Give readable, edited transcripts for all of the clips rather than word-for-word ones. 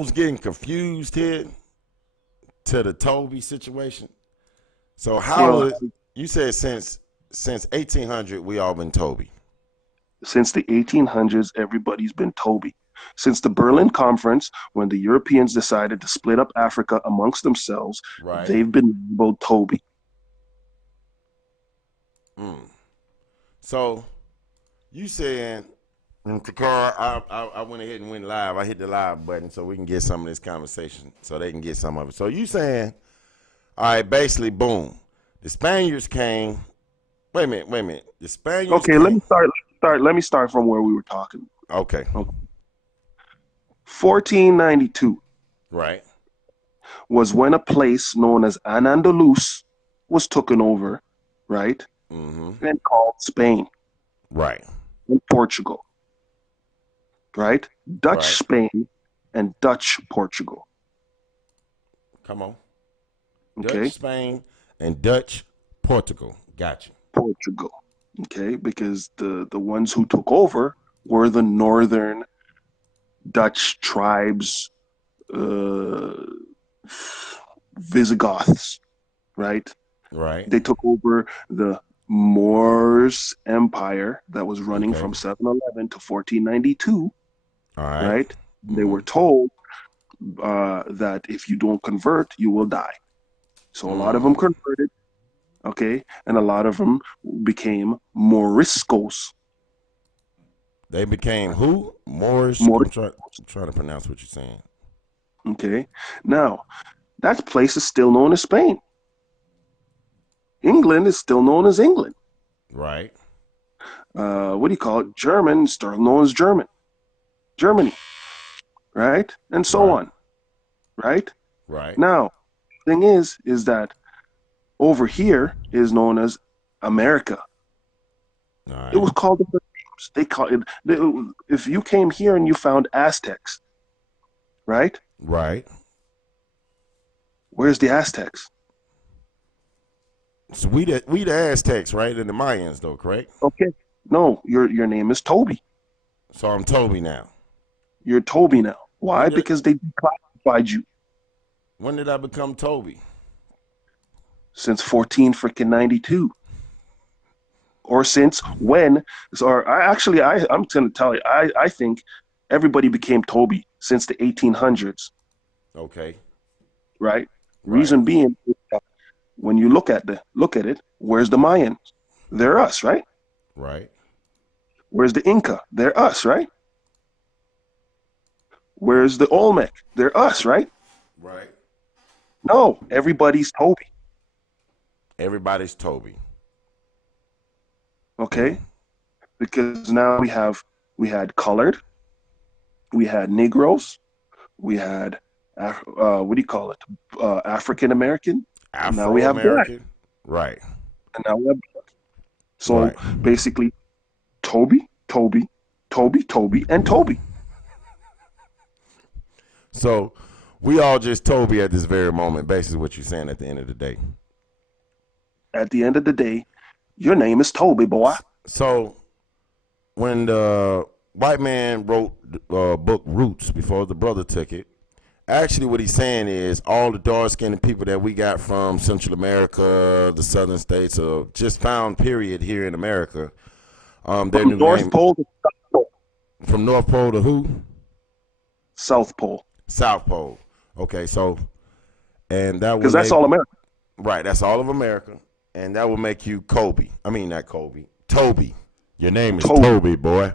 almost getting confused here to the Toby situation. So how Well, you said since 1800 we all been Toby. since the 1800s, everybody's been Toby. Since the Berlin Conference, when the Europeans decided to split up Africa amongst themselves, Right. they've been labeled Toby. Mm. So you saying, and Tenkaara, I went ahead and went live. I hit the live button so we can get some of this conversation, so they can get some of it. So you saying, all right, basically, boom, the Spaniards came. Wait a minute. The Spaniards Okay, let came. me start. Let me start from where we were talking. Okay. Okay. 1492 Right. was when a place known as An-Andalus was taken over, right, Mm-hmm. and called Spain Right. and Portugal, right? Dutch Right. Spain and Dutch Portugal. Come on. Dutch Okay, Spain and Dutch Portugal. Gotcha. Portugal. Okay, because the ones who took over were the northern Dutch tribes, uh, Visigoths, right? Right. They took over the Moors Empire that was running Okay. from 711 to 1492, All right. right? They Mm-hmm. were told that if you don't convert, you will die. So a lot of them Mm. converted, okay, and a lot of them became Moriscos. They became who? Moors. Mor- I'm trying to pronounce what you're saying. okay, now that place is still known as Spain. England is still known as England. Right. What do you call it? German is still known as Germany, right? And so Right. on, right? Right. Now, thing is that over here is known as America. All It right. was called different names. They call it. If you came here and you found Aztecs, right? Right. Where's the Aztecs? So we the Aztecs, right? And the Mayans, though, correct? Okay, no, your name is Toby. So I'm Toby now. You're Toby now. Why? When did Because they declassified you when did I become Toby? since 14 freaking 92. Or since when? Or I'm going to tell you, I think everybody became Toby since the 1800s, Okay. right? Right. Reason being, when you look at it, where's the Mayans? They're us, right? Right. Where's the Inca? They're us, right? Where's the Olmec? They're us, right? Right. No, everybody's Toby. Everybody's Toby. Okay, because now we had colored, we had Negroes, we had what do you call it? African American, and now we Afro have black, American. Right. and now we have so Right. basically Toby, Toby, Toby, Toby, and Toby. So we all just Toby at this very moment, basically what you're saying at the end of the day. At the end of the day, your name is Toby, boy. So when the white man wrote the book Roots before the brother took it, actually what he's saying is all the dark-skinned people that we got from Central America, the southern states, just found period here in America. Their From new North name Pole to South Pole. from North Pole to who? South Pole, South Pole. Okay, so and that because would that's make all America. right. That's all of America, and that will make you Kobe. I mean not Kobe. Toby. Your name is Toby, Toby, boy.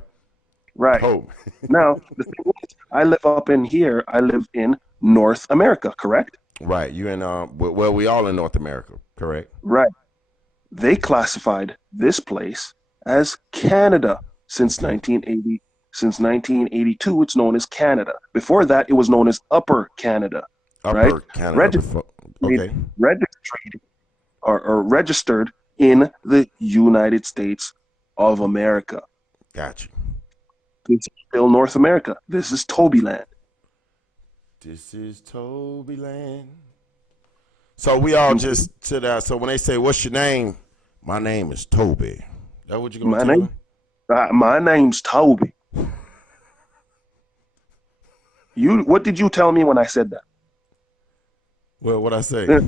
right? Toby. Now the thing is, I live up in here. I live in North America, correct? Right. You in well, we all in North America, correct? Right. They classified this place as Canada since Okay. 1980. Since 1982, it's known as Canada. Before that, it was known as Upper Canada, right? Upper Canada Registered, before. Okay. registered or registered in the United States of America. Got you. It's still North America. This is Toby land. This is Toby Land. So we all just to that. So when they say, "What's your name?" My name is Toby. That what you gonna My tell name, them? my name's Toby. What did you tell me when I said that? Well, what I say? Eh,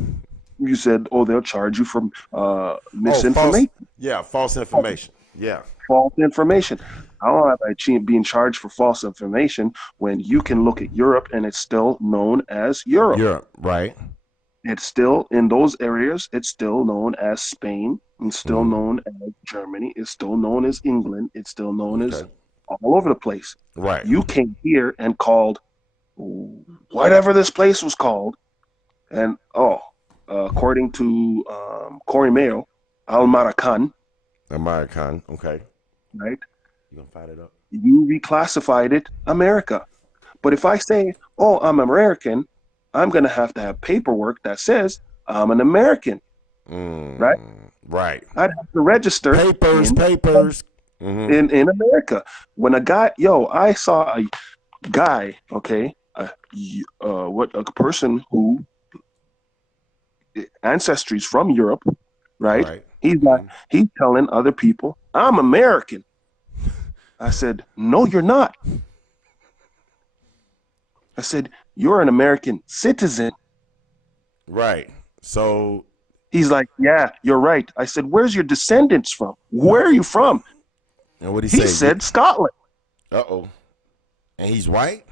You said, "Oh, they'll charge you for Oh, false. misinformation, Yeah, false information. Yeah. false information." How am I being charged for false information when you can look at Europe and it's still known as Europe? Europe, right? It's still in those areas. It's still known as Spain. It's still Mm-hmm. known as Germany. It's still known as England. It's still known as Okay. all over the place. Right. You came here and called whatever this place was called, and according to Corey Mayo, Al Maracan, American. Okay. right? You gonna fire it up? You reclassified it America. But if I say, "Oh, I'm American," I'm gonna have to have paperwork that says I'm an American, right? Right. I'd have to register Papers. Mm-hmm. in America. When I saw a guy, okay, a person who ancestries from Europe, right? Right. He's telling other people, "I'm American." I said, "No, you're not." I said, "You're an American citizen." Right. So, He's like, "Yeah, you're right." I said, "Where's your descendants from? Where are you from?" and what He said, "Scotland." Uh-oh. And he's white?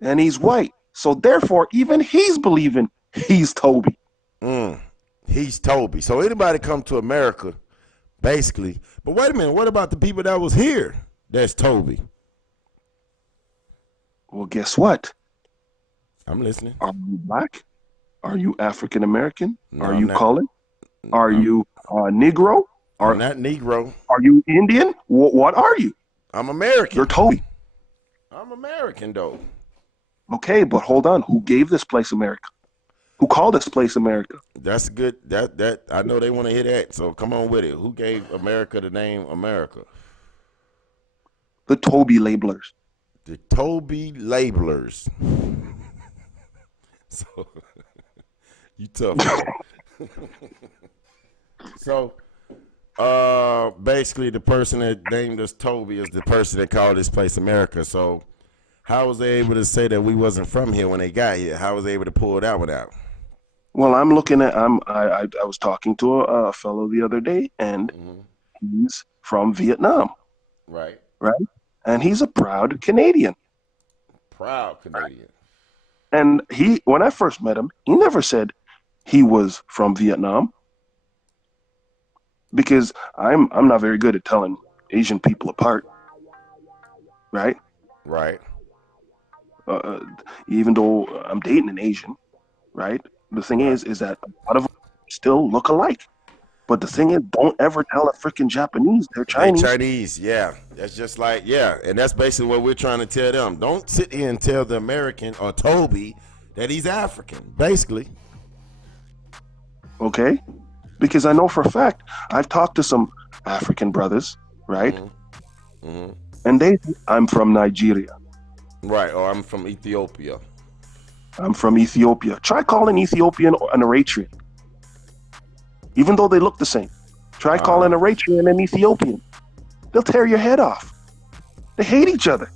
And he's white. So therefore, even he's believing he's Toby. He's Toby. So anybody come to America, basically. But wait a minute. What about the people that was here? That's Toby. Well, guess what? I'm listening. Are you black? Are you African American? No, Are I'm you not. colored? Are you Negro? I'm not Negro. Are you Indian? What are you? I'm American. You're Toby. I'm American, though. Okay, but hold on. Who gave this place America? Who called this place America? That's good. That I know they want to hear that. So come on with it. Who gave America the name America? The Toby labelers. The Toby labelers. So you tough. So basically the person that named us Toby is the person that called this place America. So how was they able to say that we wasn't from here when they got here? How was they able to pull that one out? Well, I'm looking at. I was talking to a fellow the other day, and he's from Vietnam, Right. right? And he's a proud Canadian. Proud Canadian. And when I first met him, he never said he was from Vietnam, because I'm not very good at telling Asian people apart, right? Right. Even though I'm dating an Asian, right? The thing is that a lot of them still look alike. But the thing is, don't ever tell a freaking Japanese they're Chinese. They're Chinese, yeah. That's just like, yeah. And that's basically what we're trying to tell them. Don't sit here and tell the American or Toby that he's African, basically. Okay? Because I know for a fact, I've talked to some African brothers, right? And they think I'm from Nigeria. Right, or I'm from Ethiopia. I'm from Ethiopia. Try calling Ethiopian an Eritrean. Even though they look the same. Try calling Eritrean an Ethiopian. They'll tear your head off. They hate each other.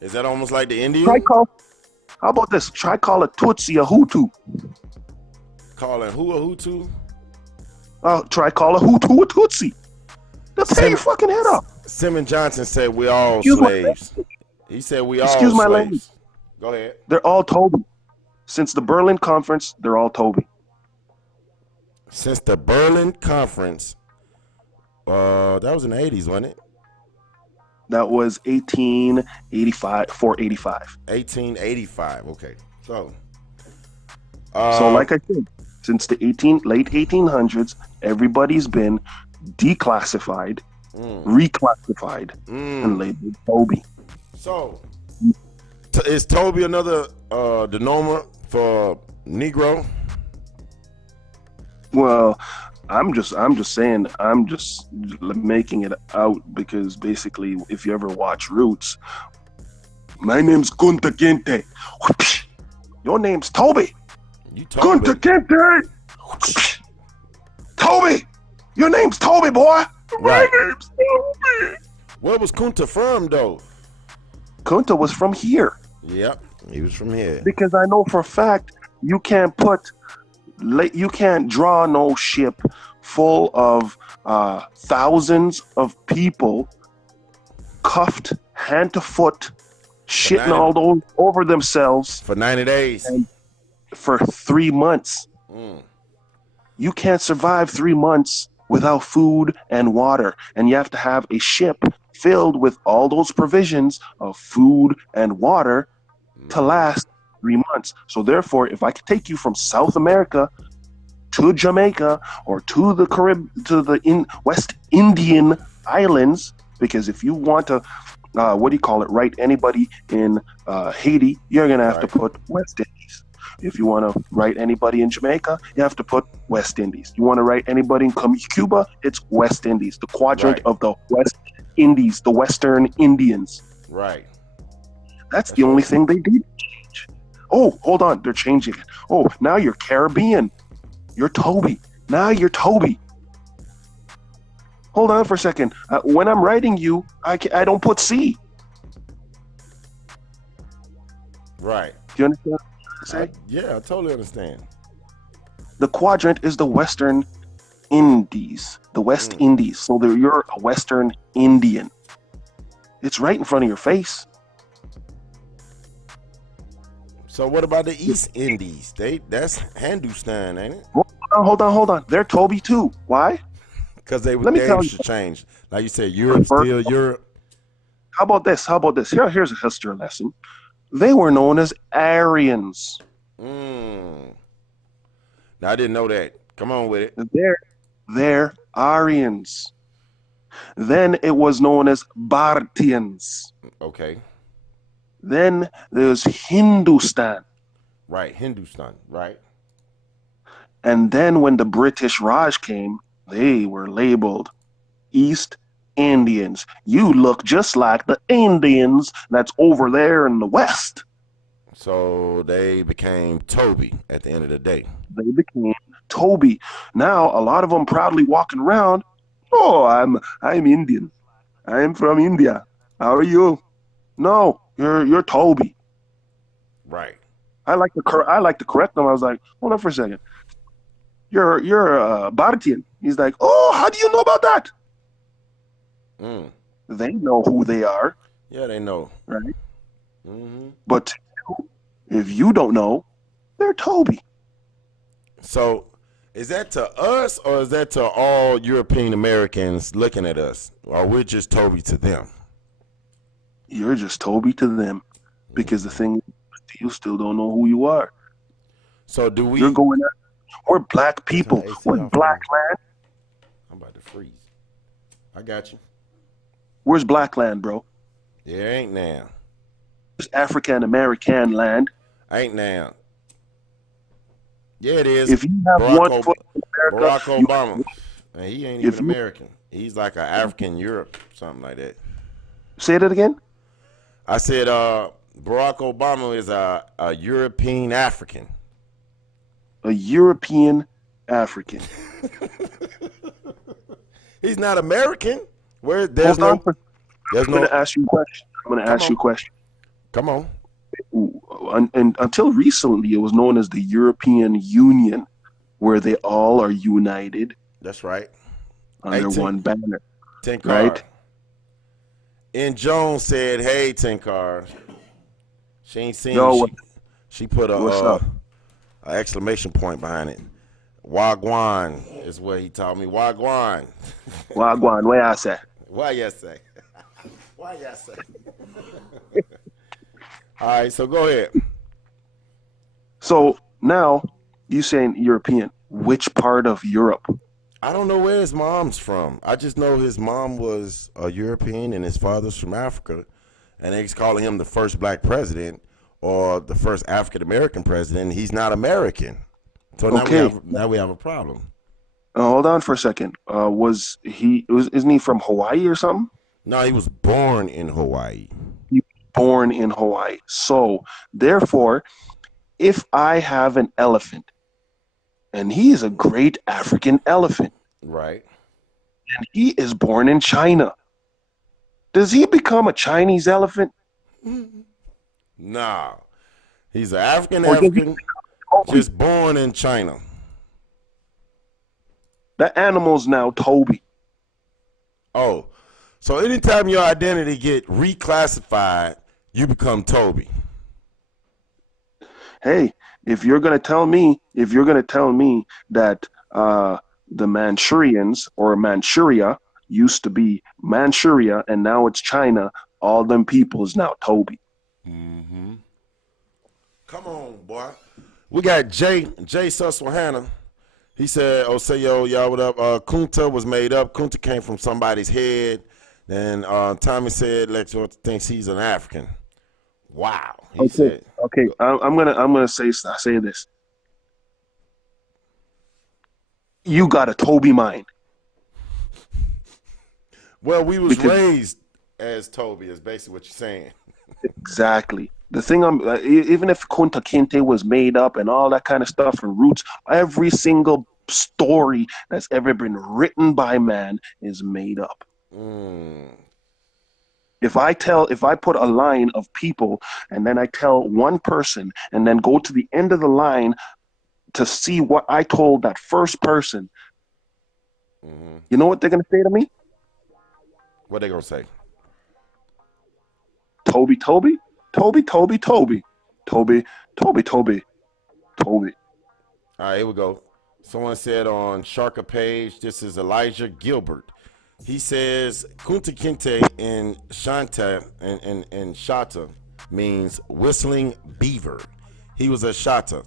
Is that almost like the Indian? How about this? Try call a Tutsi a Hutu. Calling who a Hutu? Try call a Hutu a Tutsi. They'll tear your fucking head off. Simon Johnson said we're all slaves. He said we all Excuse my slaves. language. Go ahead. They're all Toby. Since the Berlin Conference, they're all Toby. Since the Berlin Conference, that was in the 80s, wasn't it? That was 1885, 485. 1885, okay. So like I said, since the late 1800s, everybody's been declassified, reclassified, and labeled Toby. So, is Toby another denominator for Negro? Well, I'm just saying, I'm just making it out because basically, if you ever watch Roots, my name's Kunta Kinte. Your name's Toby. You Toby. Kunta Kinte. Toby. Your name's Toby, boy. Right. My name's Toby. Where was Kunta from, though? Kunta was from here Yep, he was from here. because I know for a fact you can't draw no ship full of thousands of people cuffed hand to foot, For shitting 90, all those over themselves for 90 days. and for 3 months. Mm, You can't survive 3 months without food and water, and you have to have a ship filled with all those provisions of food and water to last 3 months. So therefore, if I could take you from South America to Jamaica or to the West Indian islands, because if you want to, write anybody in Haiti, you're gonna have to right, put West Indies. If you want to write anybody in Jamaica, you have to put West Indies. You want to write anybody in Cuba, it's West Indies, the quadrant right, of the West Indies, the Western Indians. right. That's the That's only right. thing they did change. Oh, hold on, they're changing it. Oh, now you're Caribbean. You're Toby. Now you're Toby. Hold on for a second. When I'm writing you, I don't put C. Right. Do you understand what I'm saying? Yeah, I totally understand. The quadrant is the Western Indies, the West Indies. So you're a Western Indian. It's right in front of your face. So what about the East Indies? That's Hindustan, ain't it? Hold on. They're Toby too. Why? Because they Let me tell names you. should change. Like you said, Europe still Europe. How about this? Here's a history lesson. They were known as Aryans. Mm. Now I didn't know that. Come on with it. They're Aryans. Then it was known as Bhartians. Okay. Then there's Hindustan. Right. Hindustan. Right. And then when the British Raj came, they were labeled East Indians. You look just like the Indians that's over there in the West. So they became Toby at the end of the day. They became Toby. Now a lot of them proudly walking around. Oh, I'm Indian. I'm from India. How are you? No, you're Toby. Right. I like to correct them. I was like, hold on for a second. You're Bhartian. He's like, oh, how do you know about that? Mm. They know who they are, Yeah, they know. right? Mm-hmm. But if you don't know, they're Toby. So is that to us or is that to all European Americans looking at us? Or we're just Toby to them? You're just Toby to them because the thing you still don't know who you are. So do we? You're going out. We're black people. AC We're off, black land. I'm about to freeze. I got you. Where's black land, bro? Yeah, ain't now. It's African American land. Ain't now. Yeah, it is. If you have one foot in Barack America, you, Obama. And he ain't if even you American. He's like an African Europe, something like that. say that again. I said Barack Obama is a European African. A European African. He's not American. Where Hold on. there's I'm going no. to ask you a question. Come on. And until recently, it was known as the European Union, where they all are united That's right. under one banner. Tenkaara. Right? And Jones said, "Hey, Tenkaara." She ain't seen Yo, you. She put what's up? a exclamation point behind it. Wagwan is what he taught me. Wagwan. Wagwan, where I say? Why you say? Why you say? All right, so go ahead. So now you saying European? Which part of Europe? I don't know where his mom's from. I just know his mom was a European and his father's from Africa, and they're calling him the first black president or the first African American president. He's not American, so now we have a problem. Hold on for a second. Isn't he from Hawaii or something? No, he was born in Hawaii. He was born in Hawaii. So therefore, if I have an elephant, and he is a great African elephant, Right. and he is born in China, does he become a Chinese elephant? Nah. He's an African Or does he African, Toby? just born in China. That animal's now Toby. Oh, so anytime your identity get reclassified, you become Toby. Hey, if you're gonna tell me that the Manchurians or Manchuria used to be Manchuria and now it's China, all them people is now Toby. Mm-hmm. Come on, boy. We got Jay Susquehanna. He said, "Oh, say yo, y'all, what up? Kunta was made up. Kunta came from somebody's head. Then Tommy said Lex thinks he's an African. Wow." He Okay, said, okay. I'm gonna say this. You got a Toby mind "Well, we was because raised as Toby." Is basically what you're saying. exactly. The thing even if Kunta Kinte was made up and all that kind of stuff and roots, every single story that's ever been written by man is made up. Mm. If I put a line of people and then I tell one person and then go to the end of the line to see what I told that first person, Mm-hmm. you know what they're gonna say to me? What they gonna say? Toby, Toby, Toby, Toby, Toby, Toby, Toby, Toby, Toby. All right, here we go. Someone said on Sharka page, this is Elijah Gilbert. He says Kunta Kinte in Shanta and Shata means whistling beaver. He was a Shata,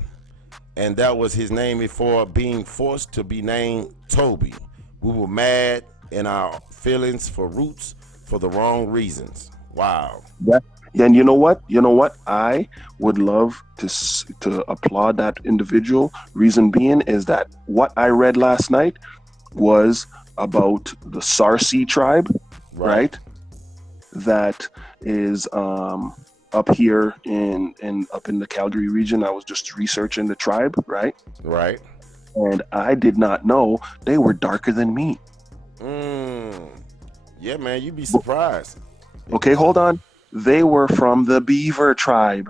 and that was his name before being forced to be named Toby. We were mad in our feelings for roots for the wrong reasons. Wow. Yeah. And you know what? You know what? I would love to applaud that individual. Reason being is that what I read last night was about the Sarsi tribe, right? That is up here in up in the Calgary region. I was just researching the tribe, right? Right. And I did not know they were darker than me. Yeah, man, you'd be surprised. Okay, hold on. They were from the Beaver tribe.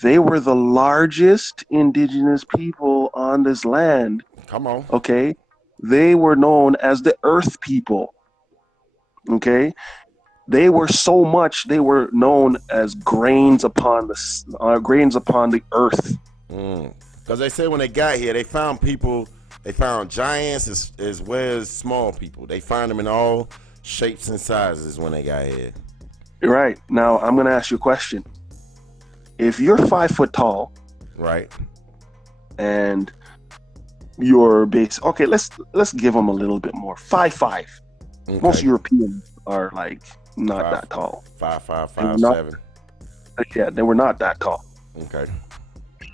They were the largest indigenous people on this land. Come on. Okay? They were known as the Earth people. Okay? They were so much, they were known as grains upon the earth. Because they said when they got here, they found people, they found giants as well as small people. They found them in all shapes and sizes when they got here. Right. Now, I'm going to ask you a question. If you're 5 foot tall, right, and you're base, okay, let's give them a little bit more. 5'5". Okay. Most Europeans are like not that tall. 5'5", 5'7". Yeah, they were not that tall. Okay.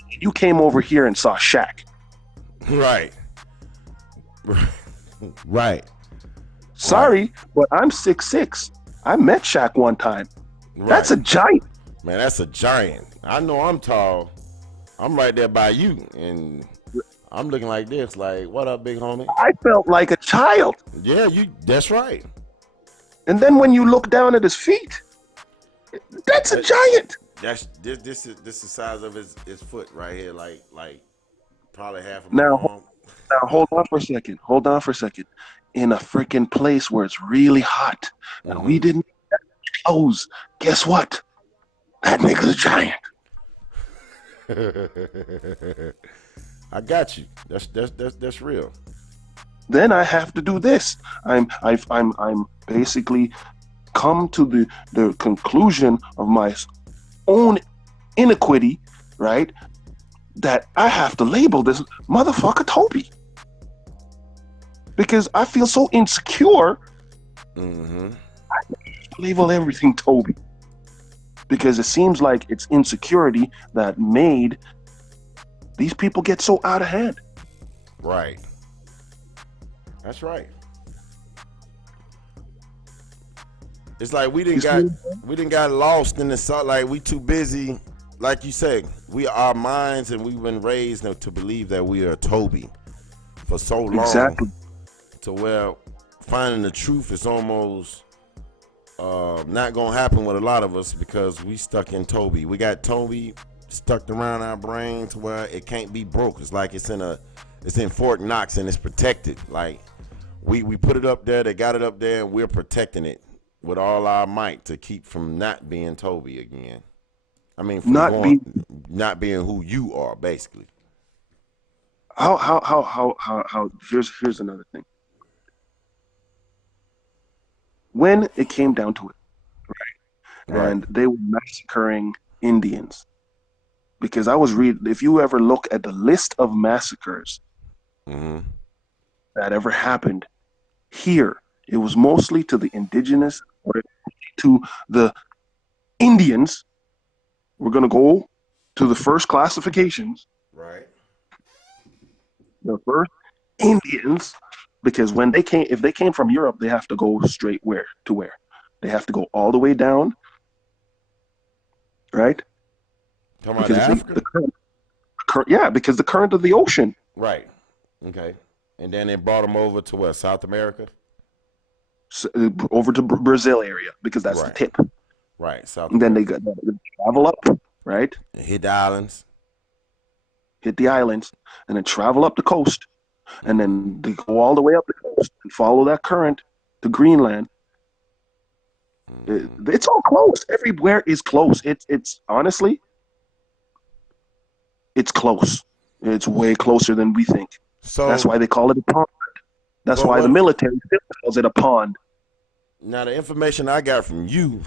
You came over here and saw Shaq. Right. Right. Sorry, but I'm 6'6". I met Shaq one time. Right. That's a giant. Man, that's a giant. I know I'm tall. I'm right there by you, and I'm looking like this. Like, what up, big homie? I felt like a child. Yeah, that's right. And then when you look down at his feet, that's a giant. That's this is the size of his foot right here, like probably half of my arm. Now hold on for a second. In a freaking place where it's really hot, and we didn't have clothes. Guess what? That nigga's a giant. I got you. That's real. Then I have to do this. I'm basically come to the conclusion of my own iniquity, right? That I have to label this motherfucker Toby. Because I feel so insecure, I label everything Toby. Because it seems like it's insecurity that made these people get so out of hand. Right. That's right. It's like we didn't got lost in the salt. Like we too busy. Like you said, our minds and we've been raised to believe that we are Toby for so long. Exactly. To where finding the truth is almost not gonna happen with a lot of us because we stuck in Toby. We got Toby stuck around our brain to where it can't be broke. It's like it's in Fort Knox and it's protected. Like we put it up there, they got it up there, and we're protecting it with all our might to keep from not being Toby again. I mean, from not being who you are, basically. How here's another thing. When it came down to it, right? And they were massacring Indians. Because I was reading, if you ever look at the list of massacres that ever happened here, it was mostly to the indigenous or to the Indians. We're going to go to the first classifications. Right. The first Indians, because when they came, if they came from Europe, they have to go straight where? They have to go all the way down, right? Talking about Africa? Because the current of the ocean. Right. Okay. And then they brought them over to where? South America? Over to Brazil area, because that's the tip. Right. South and then America. they travel up, right? Hit the islands. And then travel up the coast. And then they go all the way up the coast and follow that current to Greenland. It's all close. Everywhere is close. It's honestly, it's close. It's way closer than we think. So that's why they call it a pond. That's why the military calls it a pond. Now, the information I got from you,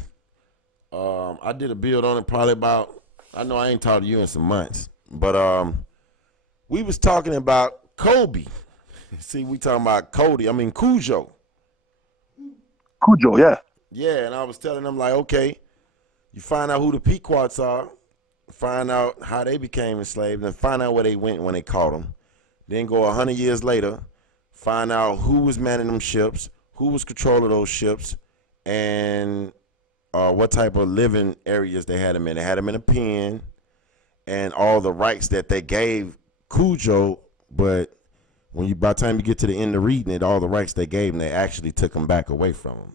I did a build on it probably about, I know I ain't talked to you in some months, but we was talking about Kobe. See, we talking about Cujo. Cujo, yeah. Yeah, and I was telling them, like, okay, you find out who the Pequots are, find out how they became enslaved, and find out where they went when they caught them. Then go 100 years later, find out who was manning them ships, who was controlling those ships, and what type of living areas they had them in. They had them in a pen, and all the rights that they gave Cujo, but by the time you get to the end of reading it, all the rights they gave him, they actually took them back away from him.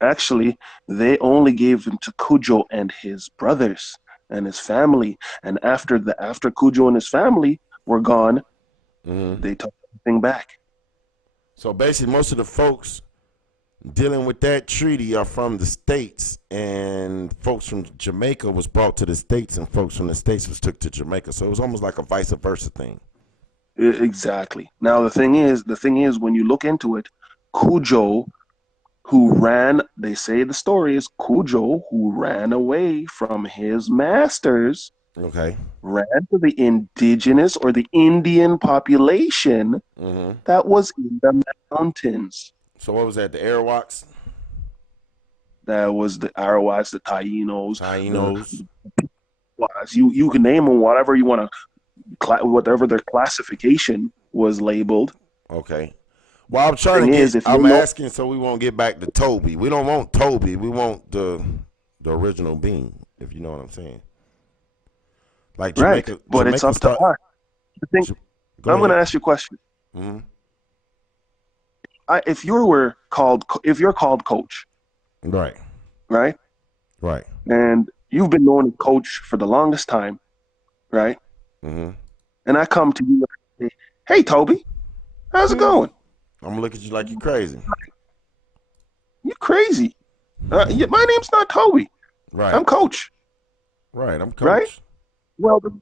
Actually, they only gave them to Cujo and his brothers and his family. And after Cujo and his family were gone, they took everything back. So basically, most of the folks dealing with that treaty are from the States, and folks from Jamaica was brought to the States, and folks from the States was took to Jamaica. So it was almost like a vice versa thing. Exactly. Now the thing is, when you look into it, Cujo, they say the story is Cujo, who ran away from his masters, ran to the indigenous or the Indian population that was in the mountains. So what was that, the Arawaks? That was the Arawaks, the Tainos. You can name them whatever you want to, whatever their classification was labeled. Okay. Well, I'm asking so we won't get back to Toby. We don't want Toby. We want the original being, if you know what I'm saying. Like Jamaica, right, but Jamaica it's up to us. I'm going to ask you a question. Mm-hmm. If you're called Coach, right, and you've been known as Coach for the longest time, right? Mm-hmm. And I come to you and say, "Hey, Toby, how's it going?" I'm gonna look at you like you're crazy. You're crazy. My name's not Toby. Right. I'm Coach. Right. I'm Coach. Right. Well, the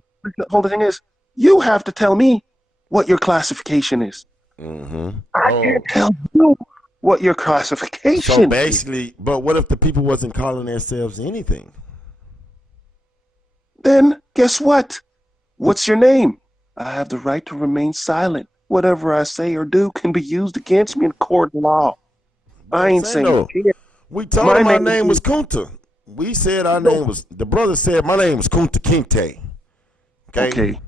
whole thing is, you have to tell me what your classification is. Mm-hmm. I can't tell you what your classification So basically, but what if the people wasn't calling themselves anything? Then guess what? What's your name? I have the right to remain silent. Whatever I say or do can be used against me in court of law. I ain't saying shit. We told him my name was Kunta. We said our name was, the brother said my name was Kunta Kinte. Okay.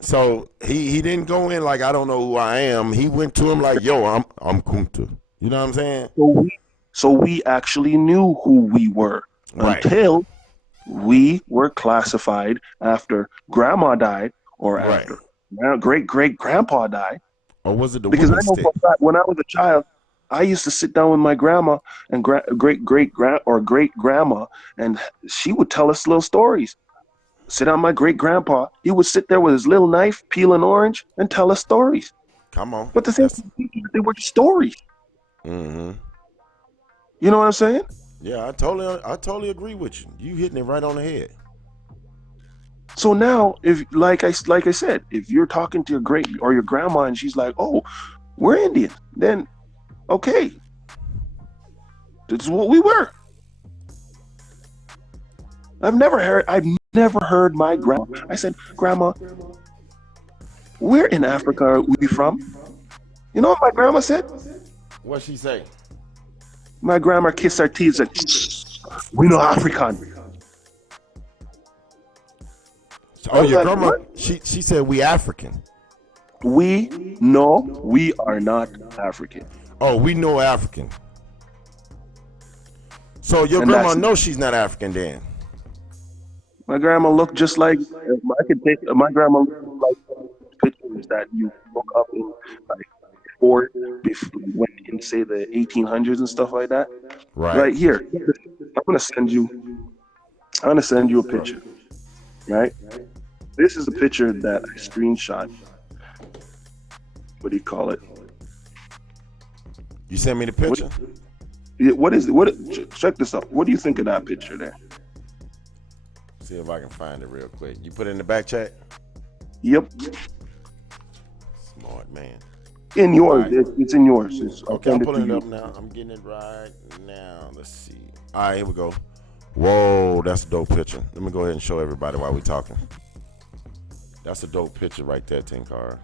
So he didn't go in like, I don't know who I am. He went to him like, yo, I'm Kunta. You know what I'm saying? So we actually knew who we were until we were classified after grandma died or after great-great-grandpa died. Or was it the because I know when I was a child, I used to sit down with my grandma and great grandma, and she would tell us little stories. Sit down, my great grandpa, he would sit there with his little knife, peel an orange, and tell us stories. Come on. But the thing, they were stories. Mm-hmm. You know what I'm saying? Yeah, I totally agree with you. You hitting it right on the head. So now, if like I said, if you're talking to your great or your grandma and she's like, "Oh, we're Indian," then okay, this is what we were. I've never heard my grandma. I said, "Grandma, where in Africa are we from?" You know what my grandma said? What she say? My grandma kissed her teeth and we know African. Oh, your like, grandma? what? She said we African. We are not African. Oh, we know African. So your And grandma knows she's not African then. My grandma looked just like I could take. My grandma looked like pictures that you look up in like before when in say the 1800s and stuff like that. Right. Right here, I'm gonna send you. I'm gonna send you a picture. Right. This is a picture that I screenshot. What do you call it? You sent me the picture? What is it? What? Check this out. What do you think of that picture there? See if I can find it real quick. You put it in the back chat? Yep. Smart man. In yours. Right. It's in yours. Okay, I'm pulling it up now. I'm getting it right now. Let's see. All right, here we go. Whoa, that's a dope picture. Let me go ahead and show everybody while we're talking. That's a dope picture right there, Tenkaara.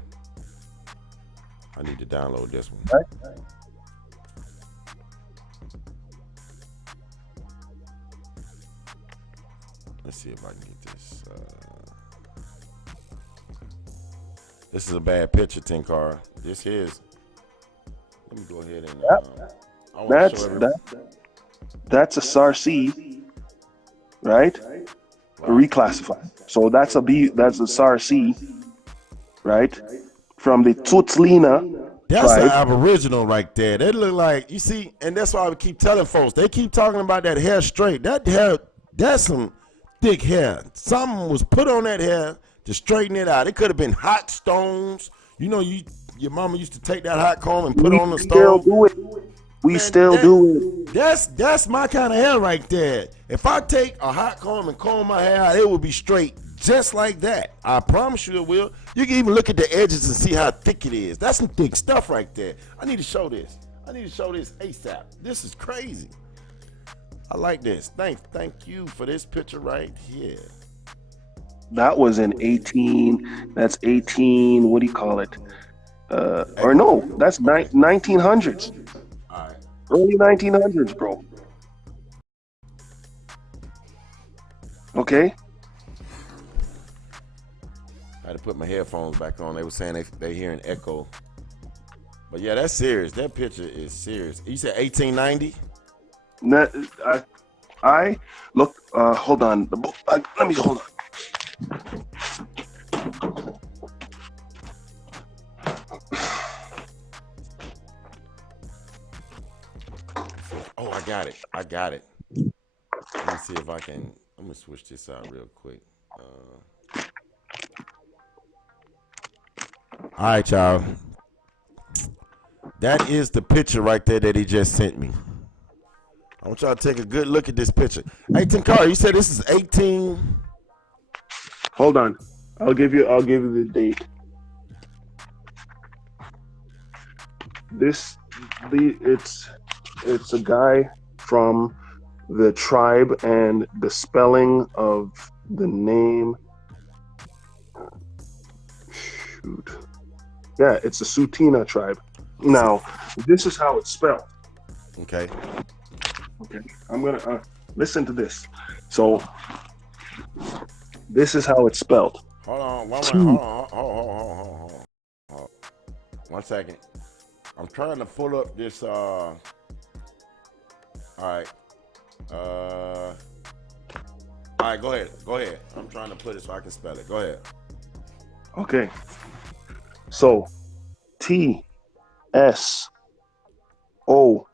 I need to download this one. Right. Let's see if I can get this. This is a bad picture, Tenkaara. This is. Let me go ahead and. I want to show everybody. That's a SAR-C, right? Wow. Reclassified. So that's a SAR-C, right? From the Tsutlina. That's an aboriginal right there. They look like, you see, and that's why I keep telling folks. They keep talking about that hair straight. That hair, that's some thick hair. Something was put on that hair to straighten it out. It could have been hot stones. You know, your mama used to take that hot comb and put it on the stove. We still do it. That's my kind of hair right there. If I take a hot comb and comb my hair out, it will be straight just like that. I promise you it will. You can even look at the edges and see how thick it is. That's some thick stuff right there. I need to show this. I need to show this ASAP. This is crazy. I like this. Thank you for this picture right here. That was in 18. That's 18. What do you call it? Or no, that's 1900s. All right. Early 1900s, bro. Okay. I had to put my headphones back on. They were saying they hear an echo. But yeah, that's serious. That picture is serious. You said 1890? I look. Hold on. Let me hold on. Oh, I got it. Let me see if I can. I'm gonna switch this out real quick. All right, y'all. That is the picture right there that he just sent me. I want y'all to take a good look at this picture. Hey, Tenkaara, you said this is 18. Hold on. I'll give you the date. It's a guy from the tribe, and the spelling of the name. Shoot. Yeah, it's the Tsutina tribe. Now, this is how it's spelled. Okay. I'm gonna listen to this. So, this is how it's spelled. Hold on. Hold on. 1 second. I'm trying to pull up this. All right. All right. Go ahead. I'm trying to put it so I can spell it. Go ahead. Okay. So, T-S-U-T-I-N-A. O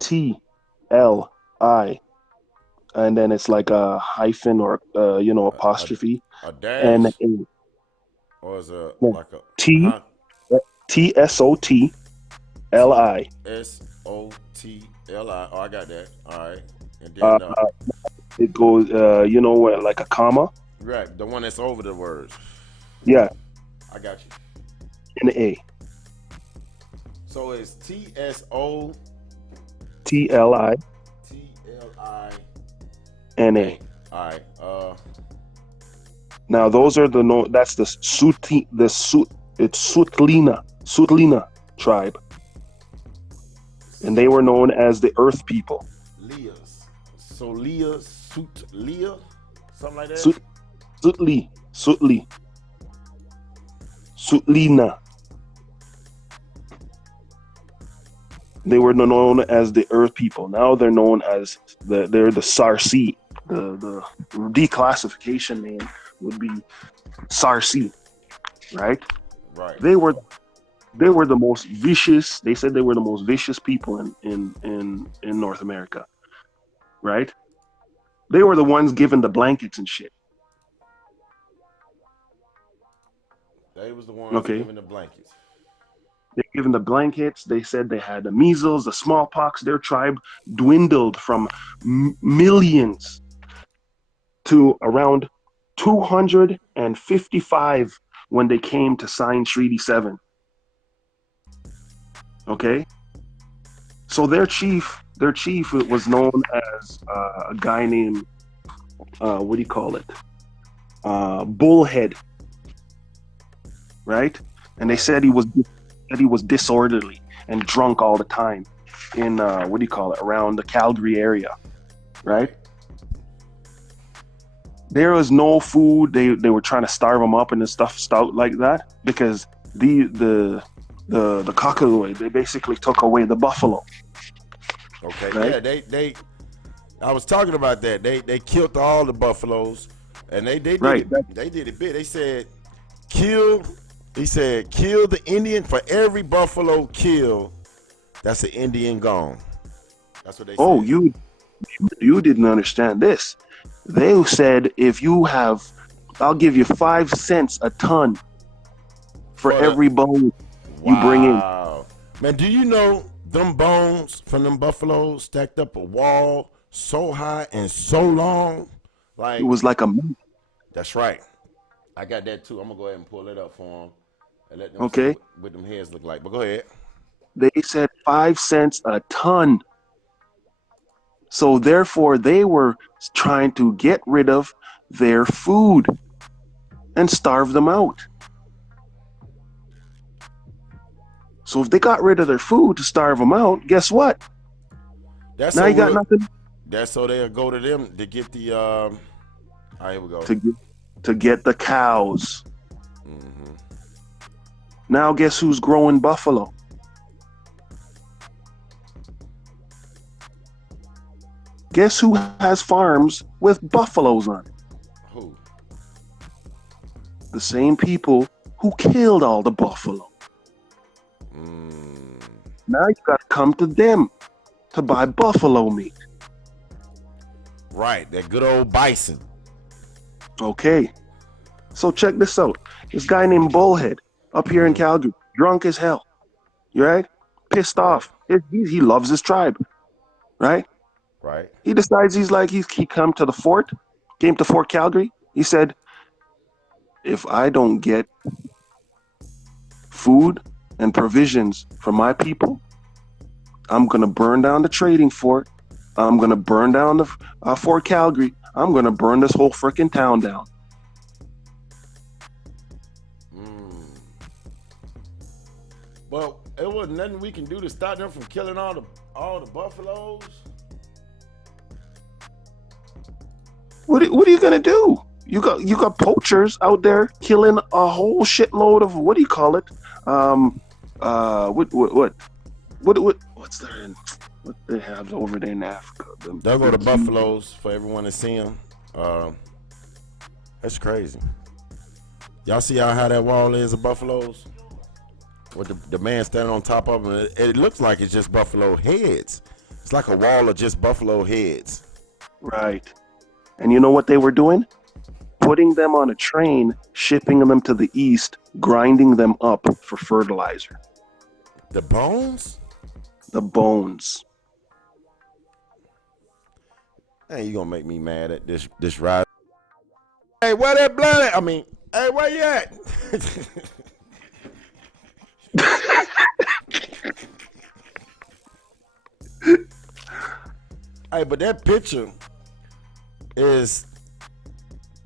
T L I, and then it's like a hyphen or A, apostrophe, a and dash a or is a no, like a T huh? T-S-O-T-L-I. TSOTLI. Oh, I got that. All right. And Uh, then it goes, like a comma. right, the one that's over the words. Yeah, I got you. and a So it's TSOTLI. T-L-I and A. a. All right. Now those are the no. That's the Suti. It's Sutlina tribe, and they were known as the Earth People. Leah's. So Leah, Suit Leah, something like that. Sut Sutlina. They were known as the Earth People. Now they're known as they're the Sarsi. The declassification name would be Sarsi, right? Right. They were they were the most vicious. They said they were the most vicious people in North America, right? They were the ones given the blankets and shit. They was the ones Okay, giving the blankets. they given the blankets. They said they had the measles, the smallpox. Their tribe dwindled from millions to around 255 when they came to sign Treaty 7. Okay, so their chief was known as a guy named what do you call it? Bullhead, right? And they Right. said he was disorderly and drunk all the time in what do you call it? Around the Calgary area, right? Right. There was no food. They were trying to starve him up and stuff like that because the Kakaloid, they basically took away the buffalo, Okay. right? Yeah. They. I was talking about that. They killed all the buffaloes, and they did Right. it. They did it big. They said kill. He said kill the Indian for every buffalo killed. That's an Indian gone. That's what they Oh, said. you didn't understand this. They said if you have, I'll give you 5 cents a ton for For the every bone you bring in. wow, man. Do you know them bones from them buffaloes stacked up a wall so high and so long? It Like was like a that's right. I got that too. I'm gonna go ahead and pull it up for them and let them see okay. what them heads look like. But go ahead. They said 5 cents a ton. So therefore, they were trying to get rid of their food and starve them out. So if they got rid of their food to starve them out, guess what? That's Now so you got we'll, nothing that's so they'll go to them to get the all right, here we go. to get the cows. Mm-hmm. Now guess who's growing buffalo? Guess who has farms with buffaloes on it? Who? The same people who killed all the buffalo. Mm. Now you got to come to them to buy buffalo meat. Right, that good old bison. Okay, so check this out. This guy named Bullhead up here in Mm-hmm. Calgary, drunk as hell. You right? Pissed Right, off. He loves his tribe, right? right. He decides he come to the fort, came to Fort Calgary. He said, if I don't get food and provisions for my people, I'm gonna burn down the trading fort. I'm gonna burn down the Fort Calgary. I'm gonna burn this whole freaking town down. Mm. Well, it wasn't nothing we can do to stop them from killing all the buffaloes. What are you gonna do? You got poachers out there killing a whole shitload of what do you call it? What's there in what they have over there in Africa? They'll go The to zoo. buffaloes for everyone to see them. That's crazy. Y'all see how high that wall is of buffaloes? with the man standing on top of him. It looks like it's just buffalo heads. It's like a wall of just buffalo heads. Right. And you know what they were doing? Putting them on a train, shipping them to the east, grinding them up for fertilizer. The bones? The bones. Hey, you gonna make me mad at this ride. Hey, where that blood at? I mean, hey, where you at? Hey, but that picture is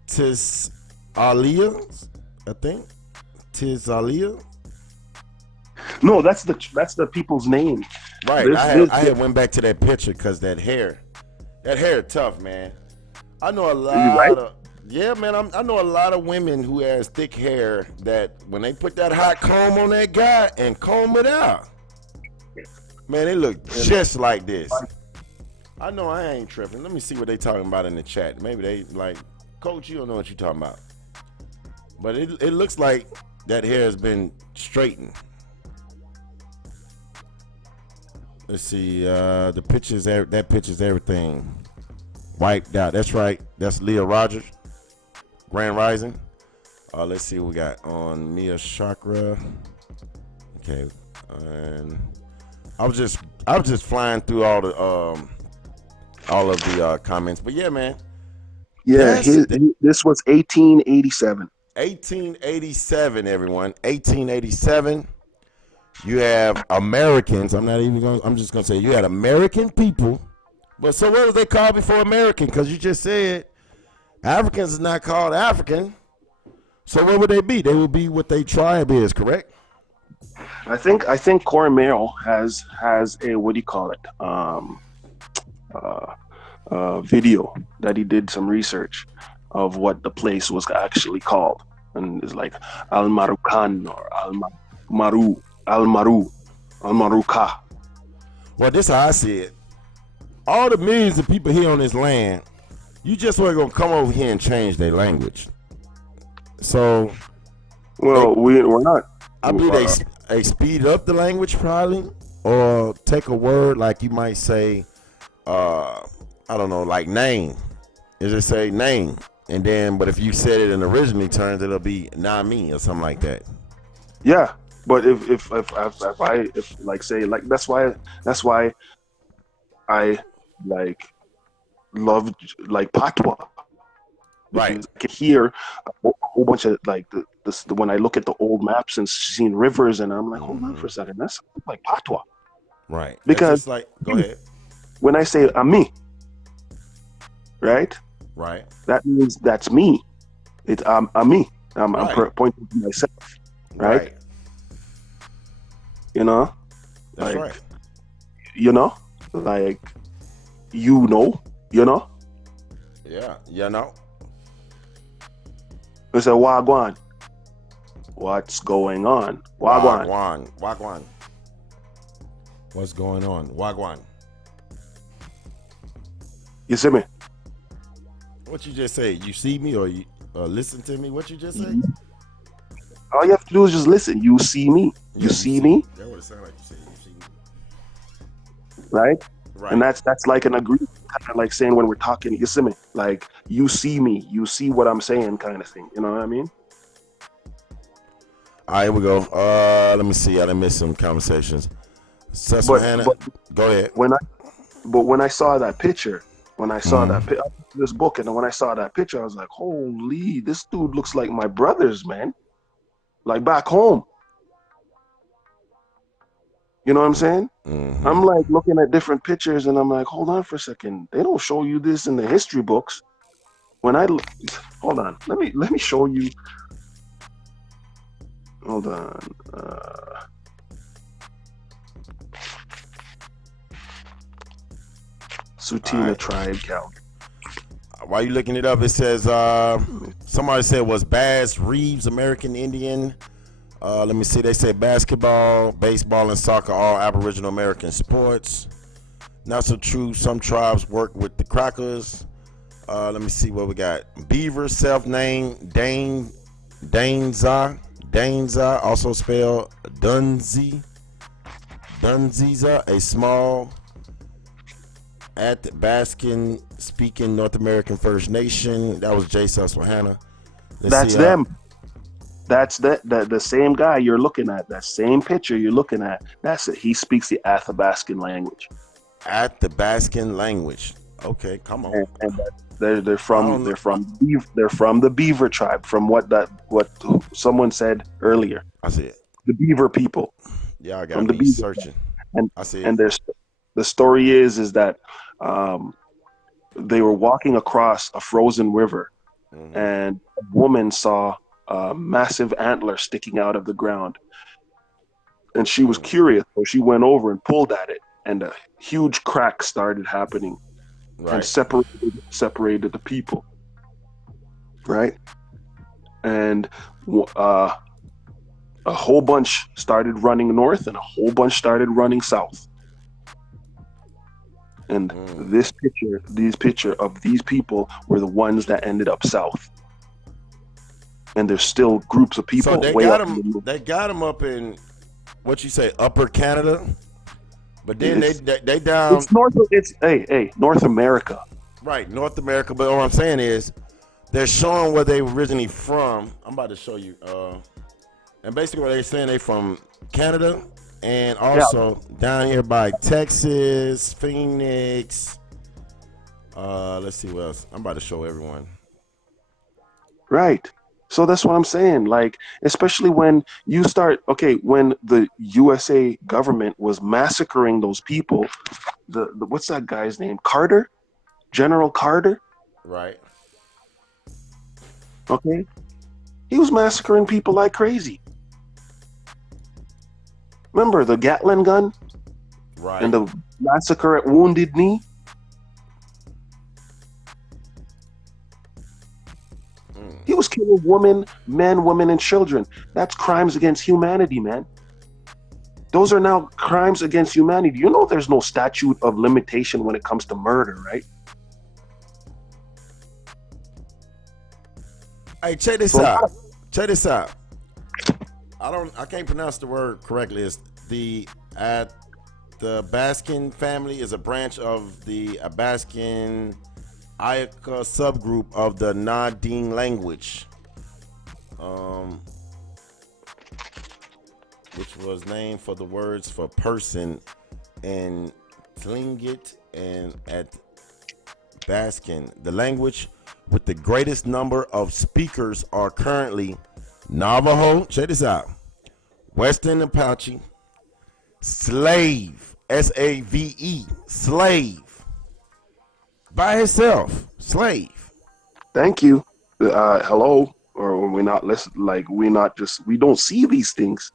T.C.B, I think. T.C.B. No, that's the people's name. Right. I had went back to that picture because that hair tough, man. I know a lot of man. I know a lot of women who has thick hair that when they put that hot comb on that guy and comb it out, man, they look just like this. I know I ain't tripping. Let me see what they talking about in the chat. Maybe they like, Coach, you don't know what you talking about. But it looks like that hair has been straightened. Let's see, the pictures, that picture's everything wiped out. That's right. That's Leah Rogers, Grand Rising. Let's see what we got on Mia Chakra. Okay, and I was just flying through all of the comments, but yeah, man. Yeah, this was 1887. 1887, everyone. 1887. You have Americans. I'm just gonna say you had American people. But so what was they called before American? Because you just said Africans is not called African. So what would they be? They would be what they tribe is, correct? I think Cormero has a, what do you call it? Video that he did some research of what the place was actually called, and it's like Al Marukan or Al Maruka. Well, this is how I see it. All the millions of people here on this land, you just weren't gonna come over here and change their language. So, well, we're not. I believe they speed up the language probably, or take a word like you might say, I don't know, like name. Is it say name? And then, but if you said it in originally terms, it'll be not me or something like that. Yeah, but if like say like that's why I like love like patois. Right. I can hear a whole bunch of like this when I look at the old maps and seeing rivers, and I'm like, hold on for a second, that's like patois. Right. Because like, go ahead. When I say ami, right? Right. That means that's me. It's ami. I'm pointing to myself, right? You know, that's like, right. You know, like, you know. Yeah, you know. It's a wagwan. What's going on? Wagwan. What's going on? Wagwan. You see me? What you just say? You see me or you listen to me? What you just say? All you have to do is just listen. You see me. You see me. That would sound like you said you see me. Right? Right. And that's like an agreement, kind of like saying when we're talking, you see me, like you see me, you see what I'm saying, kind of thing. You know what I mean? All right, here we go. Let me see. I done missed some conversations. Susquehanna, go ahead. When I saw that picture, this book, and when I saw that picture, I was like, holy, this dude looks like my brothers, man. Like back home. You know what I'm saying? Mm-hmm. I'm like looking at different pictures, and I'm like, hold on for a second. They don't show you this in the history books. Hold on. Let me show you. Hold on. Sutina tribe count. While you looking it up, it says somebody said was Bass Reeves American Indian. Let me see. They say basketball, baseball, and soccer all Aboriginal American sports. Not so true. Some tribes work with the Crackers. Let me see what we got. Beaver, self-named Danza. Danza, also spelled Dunzi. Dunziza, a small Athabascan-speaking North American First Nation. That was J. Susquehanna. That's them. That's the same guy you're looking at. That same picture you're looking at. That's it. He speaks the Athabascan language. Athabascan language. Okay, come on. And they're from the Beaver tribe. From what someone said earlier. I see it. The Beaver people. Yeah, I got to be searching. And I see it. And the story is that they were walking across a frozen river, and a woman saw a massive antler sticking out of the ground, and she was curious, so she went over and pulled at it, and a huge crack started happening, and separated the people, right? And a whole bunch started running north, and a whole bunch started running south. And these picture of these people were the ones that ended up south. And there's still groups of people. So they got them up in what you say, Upper Canada, but then they down. It's North America. Right, North America. But what I'm saying is, they're showing where they were originally from. I'm about to show you. And basically, what they're saying, they from Canada. And also down here by Texas, Phoenix. Let's see what else. I'm about to show everyone. Right. So that's what I'm saying. Like, especially when you start, when the USA government was massacring those people, the what's that guy's name? Carter? General Carter? Right. Okay. He was massacring people like crazy. Remember the Gatling gun? Right. And the massacre at Wounded Knee? He was killing men, women, and children. That's crimes against humanity, man. Those are now crimes against humanity. You know there's no statute of limitation when it comes to murder, right? Hey, check this out. Check this out. I can't pronounce the word correctly. It's the Athabascan family is a branch of the Athabascan Ayaka subgroup of the Na-Ding language, which was named for the words for person in Tlingit and Athabascan. The language with the greatest number of speakers are currently Navajo, check this out, Western Apache, Slave, S-A-V-E, slave, by himself, slave. Thank you. Hello, or we're not we don't see these things.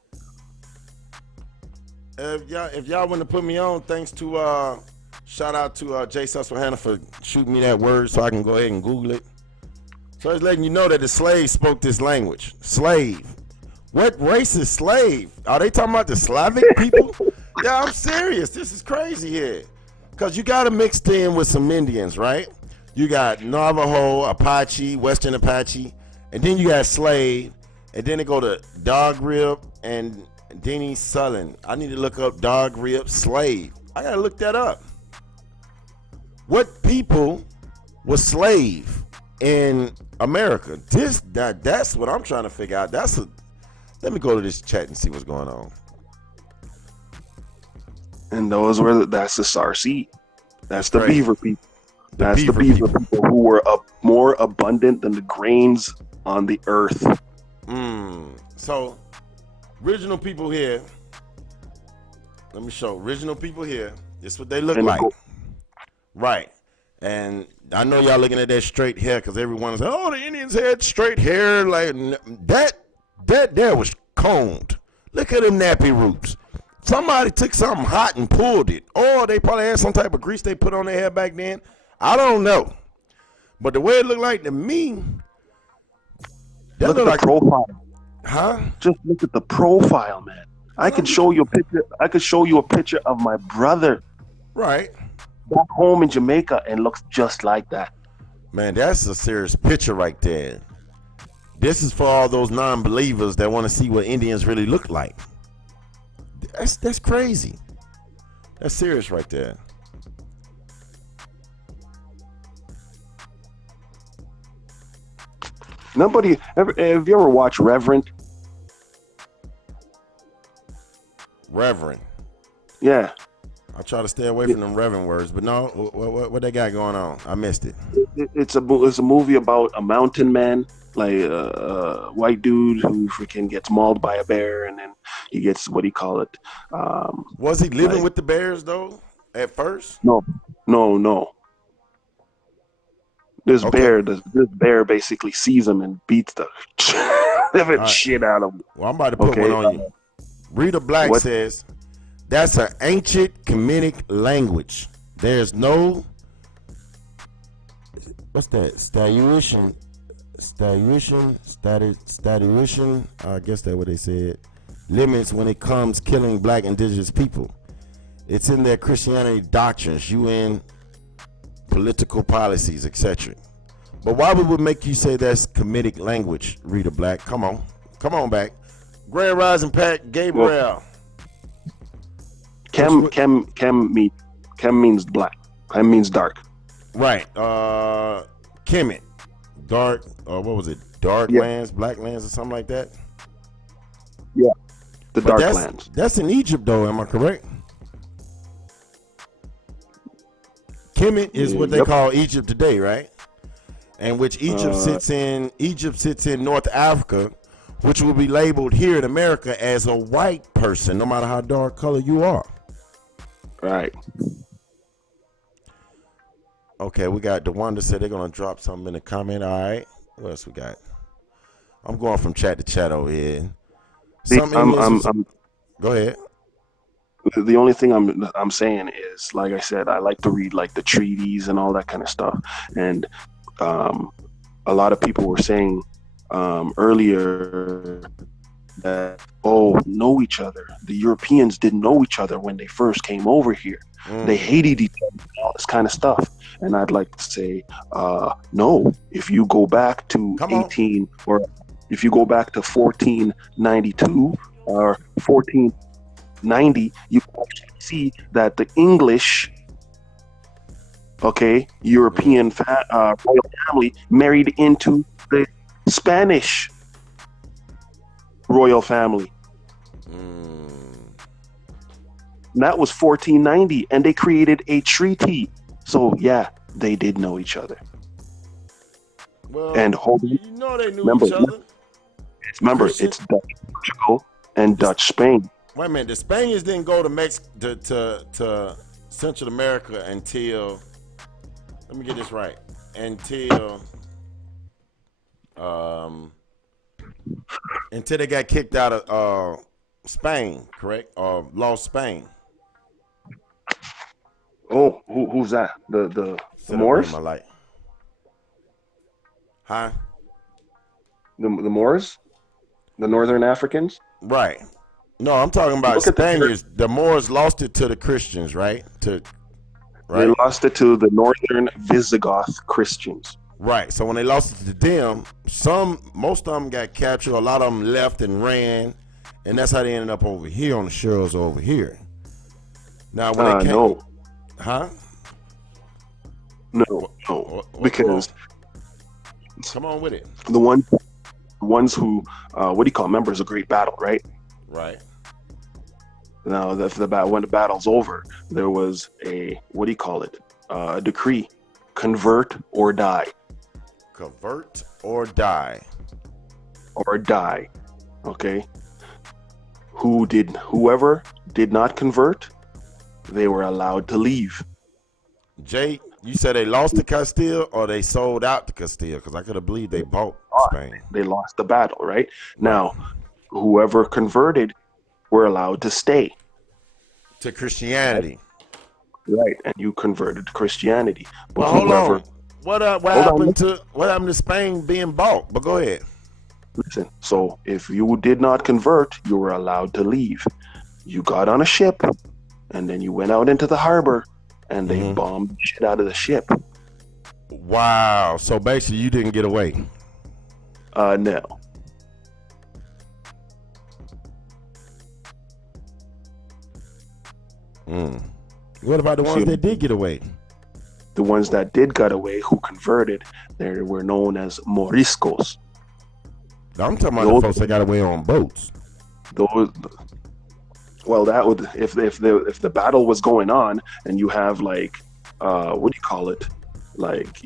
If y'all want to put me on, thanks to shout out to J. Susquehanna for shooting me that word so I can go ahead and Google it. So it's letting you know that the slaves spoke this language. Slave. What race is slave? Are they talking about the Slavic people? Yeah, I'm serious. This is crazy here. Because you got to mix in with some Indians, right? You got Navajo, Apache, Western Apache, and then you got slave, and then they go to dog rib and Denny Sullen. I need to look up dog rib slave. I got to look that up. What people was slave in America? That's what I'm trying to figure out. Let me go to this chat and see what's going on. And that's the Sarsi. That's the crazy. Beaver people. That's the Beaver people who were more abundant than the grains on the earth. So, original people here. Let me show original people here. This is what they look like. Right. And I know y'all looking at that straight hair because everyone's like, oh, the Indians had straight hair. Like that there was combed. Look at them nappy roots. Somebody took something hot and pulled it. Or they probably had some type of grease they put on their hair back then. I don't know. But the way it looked like to me, look at the profile. Huh? Just look at the profile, man. I could show you a picture. I could show you a picture of my brother. Right. Back home in Jamaica and looks just like that. Man, that's a serious picture right there. This is for all those non-believers that want to see what Indians really look like. That's crazy. That's serious right there. Have you ever watched Reverend? Reverend. Yeah. I try to stay away from them Reverend words, but no, what they got going on? I missed it. It's a movie about a mountain man, like a white dude who freaking gets mauled by a bear, and then he gets, what do you call it? Was he living with the bears though at first? No. This bear basically sees him and beats the shit out of him. Well, I'm about to put one on you. Rita Black says that's an ancient Kemetic language. There's no what's that? Statuation. I guess that's what they said. Limits when it comes killing black indigenous people. It's in their Christianity doctrines, UN political policies, etc. But why would it make you say that's Kemetic language, Rita Black? Come on back. Grand Rising Pat Gabriel. Chem means black. Chem means dark. Right. Kemet. Dark. What was it? Dark lands, black lands, or something like that? Yeah. The dark lands. That's in Egypt, though. Am I correct? Kemet is what they call Egypt today, right? And which Egypt sits in. Egypt sits in North Africa, which will be labeled here in America as a white person, no matter how dark color you are. Right. Okay, we got DeWanda said they're gonna drop something in the comment. All right, what else we got? I'm going from chat to chat over here. Go ahead. The only thing I'm saying is, like I said, I like to read like the treaties and all that kind of stuff, and a lot of people were saying earlier that know each other. The Europeans didn't know each other when they first came over here. They hated each other and all this kind of stuff. And I'd like to say, no. If you go back to if you go back to 1492 or 1490, you actually see that the English, European royal family married into the Spanish royal family. And that was 1490, and they created a treaty. So yeah, they did know each other. Well, and they knew each other. Remember, it's Dutch Portugal and Dutch Spain. Wait a minute, the Spaniards didn't go to Central America until, let me get this right, until they got kicked out of Spain, correct? Or lost Spain. Oh, who's that? The Moors? Huh? The Moors? The Northern Africans? Right. No, I'm talking about Spaniards. The Moors lost it to the Christians, right? They lost it to the Northern Visigoth Christians. Right. So when they lost it to them, most of them got captured. A lot of them left and ran, and that's how they ended up over here on the shores over here. Now when they came, no. Huh? No, because come on with it. The ones who members of Great Battle, right? Right. Now, when the battle's over, there was a a decree: convert or die. Convert or die. Or die. Okay. Whoever did not convert, they were allowed to leave. Jay, you said they lost to Castile or they sold out to Castile? Because I could have believed they bought Spain. They lost the battle, right? Now, whoever converted were allowed to stay. To Christianity. Right, and you converted to Christianity. But well, hold on. What happened to Spain being bought? But go ahead. Listen, so if you did not convert, you were allowed to leave. You got on a ship, and then you went out into the harbor, and they bombed the shit out of the ship. Wow. So basically, you didn't get away. No. What about the See, ones that did get away? the ones that did get away, who converted, they were known as Moriscos. I'm talking about the Those, folks that got away on boats. those, well, that would if the battle was going on and you have like, what do you call it? Like,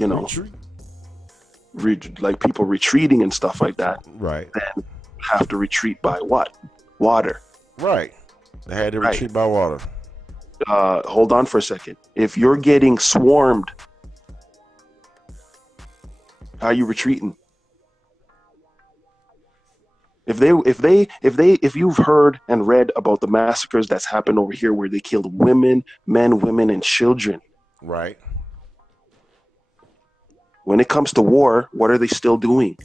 Retreat. like people retreating and stuff like that. Right. Then have to retreat by what? Water. Right. They had to Right. retreat by water. Hold on for a second. If you're getting swarmed, how are you retreating? If you've heard and read about the massacres that's happened over here where they killed women, men, women, and children. Right. When it comes to war, what are they still doing?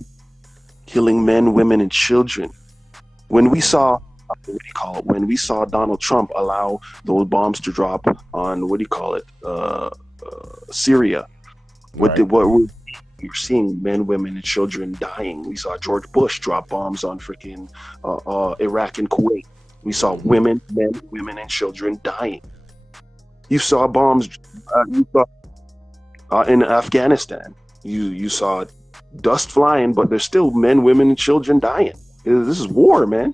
Killing men, women, and children. When we saw, what do you call it? When we saw Donald Trump allow those bombs to drop on, what do you call it? Syria. Right. You're seeing men, women, and children dying. We saw George Bush drop bombs on freaking Iraq and Kuwait. We saw women, men, women, and children dying. You saw bombs. In Afghanistan. You saw dust flying, but there's still men, women, and children dying. This is war, man.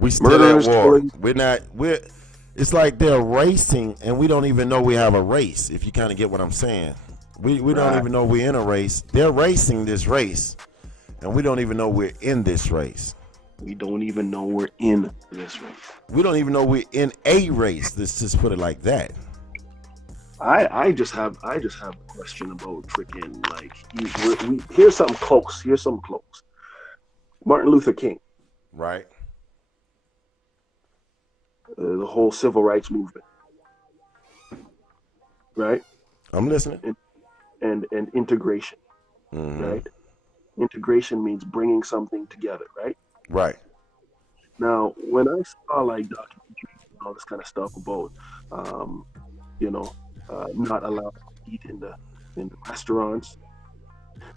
We still Murderers, at war. killers. It's like they're racing and we don't even know we have a race, if you kind of get what I'm saying. We don't Right. even know we're in a race. They're racing this race and we don't even know we're in this race. We don't even know we're in this race. We don't even know we're in a race. Let's just put it like that. I just have a question about freaking like here's something close. Martin Luther King, Right. the whole civil rights movement, right? I'm listening. And integration, right? Integration means bringing something together, right? Right. Now, when I saw like documentaries and all this kind of stuff about, not allowed to eat in the restaurants,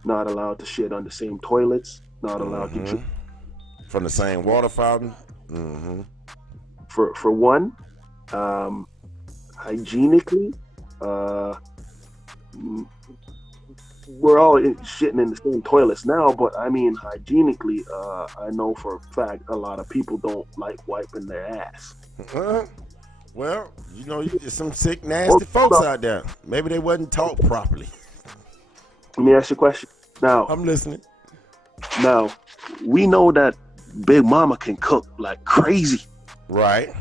not allowed to shit on the same toilets, not allowed to drink from the same water fountain. For one, hygienically, we're all shitting in the same toilets now, but I mean hygienically, I know for a fact a lot of people don't like wiping their ass. Well, there's some sick, nasty folks out there. Maybe they wasn't taught properly. Let me ask you a question. Now, I'm listening. Now, we know that Big Mama can cook like crazy. Right.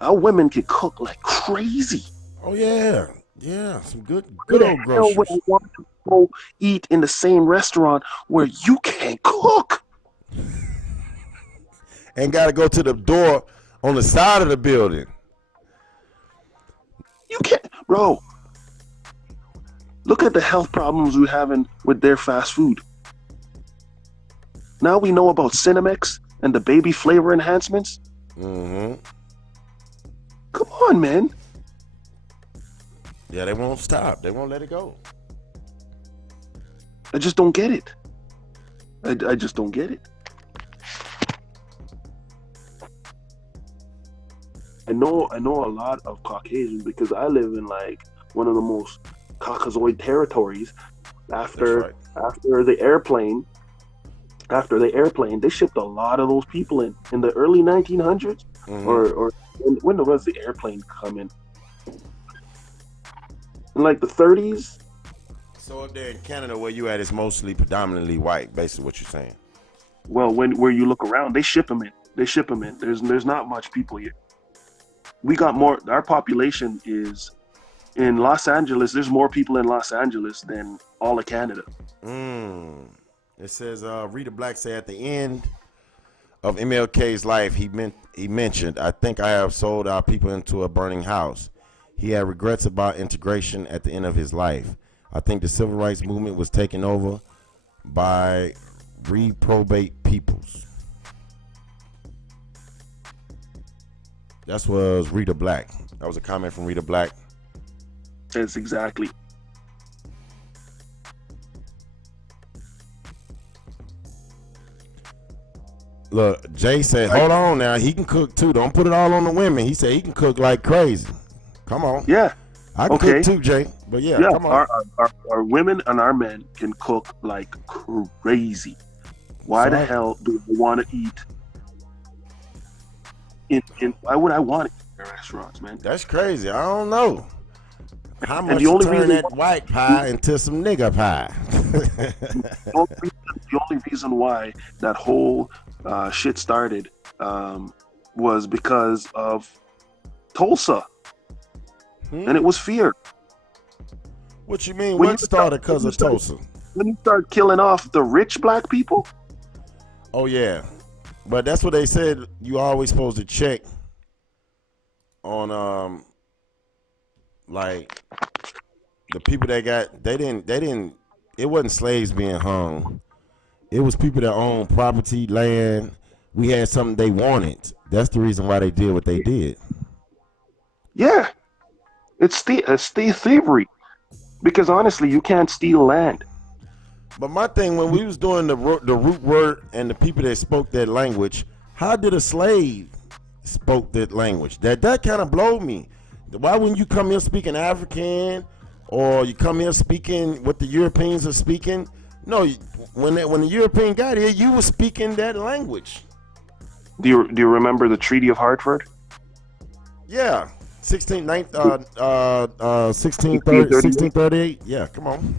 Our women can cook like crazy. Oh yeah. Yeah, some good Who the old hell groceries. would want to go eat in the same restaurant where you can't cook? And got to go to the door on the side of the building. You can't, bro. Look at the health problems we're having with their fast food. Now we know about Cinemex and the baby flavor enhancements. Mm-hmm. Come on, man. Yeah, they won't stop. They won't let it go. I just don't get it. I just don't get it. I know a lot of Caucasians because I live in like one of the most Caucasoid territories. After the airplane, they shipped a lot of those people in the early 1900s, or when was the airplane coming? In like the 30s. So up there in Canada, where you at, is mostly predominantly white. Basically, what you're saying. Well, where you look around, they ship them in. There's not much people here. We got more. Our population is in Los Angeles. There's more people in Los Angeles than all of Canada. It says Rita Black said at the end of MLK's life, he mentioned, "I think I have sold our people into a burning house. He had regrets about integration at the end of his life. I think the civil rights movement was taken over by reprobate peoples." That was Rita Black. That was a comment from Rita Black. That's exactly. Look, Jay said, hold on now. He can cook too. Don't put it all on the women. He said he can cook like crazy. Come on. Yeah. I can cook too, Jay. But yeah, come on. Our women and our men can cook like crazy. Why the hell do we want to eat? Why would I want to eat in restaurants, man? That's crazy. I don't know. How much you turn that white pie into some nigger pie? The only reason why that whole shit started was because of Tulsa. And it was fear. What you mean? What started because of Tulsa? When you start killing off the rich black people? Oh, yeah. But that's what they said. You always supposed to check on like the people that got they didn't it wasn't slaves being hung. It was people that owned property, land. We had something they wanted. That's the reason why they did what they did. Yeah. It's thievery. Because honestly, you can't steal land. But my thing, when we was doing the root word and the people that spoke that language, how did a slave spoke that language? That kind of blowed me. Why wouldn't you come here speaking African, or you come here speaking what the Europeans are speaking? No, when the European got here, you were speaking that language. Do you remember the Treaty of Hartford? Yeah, 1638. Yeah, come on.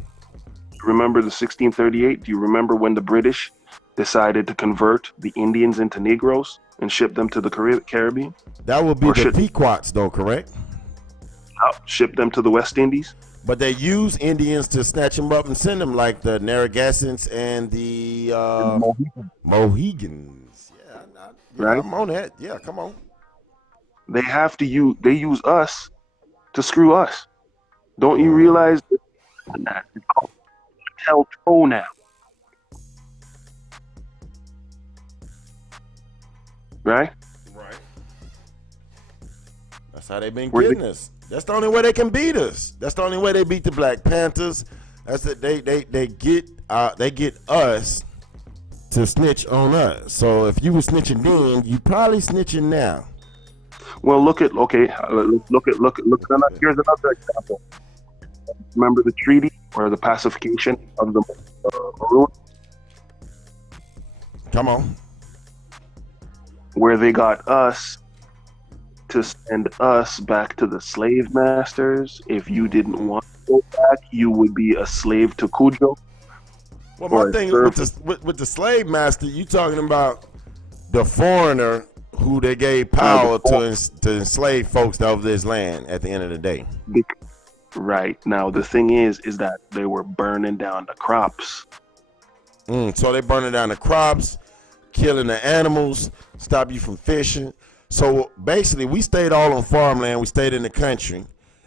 Remember the 1638? Do you remember when the British decided to convert the Indians into Negroes and ship them to the Caribbean? That would be the Pequots, though, correct? Ship them to the West Indies. But they use Indians to snatch them up and send them, like the Narragansetts and the Mohegans. Yeah, I'm on that. Yeah, come on. They use us to screw us. Don't you realize that? Tell Toe now. Right? Right. That's how they've been getting us. That's the only way they can beat us. That's the only way they beat the Black Panthers. That's that they get us to snitch on us. So if you were snitching then, you probably snitching now. Well, look at here's another example. Remember the treaty or the pacification of the Maroon? Come on. Where they got us to send us back to the slave masters. If you didn't want to go back, you would be a slave to Cujo. Well, my thing with the slave master, you talking about the foreigner who they gave power to enslave folks off this land at the end of the day. Right. Now, the thing is that they were burning down the crops. So they burning down the crops, killing the animals, stop you from fishing. So basically, we stayed all on farmland. We stayed in the country,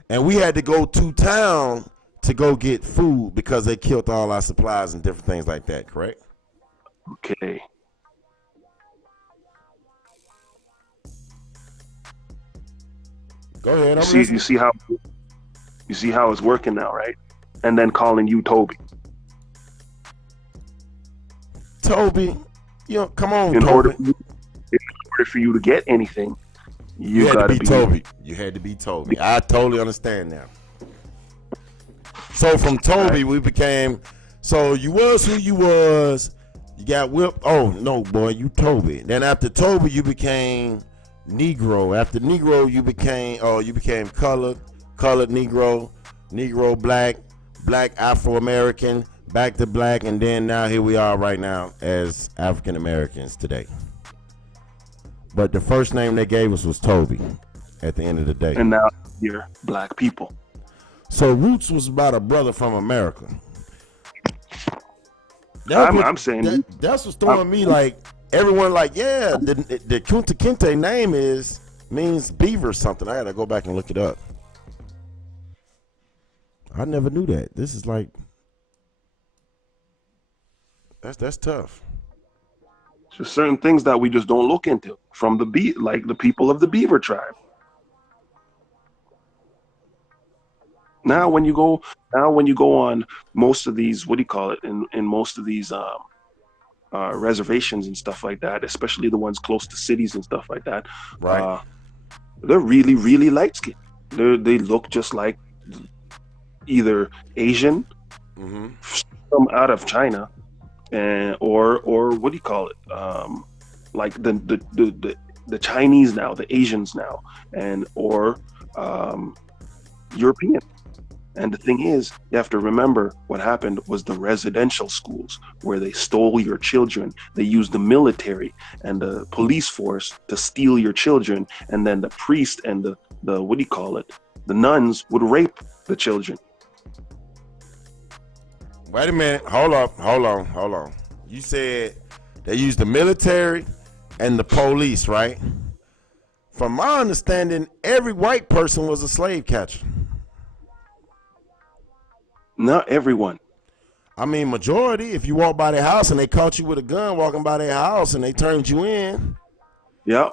and we had to go to town to go get food because they killed all our supplies and different things like that. Correct? Okay. Go ahead. You see how it's working now, right? And then calling you Toby. Toby, come on, in Toby. order for you to get anything, you got to be Toby. You had to be Toby. I totally understand now. So from Toby, we became. So you was who you was. You got whipped. Oh no, boy, you Toby. Then after Toby, you became Negro. After Negro, you became colored Negro, Negro black Afro American, back to black, and then now here we are right now as African Americans today. But the first name they gave us was Toby at the end of the day. And now you're black people. So Roots was about a brother from America. I'm saying that's what's throwing me, like everyone like, yeah, the Kunta Kinte name means beaver something. I gotta go back and look it up. I never knew that. This is like that's tough. There's certain things that we just don't look into from the people of the Beaver tribe. Now when you go on most of these, what do you call it, in most of these reservations and stuff like that, especially the ones close to cities and stuff like that, Right. uh, they're really, really light skinned. They look just like either Asian, Mm-hmm. some out of China, and or what do you call it? Like the Chinese now, the Asians now, and or um, European. And the thing is, you have to remember what happened was the residential schools where they stole your children. They used the military and the police force to steal your children, and then the priest and the what do you call it? The nuns would rape the children. Wait a minute. Hold on. You said they used the military and the police, right? From my understanding, every white person was a slave catcher. Not everyone. I mean, majority. If you walk by their house and they caught you with a gun walking by their house and they turned you in. Yeah.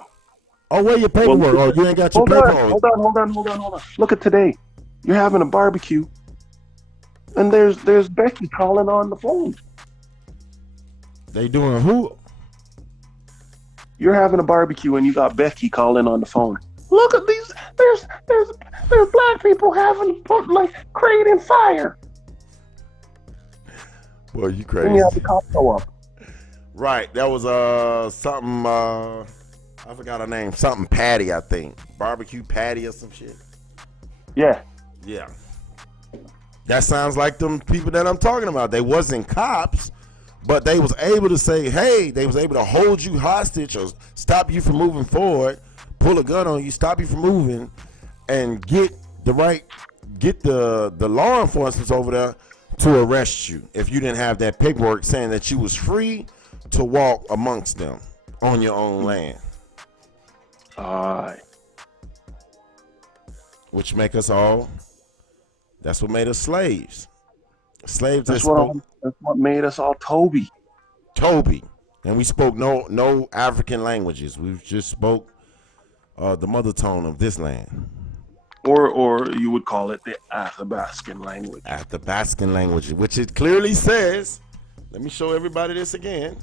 Oh, where your Well, paperwork? Oh, you ain't got your paper on. hold on. Look at today. You're having a barbecue, and there's Becky calling on the phone. They doing who? You're having a barbecue, and you got Becky calling on the phone. Look at these. There's black people having like creating fire. Well, you Then crazy. you have the cops go up. Right. That was something I forgot her name. Something Patty, I think. Barbecue Patty or some shit. Yeah. Yeah. That sounds like them people that I'm talking about. They wasn't cops, but they was able to say, hey, they was able to hold you hostage or stop you from moving forward, pull a gun on you, stop you from moving, and get the law enforcement over there to arrest you if you didn't have that paperwork saying that you was free to walk amongst them on your own land. Which make us all, that's what made us slaves. Slaves That's that what made us all Toby. Toby. And we spoke no African languages. We just spoke the mother tongue of this land. Or you would call it the Athabascan language. Athabascan language, which it clearly says. Let me show everybody this again.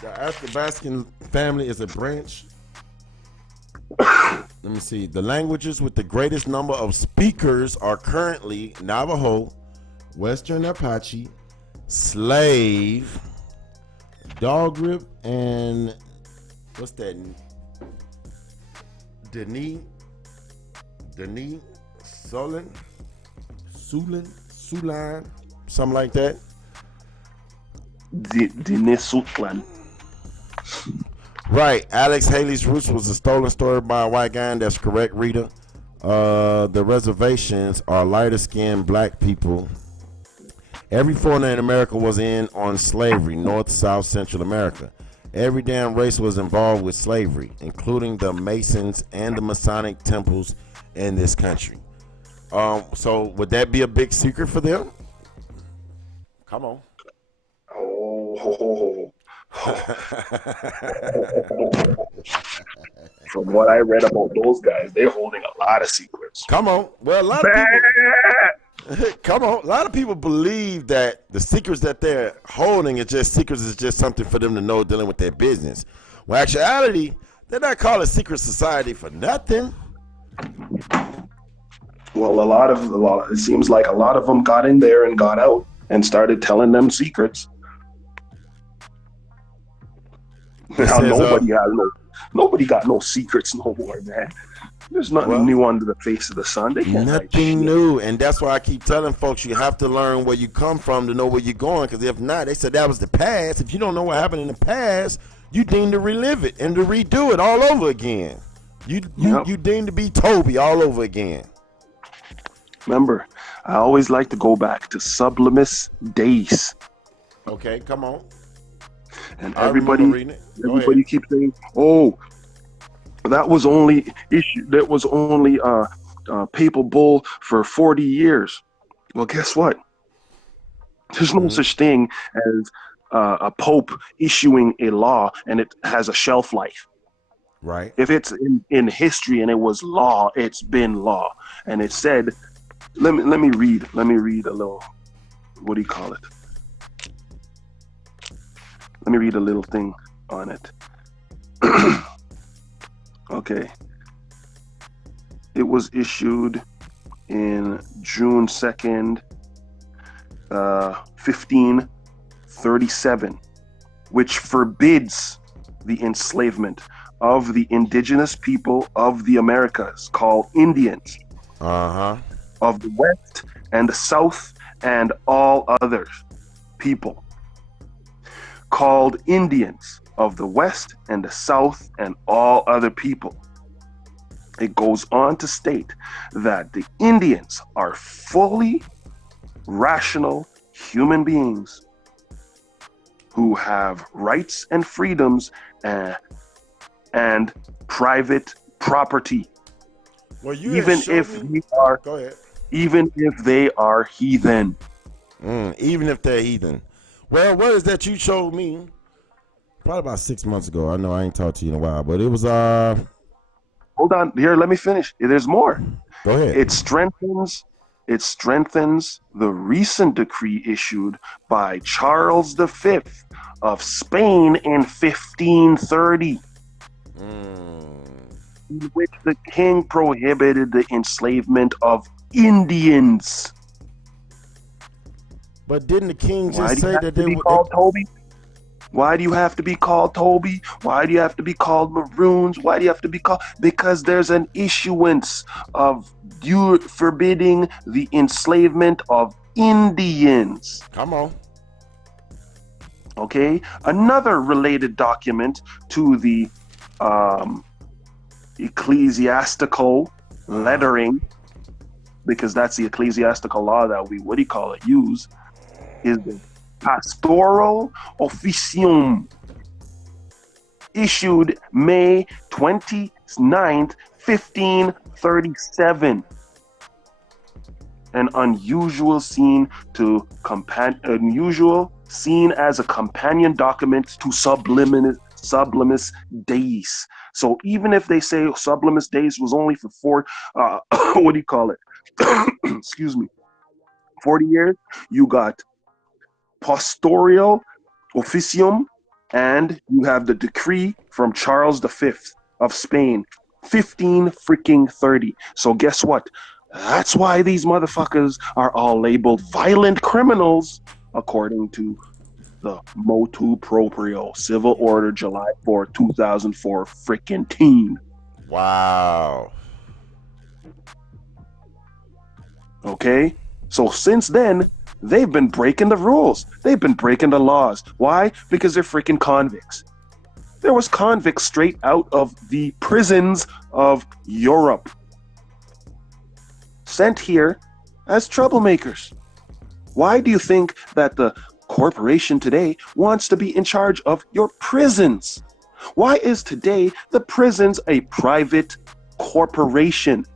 The Athabascan family is a branch. Let me see. The languages with the greatest number of speakers are currently Navajo, Western Apache, Slave, Dogrip, and what's that? Dene, Sulan, something like that. Dinisutlan. Right. Alex Haley's Roots was a stolen story by a white guy, and that's correct, Rita. The reservations are lighter skinned black people. Every foreigner in America was in on slavery, North, South, Central America. Every damn race was involved with slavery, including the Masons and the Masonic temples in this country. So would that be a big secret for them? Come on. From what I read about those guys, they're holding a lot of secrets. Come on. Well, a lot of people. Come on. A lot of people believe that the secrets that they're holding is just secrets, is just something for them to know dealing with their business. Well, actuality, they're not calling secret society for nothing. Well, it seems like a lot of them got in there and got out and started telling them secrets. Now nobody got no secrets no more, man. There's nothing new under the face of the sun. They can't nothing new, and that's why I keep telling folks you have to learn where you come from to know where you're going. Because if not, they said that was the past. If you don't know what happened in the past, you deem to relive it and to redo it all over again. You deem to be Toby all over again. Remember, I always like to go back to Sublimus Deis. Okay, come on. And everybody keeps saying, "Oh, that was only papal bull for 40 years." Well, guess what? There's no such thing as a pope issuing a law and it has a shelf life. Right. If it's in history and it was law, it's been law. And it said, let me read a little, what do you call it? Let me read a little thing on it. Okay. It was issued in June 2nd, 1537, which forbids the enslavement of the indigenous people of the Americas, called Indians, Uh-huh. of the West and the South, and all other people, called Indians of the West and the South, and all other people. It goes on to state that the Indians are fully rational human beings who have rights and freedoms, and private property, Well, you had even showed if me. they are Go ahead. even if they are heathen. Even if they're heathen. Well, what is that you showed me? Probably about 6 months ago. I know I ain't talked to you in a while, but it was Hold on, here, let me finish. There's more. Go ahead. It strengthens the recent decree issued by Charles V of Spain in 1530, in which the king prohibited the enslavement of Indians. But didn't the king Why just do you say have that to they be would? called Toby? Why do you have to be called Toby? Why do you have to be called Maroons? Why do you have to be called? Because there's an issuance of you forbidding the enslavement of Indians. Come on. Okay, another related document to the ecclesiastical lettering, because that's the ecclesiastical law that we, what do you call it, use, is the Pastoral Officium, issued May 29th, 1537. An unusual seen as a companion document to Sublimis Deis. So even if they say Sublimis Deis was only for what do you call it? Excuse me, 40 years, you got Pastoral Officium, and you have the decree from Charles V of Spain, 1530. So guess what? That's why these motherfuckers are all labeled violent criminals, according to the motu proprio, Civil Order, July 4, 2004, freaking teen. Wow. Okay? So since then, they've been breaking the rules. They've been breaking the laws. Why? Because they're freaking convicts. There was convicts straight out of the prisons of Europe, sent here as troublemakers. Why do you think that the corporation today wants to be in charge of your prisons? Why is today the prisons a private corporation?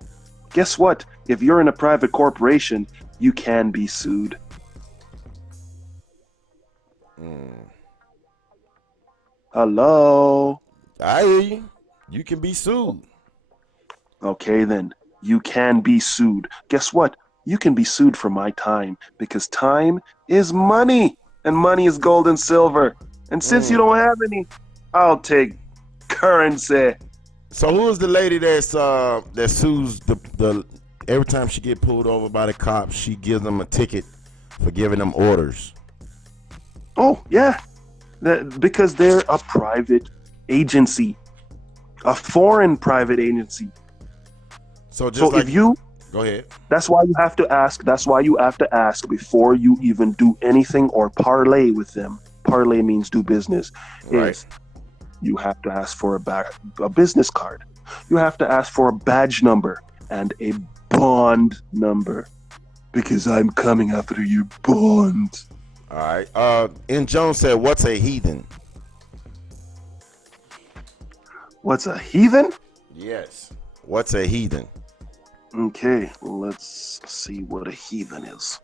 Guess what? If you're in a private corporation, you can be sued. Hello? I hear you. You can be sued. Okay, then. You can be sued. Guess what? You can be sued for my time, because time is money, and money is gold and silver. And since you don't have any, I'll take currency. So who is the lady that sues the every time she get pulled over by the cops, she gives them a ticket for giving them orders? Oh, yeah. Because they're a private agency, a foreign private agency. So if you go ahead. That's why you have to ask. That's why you have to ask before you even do anything or parlay with them. Parlay means do business. Right. You have to ask for a business card. You have to ask for a badge number and a bond number, because I'm coming after your bond. All right. And Jones said, "What's a heathen?" What's a heathen? Yes. What's a heathen? Okay, let's see what a heathen is.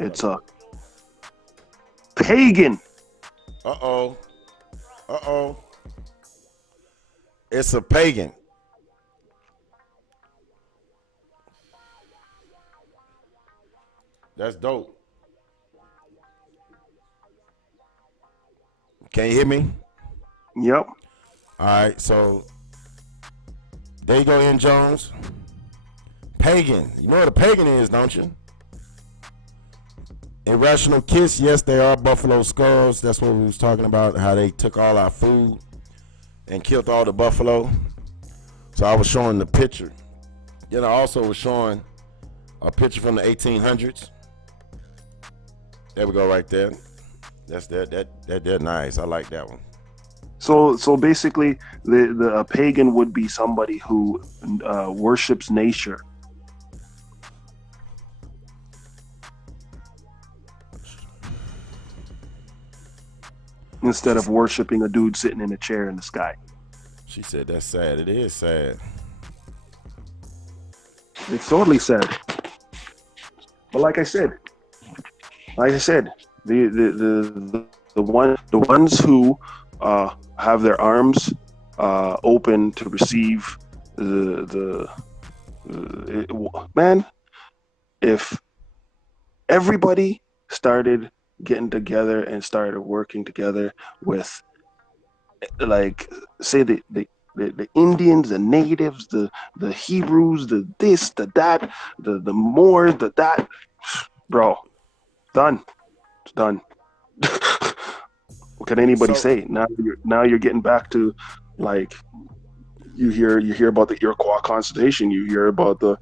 It's a pagan. Uh-oh. It's a pagan. That's dope. Can you hear me? Yep. All right, so there you go, Ian Jones. Pagan. You know what a pagan is, don't you? Irrational Kiss, yes, they are buffalo skulls. That's what we was talking about, how they took all our food and killed all the buffalo. So I was showing the picture. Then I also was showing a picture from the 1800s. There we go, right there. That's that nice. I like that one. So basically, a pagan would be somebody who worships nature. Instead of worshiping a dude sitting in a chair in the sky. She said that's sad. It is sad. It's totally sad. But like I said, the ones who have their arms open to receive man, if everybody started getting together and started working together with, like, say the Indians, the natives, the Hebrews, the this, the that, the Moors, the that, bro, done. It's done. What can anybody say? Now you're getting back to, like, you hear about the Iroquois Constitution, you hear about the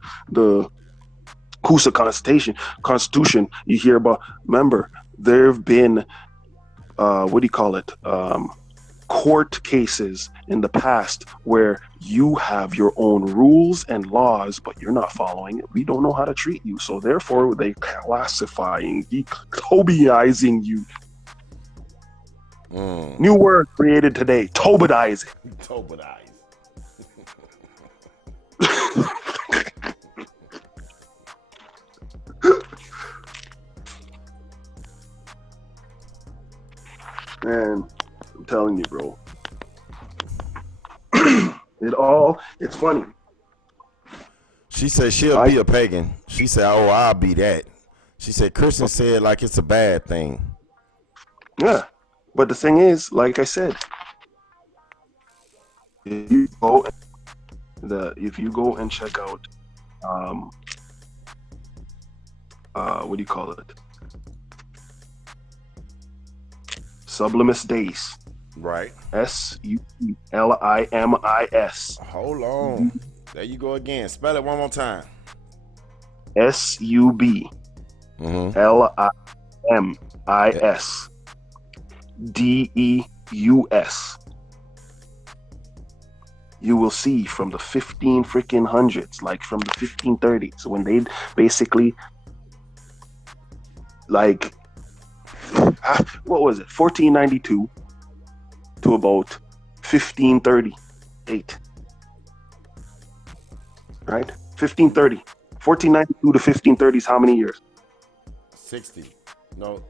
Coosa Constitution, you hear about, remember, there have been court cases in the past where you have your own rules and laws, but you're not following it. We don't know how to treat you, so therefore they classifying, Tobyizing you. New word created today, Tobydizing. Tobydize. Man, I'm telling you, bro. It's funny. She said she'll be a pagan. She said, oh, I'll be that. She said Christian said like it's a bad thing. Yeah, but the thing is, like I said, if you go and check out, what do you call it? Sublimis Deis. Right. SUBLIMIS. Hold on. There you go again. Spell it one more time. SUBLIMIS. DEUS. You will see from the 1500s, like from the 1530s, when they basically, like, what was it, 1492 to about 1538, right? 1492 to 1530s, how many years? 60. No,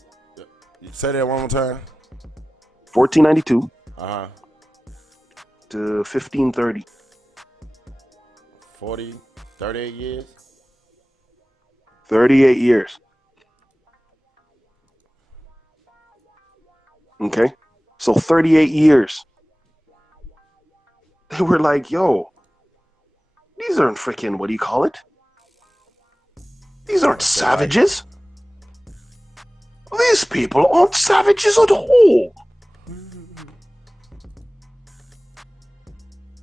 say that one more time. 1492 Uh-huh. to 1530. 40, 38 years? 38 years. Okay? So 38 years. They were like, yo, these aren't freaking, what do you call it? These aren't savages. These people aren't savages at all.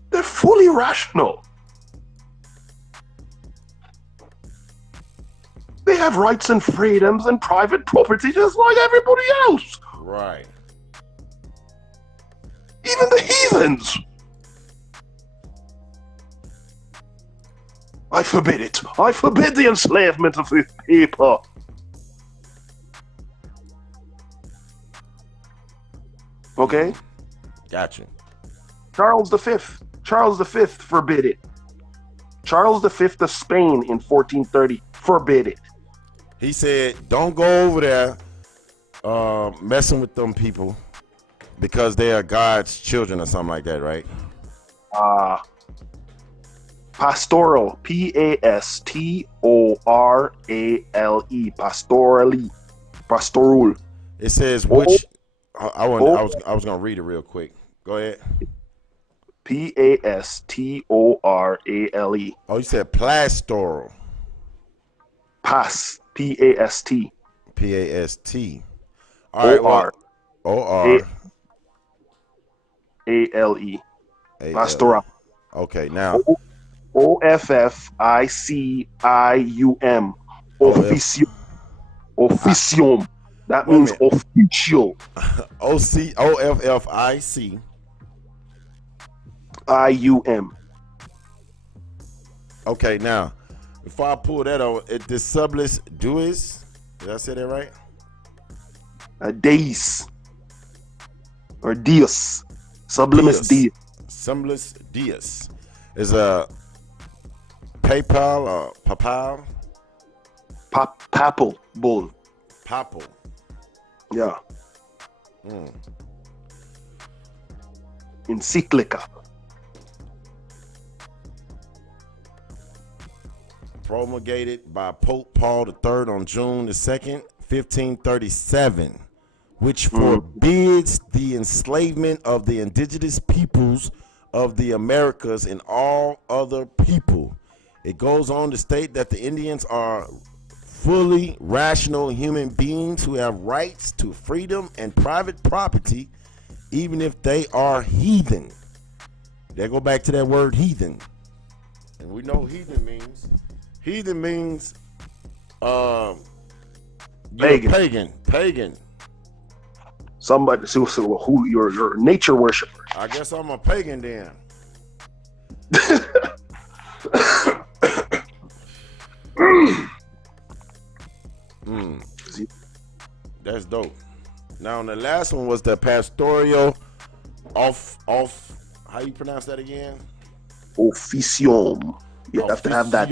They're fully rational. They have rights and freedoms and private property just like everybody else. Right. Even the heathens. I forbid it. I forbid the enslavement of these people. Okay? Gotcha. Charles V forbid it. Charles V of Spain in 1430 forbid it. He said, don't go over there messing with them people because they are God's children or something like that, right? Pastoral. Pastorale. Pastorally. Pastoral. It says O which. I O was gonna read it real quick. Go ahead. Pastorale. Oh, you said pastoral. Past. Past. All right. O Well, R A ORALE. A L E. Pastoral. Okay. Now Officium. OF. Officium. That Wait a means minute. official. OFFIC. IUM. Okay. Now, before I pull that over, this subless duis. Did I say that right? Deis. Or Deus. Sublimus Deus. Subless Deus is a PayPal or papal. Papal bull. Papal. Yeah. Encyclica. Promulgated by Pope Paul III on June the 2nd, 1537, which forbids the enslavement of the indigenous peoples of the Americas and all other people. It goes on to state that the Indians are fully rational human beings who have rights to freedom and private property, even if they are heathen. They go back to that word heathen. And we know heathen means pagan. Somebody who you're nature worshiper. I guess I'm a pagan then. That's dope. Now the last one was the pastoral off how you pronounce that again? Officium. You have to have that.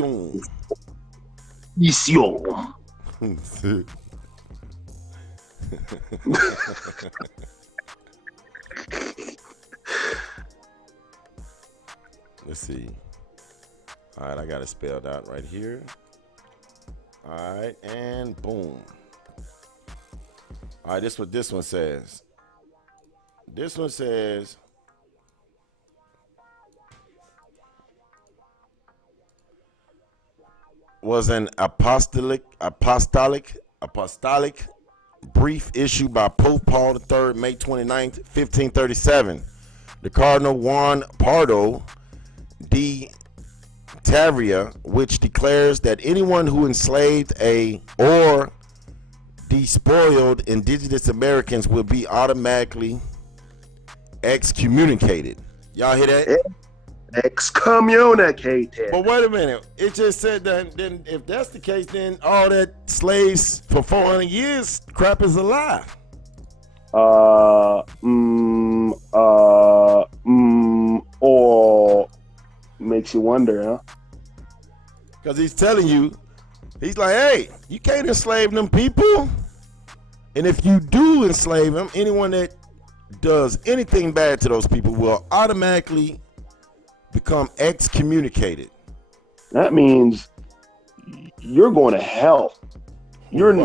Officium. Let's see. All right, I got it spelled out right here. All right, and boom. All right, this is what this one says. This one says, was an apostolic brief issued by Pope Paul III, May 29th, 1537. The Cardinal Juan Pardo de Tavria, which declares that anyone who enslaved or despoiled indigenous Americans will be automatically excommunicated. Y'all hear that? Excommunicated. But wait a minute. It just said that then if that's the case, then all that slaves for 400 years crap is a lie. Or makes you wonder, huh? Because he's telling you, he's like, hey, you can't enslave them people. And if you do enslave them, anyone that does anything bad to those people will automatically become excommunicated. That means you're going to hell. They ain't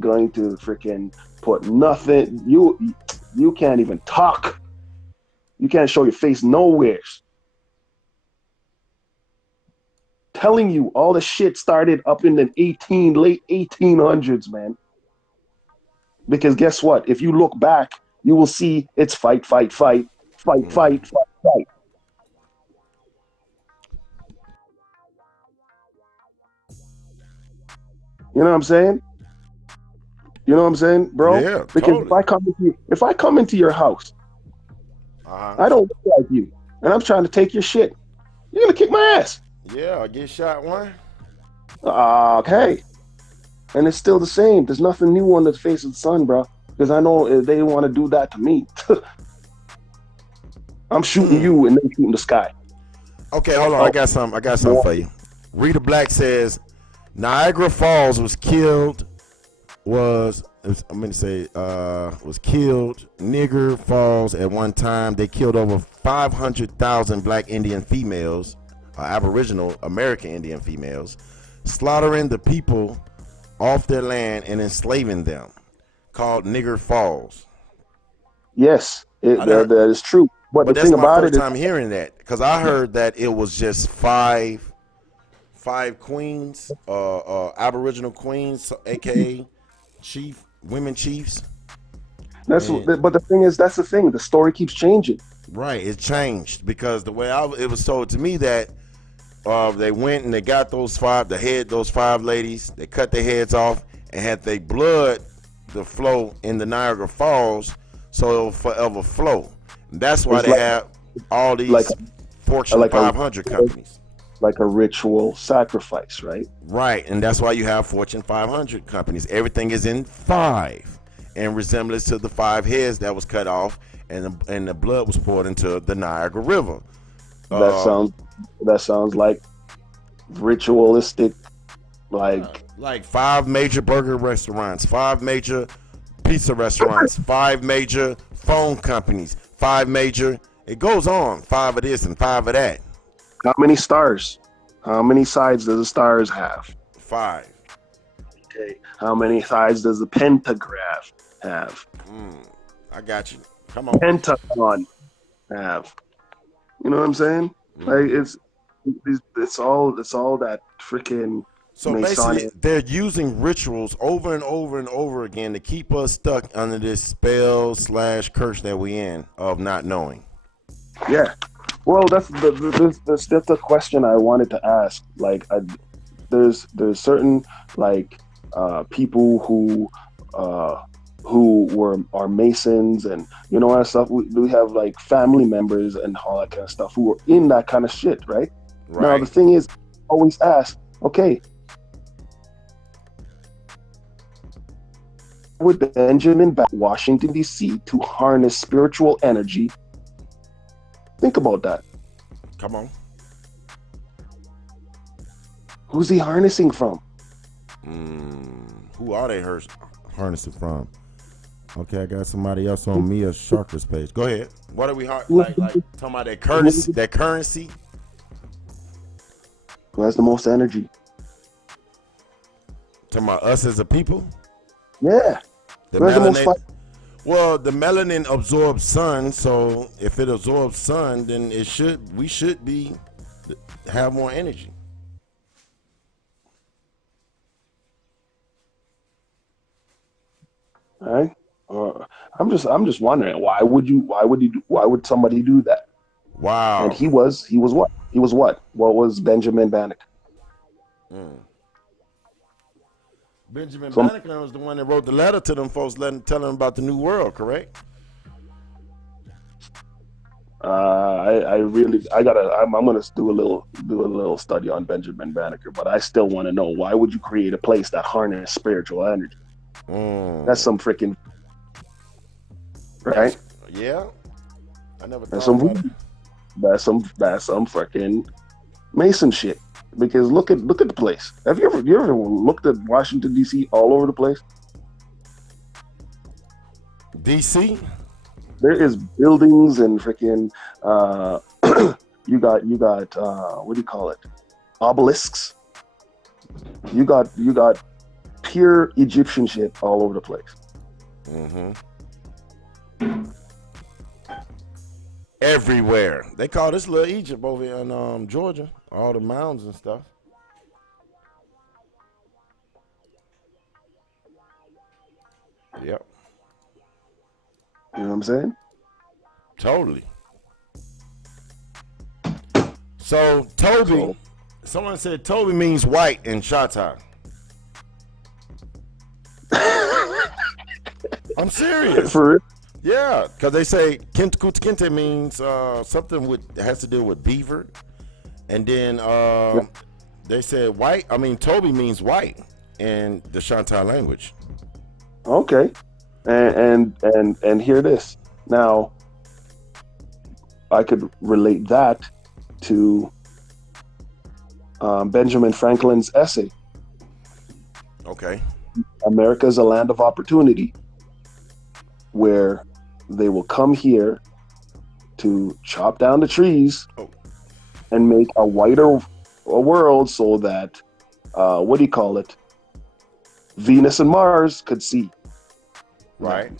going to freaking put nothing. You can't even talk. You can't show your face nowhere. Telling you all the shit started up in the late 1800s, man. Because guess what? If you look back, you will see it's fight. You know what I'm saying? You know what I'm saying, bro? Yeah, because totally. if I come into your house, I don't look like you, and I'm trying to take your shit, you're gonna kick my ass. Yeah, I get shot one. Okay. And it's still the same. There's nothing new on the face of the sun, bro. Because I know they want to do that to me. I'm shooting you and then shooting the sky. Okay, hold on. I got something for you. Rita Black says Niagara Falls was I'm going to say, was killed. Nigger Falls at one time, they killed over 500,000 black Indian females, Aboriginal American Indian females, slaughtering the people off their land and enslaving them, called Nigger Falls. Yes, that is true. But the that's thing my about first it time hearing that, because I heard that it was just five queens, Aboriginal queens, aka women chiefs. but the thing is, that's the thing. The story keeps changing. Right, it changed because the way it was told to me that they went and they got those five ladies, they cut their heads off and had their blood to flow in the Niagara Falls, so it will forever flow. And that's why they have all these Fortune 500 companies. Like a ritual sacrifice, right? Right, and that's why you have Fortune 500 companies. Everything is in five, in resemblance to the five heads that was cut off, and the blood was poured into the Niagara River. That sounds like ritualistic, like five major burger restaurants, five major pizza restaurants, five major phone companies, five major. It goes on. Five of this and five of that. How many stars? How many sides does the stars have? 5. Okay. How many sides does the pentagram have? I got you. Come on. Pentagon have. You know what I'm saying? Like it's all that freaking. So basically, they're using rituals over and over and over again to keep us stuck under this spell / curse that we in of not knowing. Yeah. Well, that's the question I wanted to ask. Like, there's certain people who are Masons, and you know that stuff. We have like family members and all that kind of stuff who are in that kind of shit, right? Now the thing is, always ask, okay, would Benjamin Washington D.C. to harness spiritual energy? Think about that. Come on. Who's he harnessing from? Who are they harnessing from? Okay, I got somebody else on Mia Sharker's page. Go ahead. What are we like talking about that currency? That currency? Who has the most energy? Talking about us as a people? Yeah. Well, the melanin absorbs sun, so if it absorbs sun, then we should have more energy. All right. I'm just wondering why would somebody do that? Wow. And he was what? What was Benjamin Banneker? Benjamin Banneker was the one that wrote the letter to them folks, telling them about the New World, correct? I'm gonna do a little study on Benjamin Banneker, but I still want to know, why would you create a place that harnesses spiritual energy? That's some freaking right. Yeah, I never thought about it. That's some freaking Mason shit. Because look at the place. Have you ever looked at Washington D.C. all over the place? D.C. There is buildings and freaking you got what do you call it? Obelisks. You got pure Egyptian shit all over the place. Everywhere. They call this little Egypt over here in Georgia. All the mounds and stuff. Yep. You know what I'm saying? Totally. So Toby, someone said Toby means white in Chata. I'm serious. For real? Yeah, because they say Krewkut Kinte means something has to do with beaver. And then they said white. I mean, Toby means white in the Shantai language. Okay, and hear this. Now, I could relate that to Benjamin Franklin's essay. Okay. America is a land of opportunity where they will come here to chop down the trees and make a whiter world so that, what do you call it? Venus and Mars could see. Right.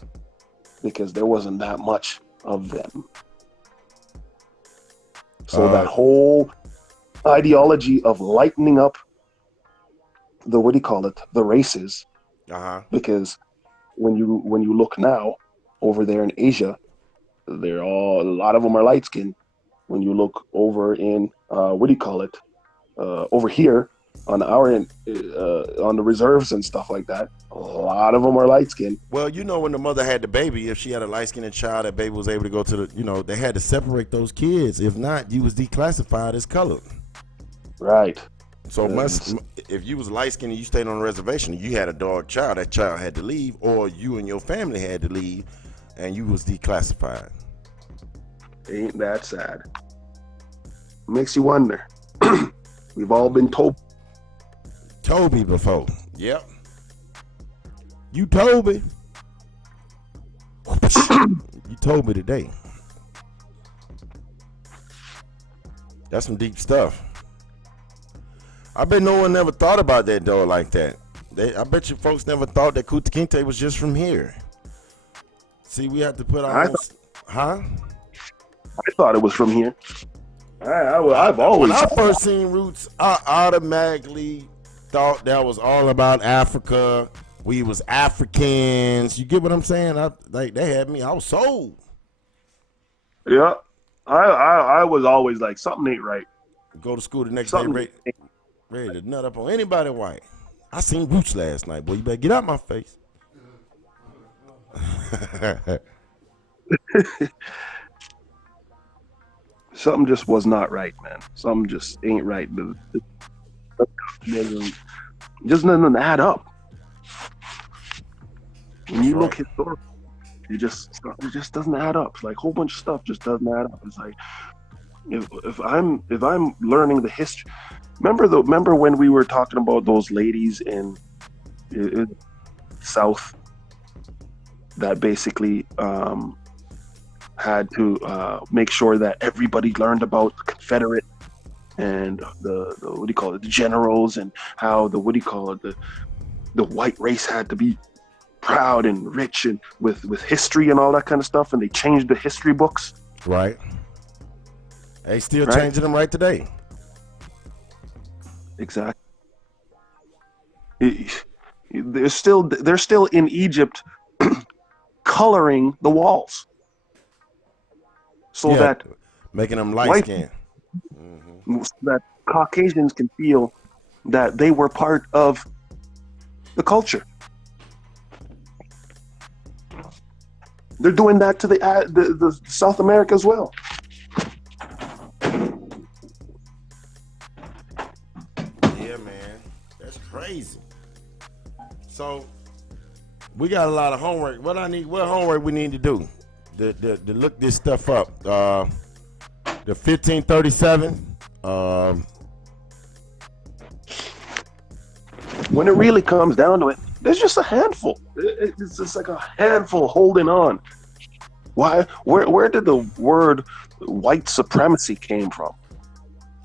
Because there wasn't that much of them. So that whole ideology of lightening up the, what do you call it? The races. Because when you look now over there in Asia, a lot of them are light skinned. When you look over in what do you call it? Over here on our end, on the reserves and stuff like that, a lot of them are light skinned. Well, you know, when the mother had the baby, if she had a light skinned child, that baby was able to go to the, you know, they had to separate those kids. If not, you was declassified as colored. Right. So if you was light skinned and you stayed on the reservation, you had a dark child, that child had to leave, or you and your family had to leave, and you was declassified. Ain't that sad? Makes you wonder. We've all been Toby before. Yep. You Toby. You told me today. That's some deep stuff. I bet no one never thought about that though like that. I bet you folks never thought that Kunta Kinte was just from here. See, we have to put our I thought it was from here. I've always. When I first seen Roots, I automatically thought that was all about Africa. We was Africans. You get what I'm saying? They had me. I was sold. Yeah, I was always like, something ain't right. Go to school the next day, ready to nut up on anybody white. I seen Roots last night, boy. You better get out my face. Something just was not right, man. Something just ain't right. Just nothing add up. When you look historically, it just doesn't add up. It's like a whole bunch of stuff just doesn't add up. It's like if I'm learning the history. Remember when we were talking about those ladies in South that basically had to make sure that everybody learned about the Confederate and the what do you call it, the generals, and how the the white race had to be proud and rich and with history and all that kind of stuff, and they changed the history books. Right. They still changing them right today. Exactly. They're still in Egypt coloring the walls so that making them light skinned, so that Caucasians can feel that they were part of the culture. They're doing that to the South America as well. Yeah, man, that's crazy. So we got a lot of homework. What homework we need to do to look this stuff up? The 1537. When it really comes down to it, there's just a handful. It's just like a handful holding on. Why? Where did the word white supremacy came from?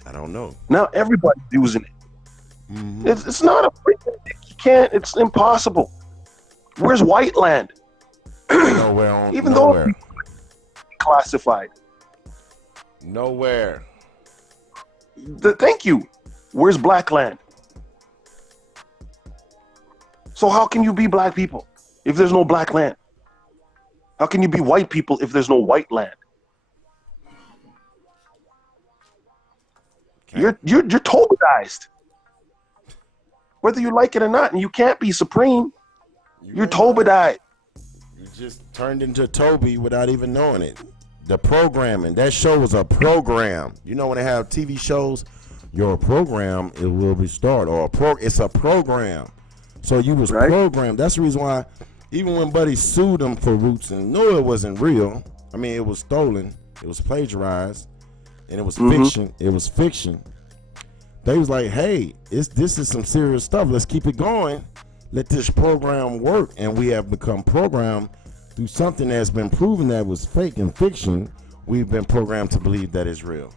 I don't know. Now everybody's using it. Mm-hmm. It's not a freaking. You can't. It's impossible. Where's white land? Nowhere. Even though it's classified. Nowhere. Thank you. Where's black land? So how can you be black people if there's no black land? How can you be white people if there's no white land? Okay. You're Tobadized. Whether you like it or not, and you can't be supreme. You're Tobadized. You just turned into Toby without even knowing it. The programming, that show was a program. You know when they have TV shows, your program, it will be started, or it's a program. So you was programmed. That's the reason why, even when Buddy sued them for Roots and knew it wasn't real, I mean, it was stolen, it was plagiarized, and it was fiction. It was fiction. They was like, hey, this is some serious stuff. Let's keep it going, let this program work, and we have become programmed through something that's been proven that was fake and fiction. We've been programmed to believe that it's real.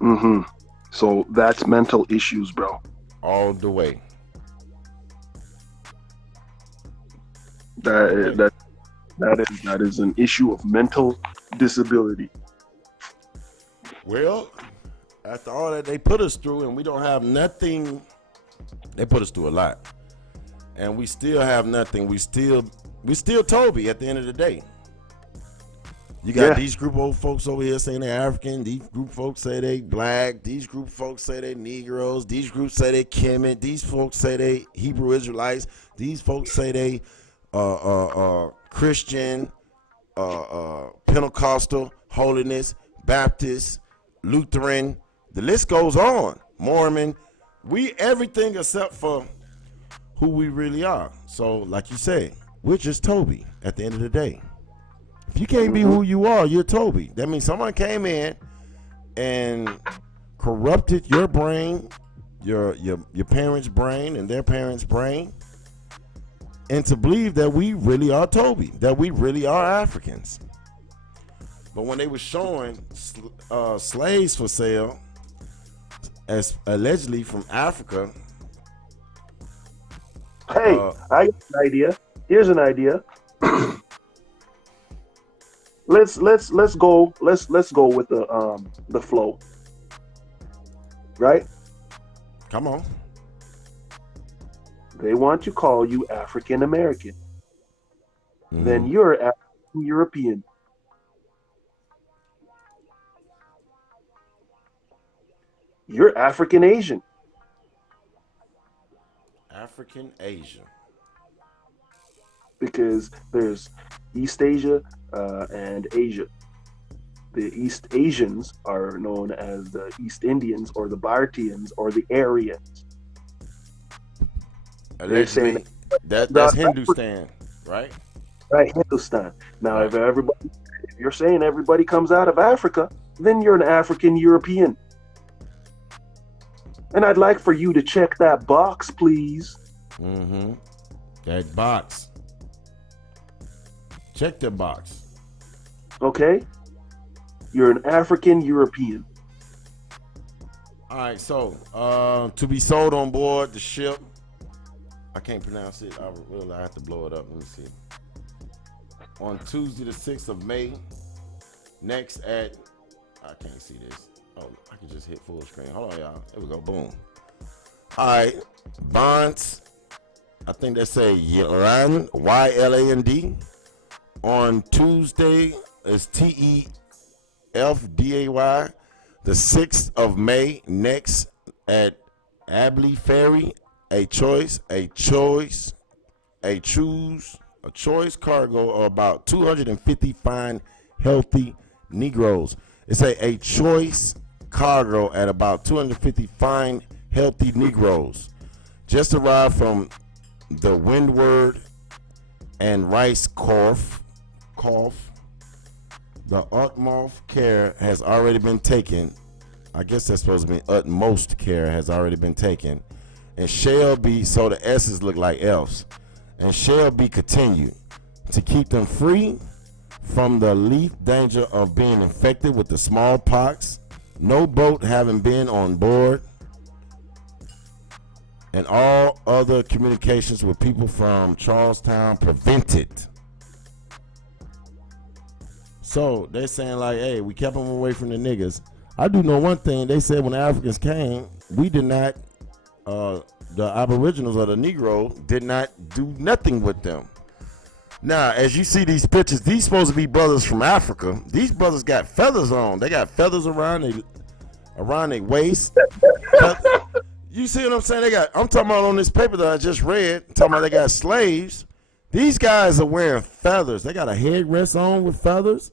Mm-hmm. So that's mental issues, bro. All the way. That is an issue of mental disability. Well, after all that they put us through, and we don't have nothing, they put us through a lot, and we still have nothing. We still Toby at the end of the day. You got these group of old folks over here saying they're African. These group folks say they black. These group folks say they Negroes. These groups say they Kemet. These folks say they Hebrew Israelites. These folks say they Christian, Pentecostal, Holiness, Baptist, Lutheran. The list goes on. Mormon. We everything except for who we really are. So, like you said, we're just Toby at the end of the day. If you can't be who you are, you're Toby. That means someone came in and corrupted your brain, your parents' brain and their parents' brain, and to believe that we really are Toby, that we really are Africans. But when they were showing slaves for sale, as allegedly from Africa. Hey, I got an idea. Here's an idea. Let's go with the flow. Right? Come on. They want to call you African American. Mm-hmm. Then you're African European. You're African Asian. African Asian. Because there's East Asia and Asia. The East Asians are known as the East Indians or the Bhartians or the Aryans. They're saying that's Hindustan, right? Right, Hindustan. Now, if you're saying everybody comes out of Africa, then you're an African European. And I'd like for you to check that box, please. Mm-hmm. That box. Check the box. Okay? You're an African European. All right, so to be sold on board the ship. I can't pronounce it. I have to blow it up. Let me see. On Tuesday, the 6th of May. Next at, I can't see this. Oh, I can just hit full screen. Hold on, y'all. There we go. Boom. All right. Bonds. I think they say Yland, Y-L-A-N-D. On Tuesday is T-E-F-D-A-Y. The 6th of May. Next at Abley Ferry. A choice cargo of about 250 fine, healthy Negroes. It's a choice cargo at about 250 fine, healthy Negroes. Just arrived from the Windward and Rice Corf. The utmost care has already been taken. I guess that's supposed to be utmost care has already been taken. And shall be, so the S's look like F's, and shall be continued to keep them free from the least danger of being infected with the smallpox, no boat having been on board, and all other communications with people from Charlestown prevented. So they're saying like, hey, we kept them away from the niggas. I do know one thing. They said when the Africans came, we did not, the Aboriginals or the Negro did not do nothing with them. Now, as you see these pictures, these supposed to be brothers from Africa. These brothers got feathers on. They got feathers around their waist. You see what I'm saying? I'm talking about on this paper that I just read, talking about they got slaves. These guys are wearing feathers. They got a headrest on with feathers,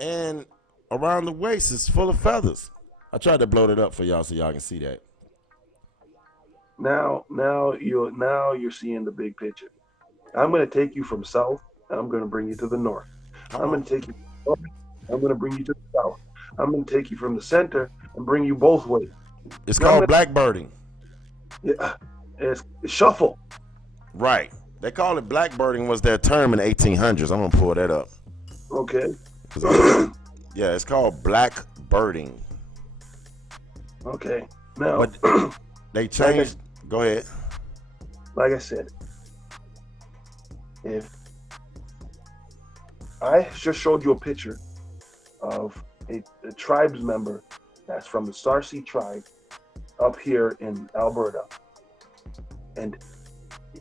and around the waist is full of feathers. I tried to blow it up for y'all so y'all can see that. Now you're seeing the big picture. I'm going to take you from south, and I'm going to bring you to the north. I'm going to take you from the north, I'm going to bring you to the south. I'm going to take you from the center and bring you both ways. It's called blackbirding. Yeah, it's shuffle. Right. They call it blackbirding was their term in the 1800s. I'm gonna pull that up. Okay. Yeah, it's called blackbirding. Okay. Now, But they changed. Go ahead. like I said, if I just showed you a picture of a tribes member that's from the Sarsi tribe up here in Alberta, and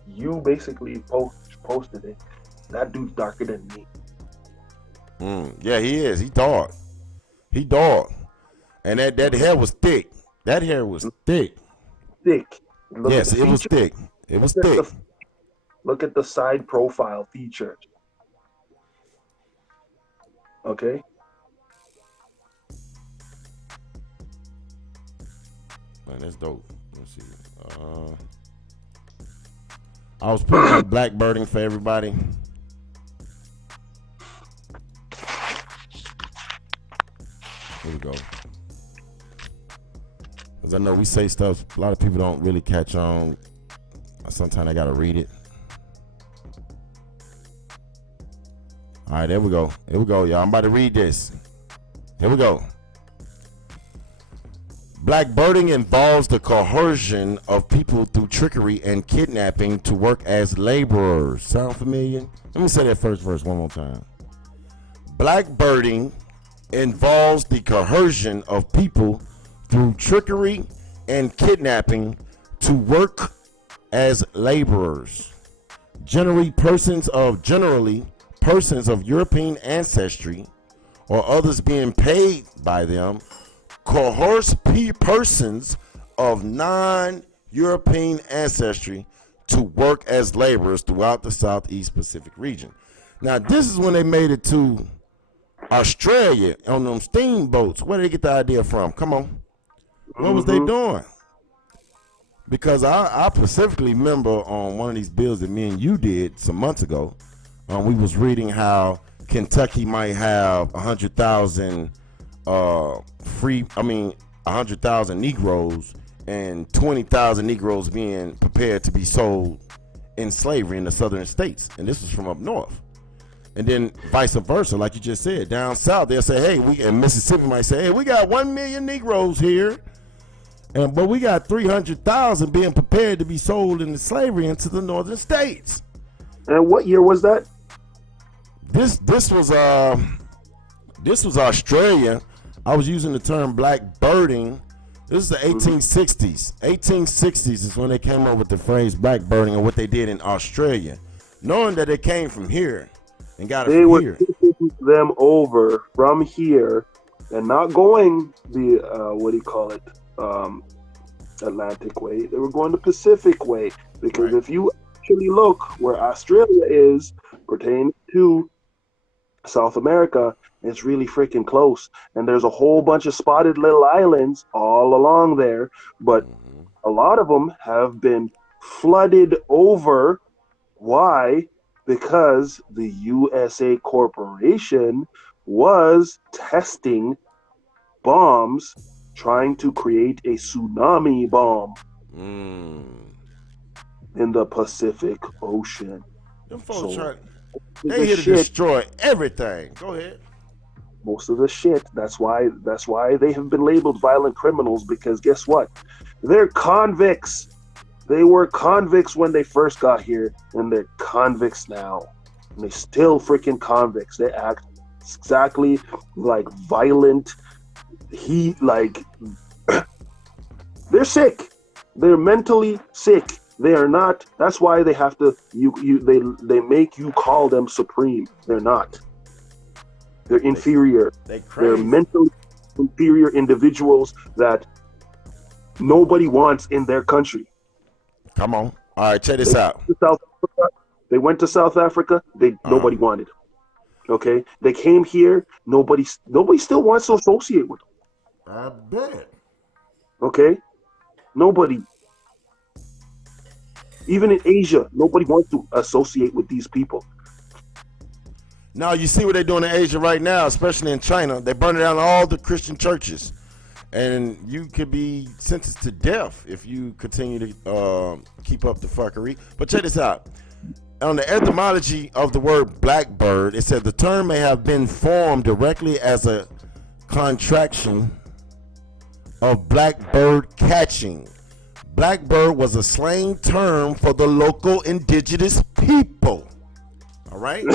you basically posted it, that dude's darker than me. Yeah, he is. He dark. He dark. And that hair was thick. That hair was thick. Thick. Yes, it was thick. It was thick. Look at the side profile features. Okay. Man, that's dope. Let's see. I was putting up blackbirding for everybody. Here we go. Because I know we say stuff, a lot of people don't really catch on. Sometimes I got to read it. All right, there we go. Here we go, y'all. I'm about to read this. Here we go. Blackbirding involves the coercion of people through trickery and kidnapping to work as laborers. Sound familiar? Let me say that first verse one more time. Blackbirding involves the coercion of people through trickery and kidnapping to work as laborers. Generally persons of European ancestry or others being paid by them coerce persons of non-European ancestry to work as laborers throughout the Southeast Pacific region. Now, this is when they made it to Australia on them steamboats. Where did they get the idea from? Come on. What was they doing? Because I specifically remember on one of these bills that me and you did some months ago, we was reading how Kentucky might have 100,000 100,000 Negroes and 20,000 Negroes being prepared to be sold in slavery in the southern states. And this was from up north. And then vice versa, like you just said, down south, they'll say, hey, and Mississippi might say, hey, we got 1 million Negroes here, but we got 300,000 being prepared to be sold into slavery into the northern states. And what year was that? This was Australia. I was using the term blackbirding. This is the 1860s. 1860s is when they came up with the phrase blackbirding, and what they did in Australia, knowing that they came from here and got it from here. They were taking them over from here and not going the Atlantic way. They were going the Pacific way, because if you actually look where Australia is pertaining to South America, it's really freaking close, and there's a whole bunch of spotted little islands all along there, but a lot of them have been flooded over. Why? Because the USA Corporation was testing bombs, trying to create a tsunami bomb in the Pacific Ocean. Them folks they here to destroy everything. Go ahead. Most of the shit. That's why they have been labeled violent criminals, because guess what? They're convicts. They were convicts when they first got here, and they're convicts now. And they still freaking convicts. They act exactly like violent. They're sick. They're mentally sick. They are not. That's why they have to. They make you call them supreme. They're not. They're inferior. They're mentally inferior individuals that nobody wants in their country. Come on. All right, check this out. They went to South Africa. Nobody wanted them. Okay, they came here. Nobody still wants to associate with them. I bet. Okay, nobody. Even in Asia, nobody wants to associate with these people. Now, you see what they're doing in Asia right now, especially in China. They're burning down all the Christian churches. And you could be sentenced to death if you continue to keep up the fuckery. But check this out. On the etymology of the word blackbird, it said the term may have been formed directly as a contraction of blackbird catching. Blackbird was a slang term for the local indigenous people. All right?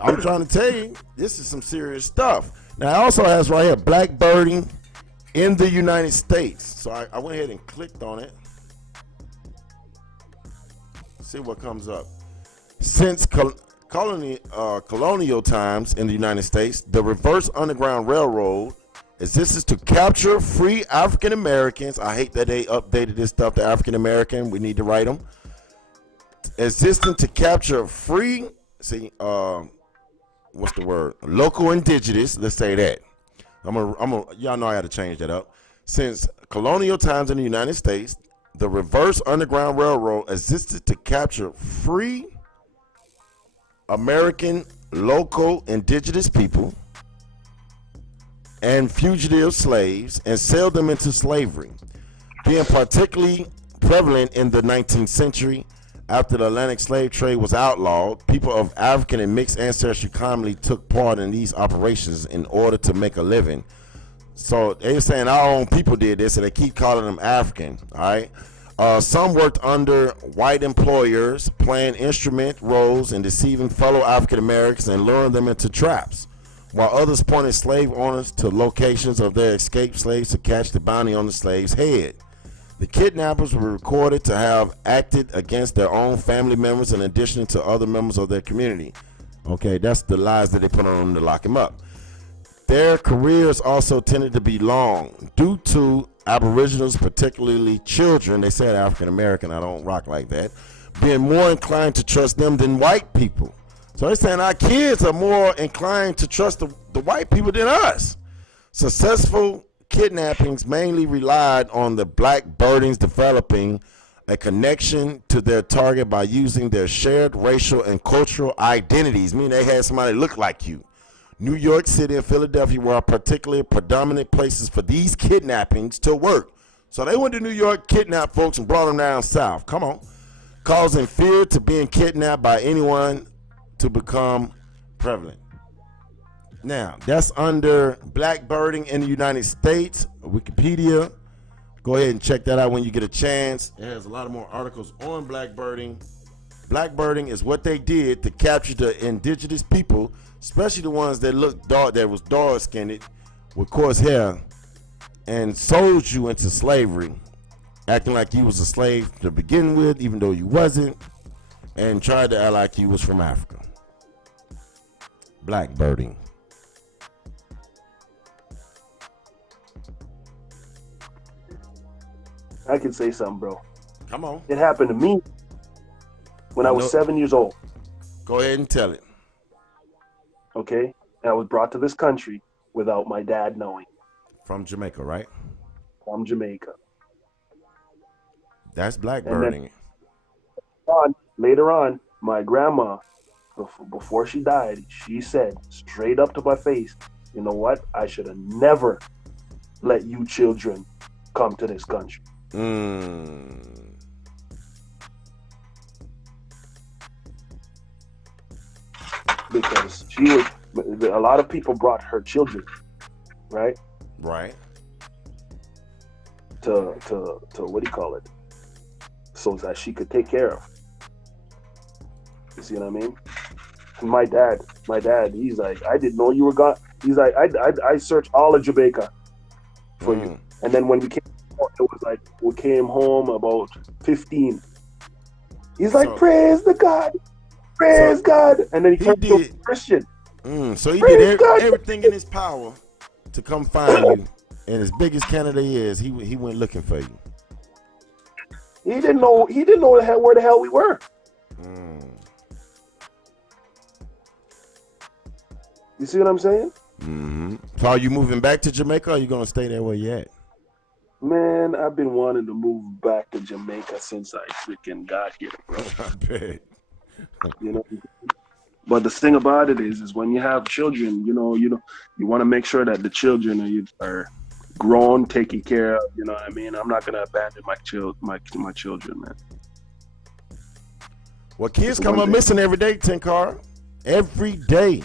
I'm trying to tell you, this is some serious stuff. Now, it also has right here, blackbirding in the United States. So I went ahead and clicked on it. See what comes up. Since colonial times in the United States, the reverse Underground Railroad exists to capture free African Americans. I hate that they updated this stuff to African American. We need to write them. Existing to capture free, what's the word? Local indigenous. Let's say that. Y'all know I had to change that up. Since colonial times in the United States, the reverse Underground Railroad existed to capture free American local indigenous people and fugitive slaves and sell them into slavery, being particularly prevalent in the 19th century. After the Atlantic slave trade was outlawed, people of African and mixed ancestry commonly took part in these operations in order to make a living. So they were saying our own people did this, and they keep calling them African. All right. Some worked under white employers, playing instrument roles and deceiving fellow African Americans and luring them into traps, while others pointed slave owners to locations of their escaped slaves to catch the bounty on the slave's head. The kidnappers were recorded to have acted against their own family members in addition to other members of their community. Okay, that's the lies that they put on them to lock him up. Their careers also tended to be long due to Aboriginals, particularly children, they said African American, I don't rock like that, being more inclined to trust them than white people. So they're saying our kids are more inclined to trust the white people than us. Successful kidnappings mainly relied on the blackbirdings developing a connection to their target by using their shared racial and cultural identities, meaning they had somebody look like you. New York City and Philadelphia were particularly predominant places for these kidnappings to work. So they went to New York, kidnapped folks, and brought them down south. Come on. Causing fear to being kidnapped by anyone to become prevalent. Now, that's under blackbirding in the United States, Wikipedia. Go ahead and check that out when you get a chance. It has a lot of more articles on blackbirding. Blackbirding is what they did to capture the indigenous people, especially the ones that looked dark, that was dark-skinned with coarse hair, and sold you into slavery, acting like you was a slave to begin with, even though you wasn't, and tried to act like you was from Africa. Blackbirding. I can say something, bro. Come on. It happened to me when I was 7 years old. Go ahead and tell it. Okay? And I was brought to this country without my dad knowing. From Jamaica, right? From Jamaica. That's blackbirding. Later on, my grandma, before she died, she said straight up to my face, you know what? I should have never let you children come to this country. Because a lot of people brought her children, right? Right. To what do you call it? So that she could take care of. You see what I mean? And my dad, he's like, I didn't know you were gone. He's like, I searched all of Jamaica for you. And then when we came home, it was like, we came home about 15. He's like, praise the God. Praise God. And then he turned to a Christian. So he did everything in his power to come find you. And as big as Canada is, he went looking for you. He didn't know where the hell we were. You see what I'm saying? So are you moving back to Jamaica, or are you going to stay there where you at? Man, I've been wanting to move back to Jamaica since I freaking got here, bro. I bet. You know, but the thing about it is when you have children, you want to make sure that the children are grown, taken care of. You know what I mean? I'm not gonna abandon my children, man. Well, kids Just come one up day, missing every day, Tenkaara. Every day.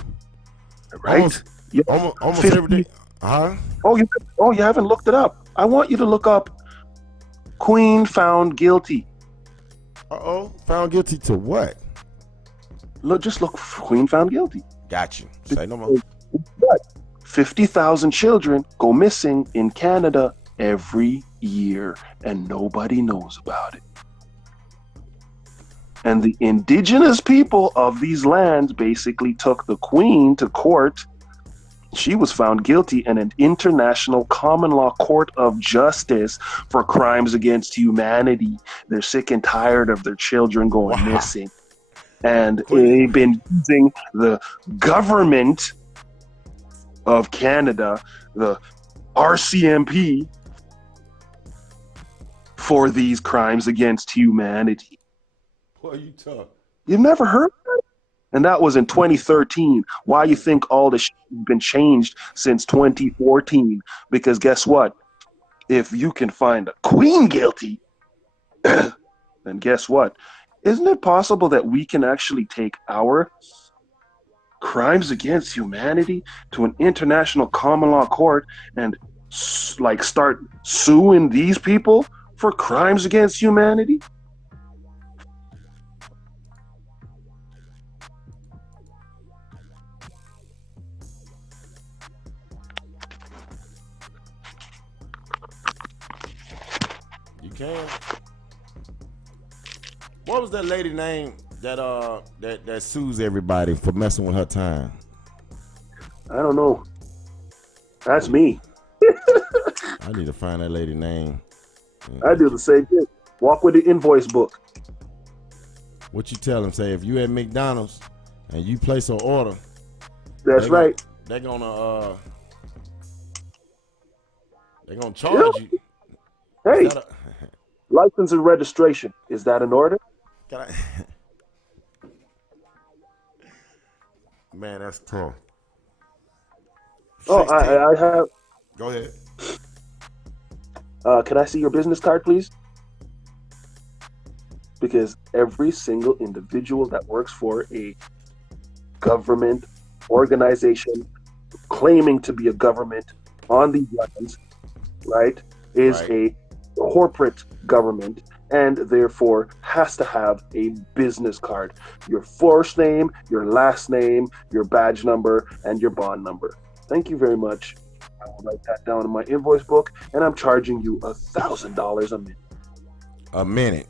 right? Yeah, Almost every 50. day. Huh? You haven't looked it up. I want you to look up Queen found guilty. Uh-oh. Found guilty to what? Look, just look. Queen found guilty. Got you. Say no more. What? 50,000 children go missing in Canada every year, and nobody knows about it. And the indigenous people of these lands basically took the queen to court. She was found guilty in an international common law court of justice for crimes against humanity. They're sick and tired of their children going missing. And they've been using the government of Canada, the RCMP, for these crimes against humanity. What are you talking? You've never heard of that? And that was in 2013. Why you think all this has been changed since 2014? Because guess what? If you can find a queen guilty, then guess what? Isn't it possible that we can actually take our crimes against humanity to an international common law court and like start suing these people for crimes against humanity? You can. What was that lady name that sues everybody for messing with her time? I don't know. That's me. I need to find that lady name. I do the same thing. Walk with the invoice book. What you tell them? Say if you at McDonald's and you place an order. That's right. They're gonna charge you. Hey, license and registration. Is that in order? Can I? Man, that's tough. Oh, I have. Go ahead. Can I see your business card, please? Because every single individual that works for a government organization claiming to be a government on these lands, right, is a corporate government and therefore has to have a business card. Your first name, your last name, your badge number, and your bond number. Thank you very much. I will write that down in my invoice book, and I'm charging you $1,000 a minute. A minute.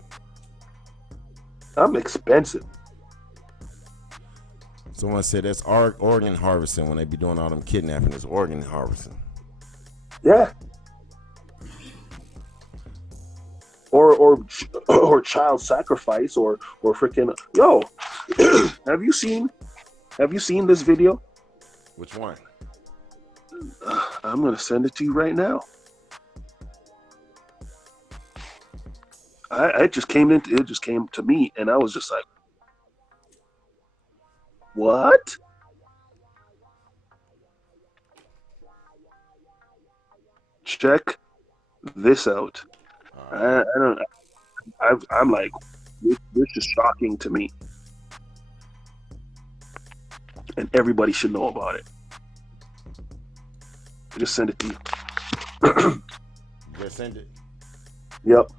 I'm expensive. Someone said that's organ harvesting when they be doing all them kidnapping. It's organ harvesting. Yeah. Or child sacrifice or freaking have you seen this video? Which one? I'm gonna send it to you right now. It just came to me and I was just like, what? Check this out. I'm like, this is shocking to me, and everybody should know about it. I just send it to you. Just send it. Yep.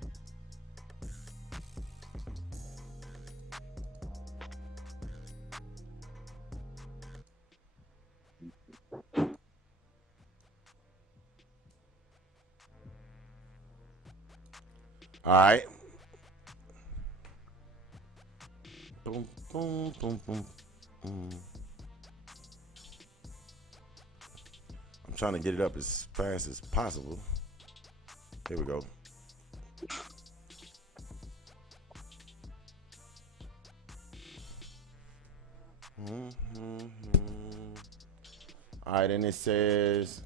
All right. Boom, boom, boom, boom. I'm trying to get it up as fast as possible. Here we go. All right, and it says,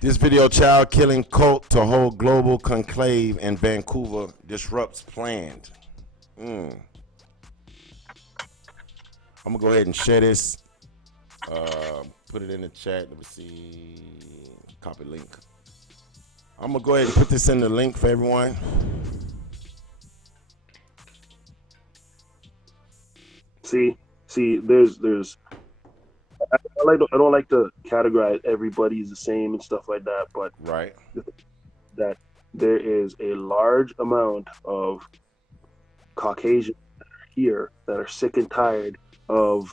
this video, child killing cult to hold global conclave in Vancouver disrupts planned. I'm gonna go ahead and share this. Put it in the chat. Let me see. Copy link. I'm gonna go ahead and put this in the link for everyone. See, there's. I don't like to categorize everybody as the same and stuff like that, but Right. that there is a large amount of Caucasians here that are sick and tired of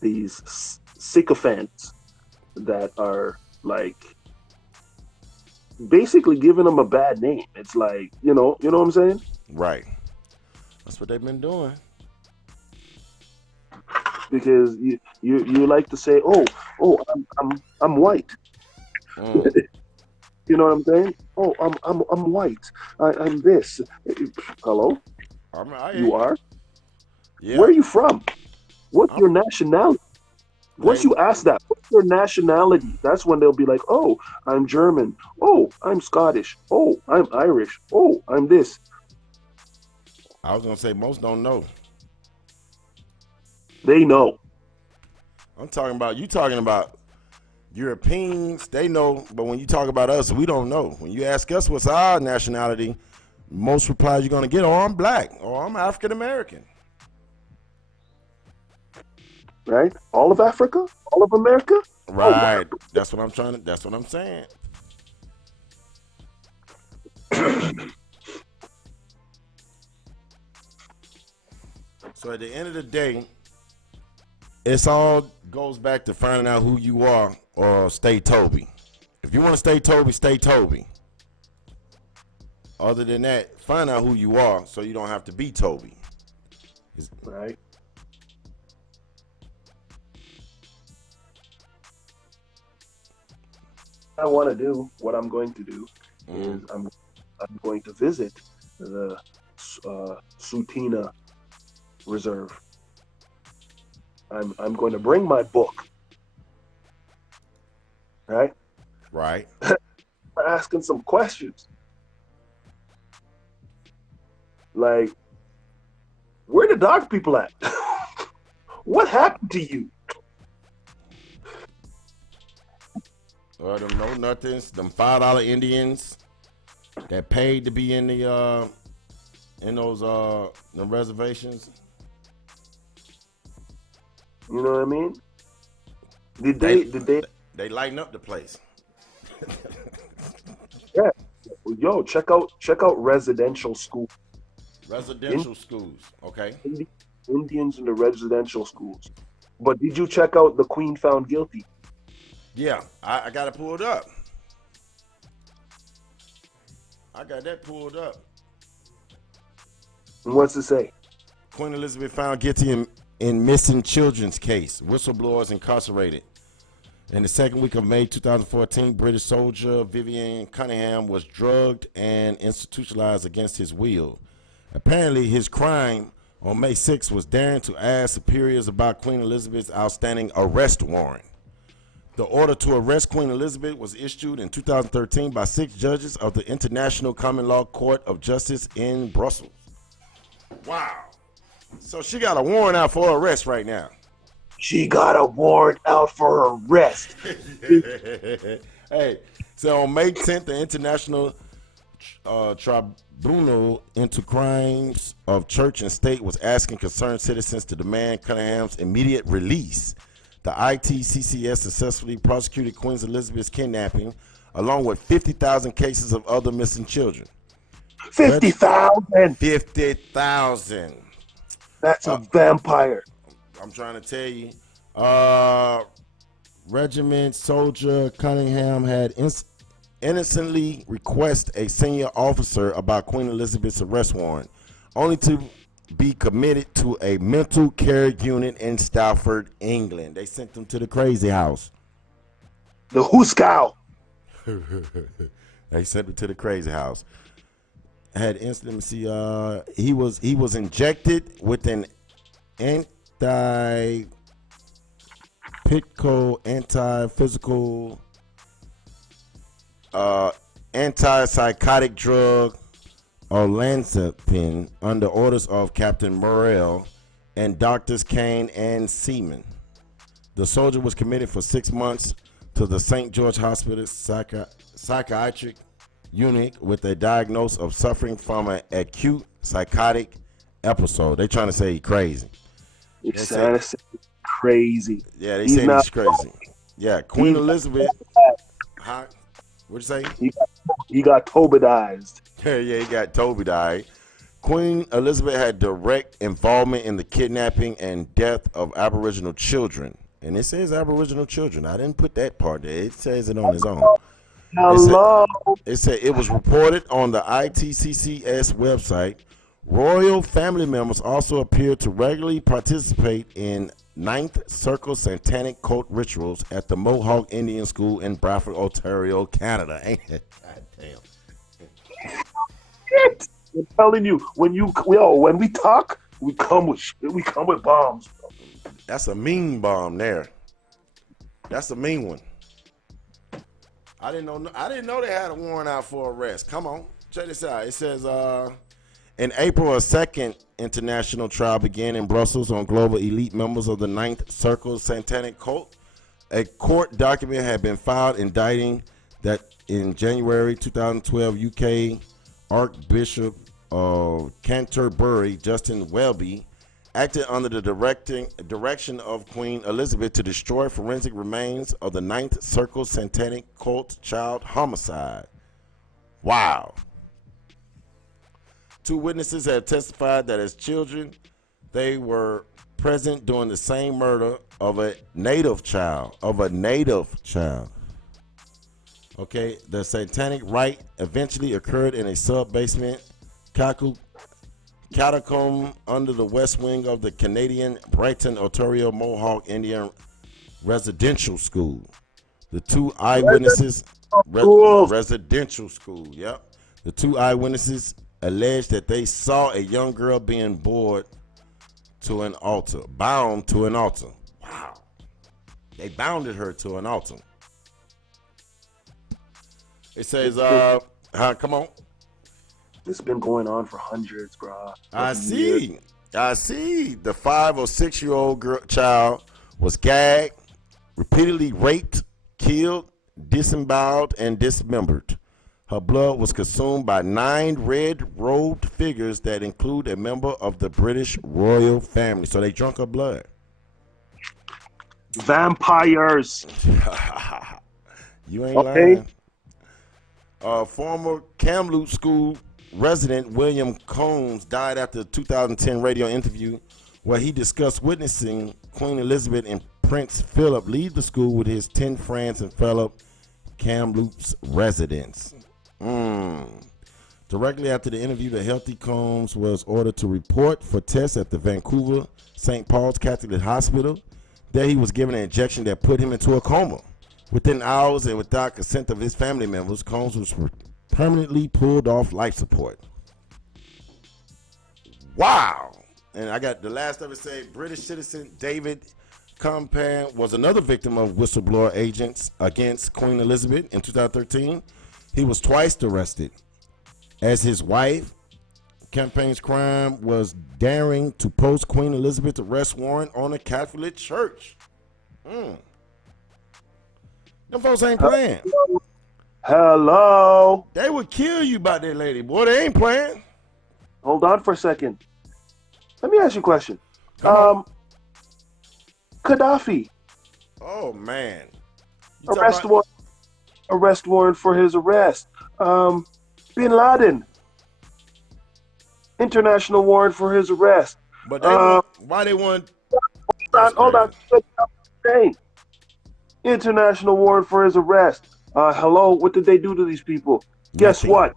these sycophants that are like basically giving them a bad name. It's like, you know what I'm saying? Right. That's what they've been doing. Because you like to say, oh, I'm white. You know what I'm saying? Oh, I'm white. I'm this. Hello? You are? Yeah. Where are you from? What's your nationality? Once you ask that, what's your nationality? That's when they'll be like, oh, I'm German. Oh, I'm Scottish. Oh, I'm Irish. Oh, I'm this. I was gonna say most don't know. They know. I'm talking about you talking about Europeans, they know, but when you talk about us, we don't know. When you ask us what's our nationality, most replies you're gonna get, oh, I'm black, or I'm African American. Right? All of Africa? All of America? Right. Oh. That's what I'm saying. So at the end of the day, it's all goes back to finding out who you are or stay Toby. If you want to stay Toby, stay Toby. Other than that, find out who you are so you don't have to be Toby. Right. I want to do, what I'm going to do is I'm going to visit the Sutina Reserve. I'm going to bring my book. Right? Right. Asking some questions. Like, where the dark people at? What happened to you? Them no nothings, them $5 Indians that paid to be in the in those the reservations. You know what I mean? Did they lighten up the place? Yeah. Yo, check out residential school. Residential schools, okay. Indians in the residential schools. But did you check out the Queen found guilty? Yeah, I got it pulled up. I got that pulled up. And what's it say? Queen Elizabeth found guilty in missing children's case. Whistleblowers incarcerated. In the second week of May 2014, British soldier Vivian Cunningham was drugged and institutionalized against his will. Apparently, his crime on May 6 was daring to ask superiors about Queen Elizabeth's outstanding arrest warrant. The order to arrest Queen Elizabeth was issued in 2013 by 6 judges of the International Common Law Court of Justice in Brussels. Wow. So she got a warrant out for arrest right now. She got a warrant out for arrest. Hey, so on May 10th, the International Tribunal into Crimes of Church and State was asking concerned citizens to demand Cunningham's immediate release. The ITCCS successfully prosecuted Queen Elizabeth's kidnapping, along with 50,000 cases of other missing children. 50,000. 50,000. That's a vampire. I'm trying to tell you. Regiment Soldier Cunningham had innocently requested a senior officer about Queen Elizabeth's arrest warrant, only to be committed to a mental care unit in Stafford, England. They sent him to the crazy house. The Hooskow. They sent him to the crazy house. Had incident. See, he was injected with an anti-physical, antipsychotic drug, olanzapine, under orders of Captain Morrell and Doctors Kane and Seaman. The soldier was committed for 6 months to the St. George Hospital psychiatric unit with a diagnosis of suffering from an acute psychotic episode. They trying to say he's crazy. It's crazy. Yeah, they He's said not he's crazy. Yeah, Queen Elizabeth. Huh? What'd you say? He got Tobidized. Yeah, he got Toby died. Queen Elizabeth had direct involvement in the kidnapping and death of Aboriginal children. And it says Aboriginal children. I didn't put that part there. It says it on its own. Hello. It said it was reported on the ITCCS website. Royal family members also appear to regularly participate in Ninth Circle satanic cult rituals at the Mohawk Indian School in Bradford, Ontario, Canada. Ain't it? God damn. I'm telling you, when we talk, we come with shit. We come with bombs. Bro. That's a mean bomb there. That's a mean one. I didn't know they had a warrant out for arrest. Come on, check this out. It says in April, a second international trial began in Brussels on global elite members of the Ninth Circle satanic cult. A court document had been filed indicting that in January 2012, UK Archbishop of Canterbury, Justin Welby, acted under the direction of Queen Elizabeth to destroy forensic remains of the Ninth Circle satanic cult child homicide. Wow. 2 witnesses have testified that as children, they were present during the same murder of a native child. Okay, the satanic rite eventually occurred in a sub-basement catacomb under the west wing of the Canadian Brighton, Ontario Mohawk Indian Residential School. The 2 eyewitnesses residential school. Yep. The 2 eyewitnesses alleged that they saw a young girl being bound to an altar. Wow. They bounded her to an altar. It says, come on. This has been going on for hundreds, bro. I see. The 5 or 6 year old child was gagged, repeatedly raped, killed, disemboweled, and dismembered. Her blood was consumed by 9 red-robed figures that include a member of the British royal family. So they drank her blood. Vampires. You ain't lying. Former Kamloops School resident William Combs died after a 2010 radio interview where he discussed witnessing Queen Elizabeth and Prince Philip leave the school with his 10 friends and fellow Kamloops residents. Directly after the interview, the healthy Combs was ordered to report for tests at the Vancouver St. Paul's Catholic Hospital. There he was given an injection that put him into a coma. Within hours and without consent of his family members, Combs was permanently pulled off life support. Wow. And I got the last of it say British citizen David Campan was another victim of whistleblower agents against Queen Elizabeth in 2013. He was twice arrested. As his wife, Campan's crime was daring to post Queen Elizabeth's arrest warrant on a Catholic church. Them folks ain't playing. Hello. They would kill you about that lady, boy. They ain't playing. Hold on for a second. Let me ask you a question. Gaddafi. Oh man. Arrest warrant for his arrest. Bin Laden. International warrant for his arrest. But why they want? Hold on. International warrant for his arrest. Hello, what did they do to these people? Guess what?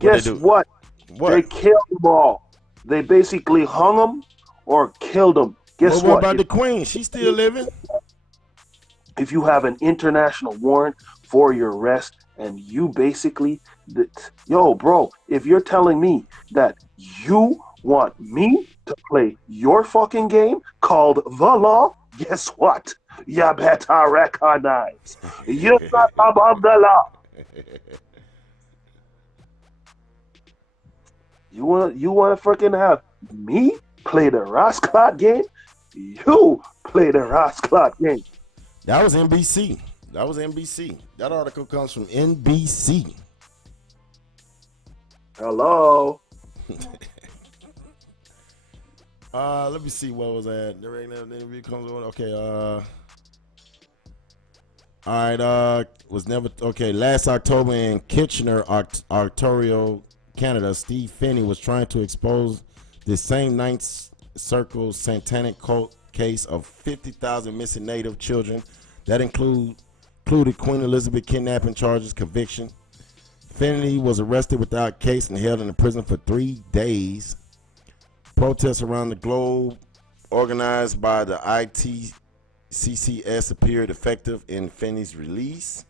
Guess what? They killed them all. They basically hung them or killed them. Guess what? What about the Queen? She's still living. If you have an international warrant for your arrest and you basically, bro, if you're telling me that you want me to play your fucking game called the law, guess what? You better recognize you're not above the law. You want to freaking have me play the Rasclot game? You play the Rasclot game. That was NBC. That was NBC. That article comes from NBC. Hello. Let me see what was that. The interview comes on. Okay. All right. Was never okay. Last October in Kitchener, Ontario, Canada, Steve Finney was trying to expose the same Ninth Circle satanic cult case of 50,000 missing Native children that included Queen Elizabeth kidnapping charges conviction. Finney was arrested without case and held in a prison for 3 days. Protests around the globe organized by the ITCCS appeared effective in Finney's release.